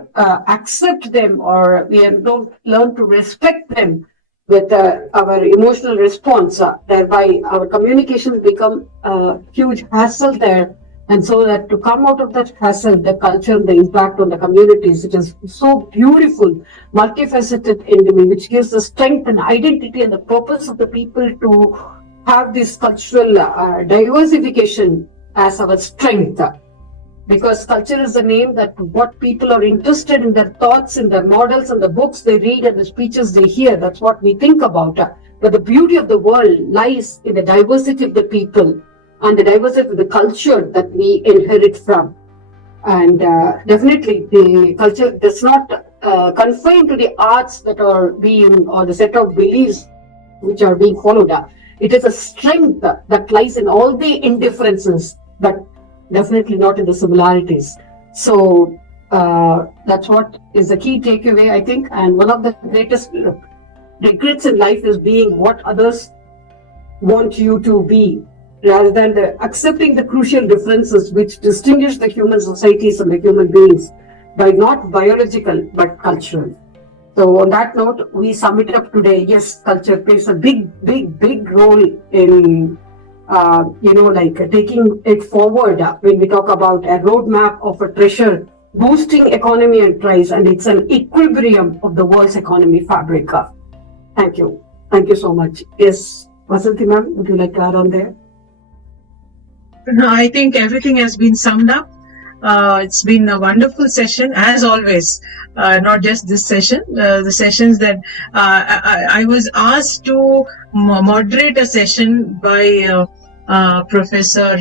accept them or we don't learn to respect them with our emotional response, thereby our communications become a huge hassle there. And so that to come out of that hassle, the culture, the impact on the communities, it is so beautiful, multifaceted in me, which gives the strength and identity and the purpose of the people to have this cultural diversification as our strength. Because culture is the name that what people are interested in, their thoughts, in their models, and the books they read and the speeches they hear. That's what we think about. But the beauty of the world lies in the diversity of the people and the diversity of the culture that we inherit from. And definitely the culture does not confine to the arts that are being, or the set of beliefs which are being followed. It is a strength that lies in all the indifferences, but definitely not in the similarities. So that's what is the key takeaway, I think. And one of the greatest regrets in life is being what others want you to be, rather than accepting the crucial differences which distinguish the human societies and the human beings by not biological but cultural. So on that note, we sum it up today. Yes, culture plays a big role in, taking it forward when we talk about a roadmap of a treasure, boosting economy and price, and it's an equilibrium of the world's economy fabric. Thank you. Thank you so much. Yes, Vasanthi ma'am, would you like to add on there? No, I think everything has been summed up. It's been a wonderful session, as always. Not just this session, the sessions that I was asked to moderate a session by Professor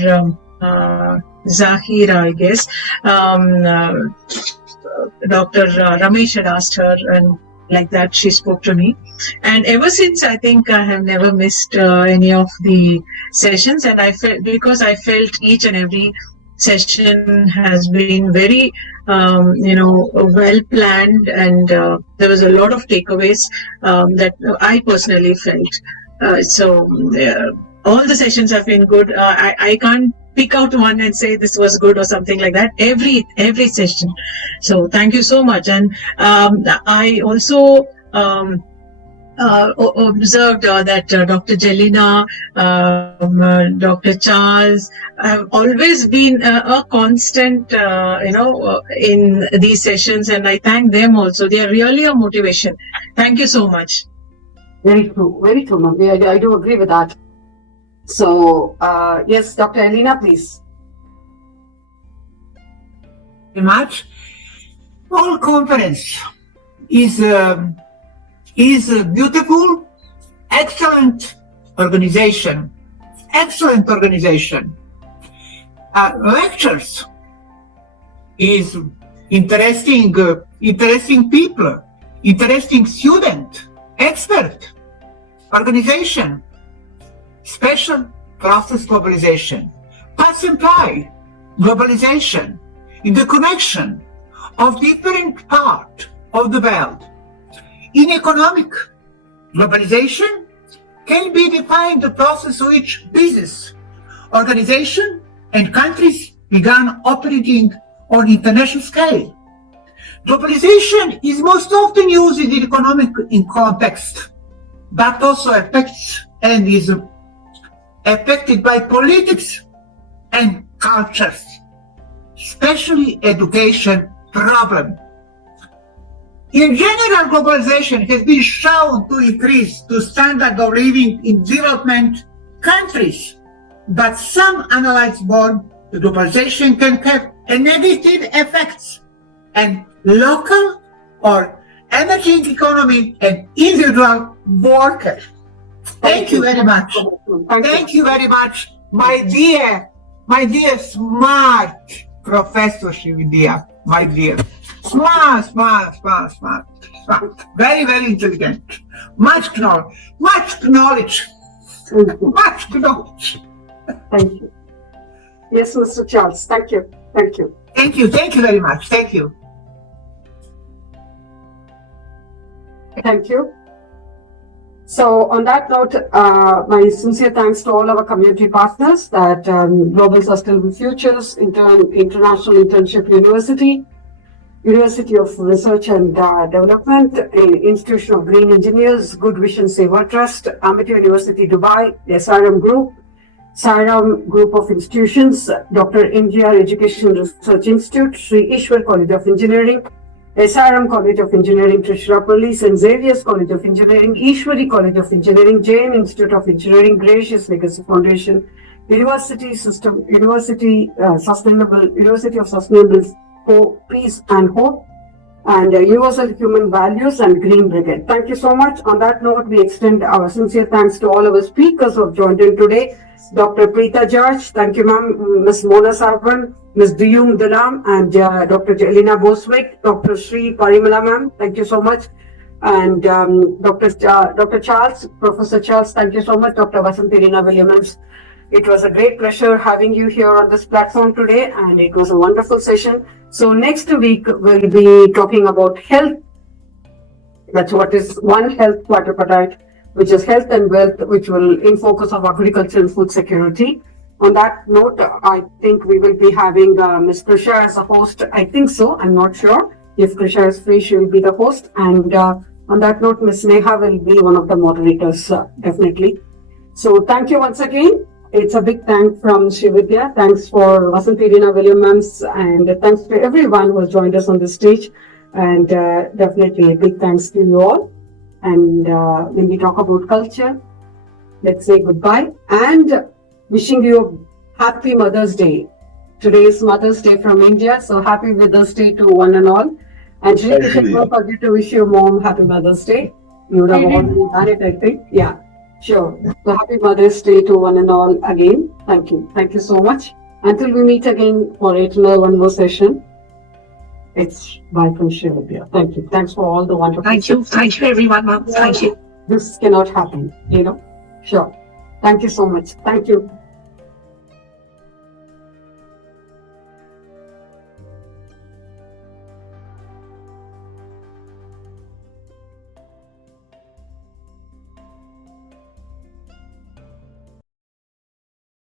Zahira, I guess. Dr. Ramesh had asked her, and like that she spoke to me. And ever since, I think I have never missed any of the sessions, and I felt, because I felt each and every session has been very well planned, and there was a lot of takeaways that I personally felt. So all the sessions have been good. I can't pick out one and say this was good or something like that. Every session. So thank you so much. And I also observed that Dr. Jelena, Dr. Charles have always been a constant, in these sessions, and I thank them also. They are really a motivation. Thank you so much. Very true, ma'am. I do agree with that. So, yes, Dr. Elena, please. Very much. All conference is beautiful, excellent organization. Lectures is interesting people, interesting student, expert, organization, special process globalization, pass and apply globalization, in the connection of different parts of the world. In economic globalization can be defined the process in which business, organization, and countries began operating on international scale. Globalization is most often used in the economic context, but also affects and is affected by politics and cultures, especially education problem. In general, globalization has been shown to increase the standard of living in development countries, but some analysts warn that globalization can have a negative effects on local or emerging economy and individual workers. Thank you very much. Thank you very much, my dear smart Professor Srividhya, my dear. Smart. Very, very intelligent. Much knowledge. Thank you. Yes, Mr. Charles. Thank you very much. Thank you. Thank you. So on that note, my sincere thanks to all our community partners, that Global Sustainable Futures, International Internship University, University of Research and Development, Institution of Green Engineers, Good Vision Seva Trust, Amity University Dubai, the Sairam Group of Institutions, Dr. MGR Education Research Institute, Sri Eshwar College of Engineering, Sairam College of Engineering, Tiruchirappalli, St. Xavier's College of Engineering, Easwari College of Engineering, Jain Institute of Engineering, Gracious Legacy Foundation, University of Sustainable Peace and Hope, and Universal Human Values, and Greenbrigade. Thank you so much. On that note, we extend our sincere thanks to all our speakers who have joined in today. Dr. Preeta George, thank you ma'am, Ms. Mona Sarvan, Ms. Diyum Dalam, and Dr. Jelena Boswick, Dr. Sri Parimala ma'am, thank you so much. And Dr. Charles, Professor Charles, thank you so much. Dr. Vasanthi Williams, it was a great pleasure having you here on this platform today, and it was a wonderful session. So next week, we'll be talking about health. That's what is One Health quadripartite, which is health and wealth, which will in focus of agriculture and food security. On that note, I think we will be having Ms. Krisha as a host. I think so. I'm not sure. If Krisha is free, she will be the host. And on that note, Ms. Neha will be one of the moderators, definitely. So thank you once again. It's a big thank from Srividhya. Thanks for Vasanthi Williams, and thanks to everyone who has joined us on this stage. And definitely a big thanks to you all. And when we talk about culture, let's say goodbye and wishing you a happy Mother's Day. Today is Mother's Day from India, so happy Mother's Day to one and all. And Shri Krishna, don't forget to wish your mom happy Mother's Day. You would have already done it, I think. Yeah, sure. So happy Mother's Day to one and all again. Thank you. Thank you so much. Until we meet again for one more session. It's bye from Srividhya. Thank you. Thanks for all the wonderful. Thank you. Thank you, everyone, ma'am. Thank you. This cannot happen, Sure. Thank you so much. Thank you.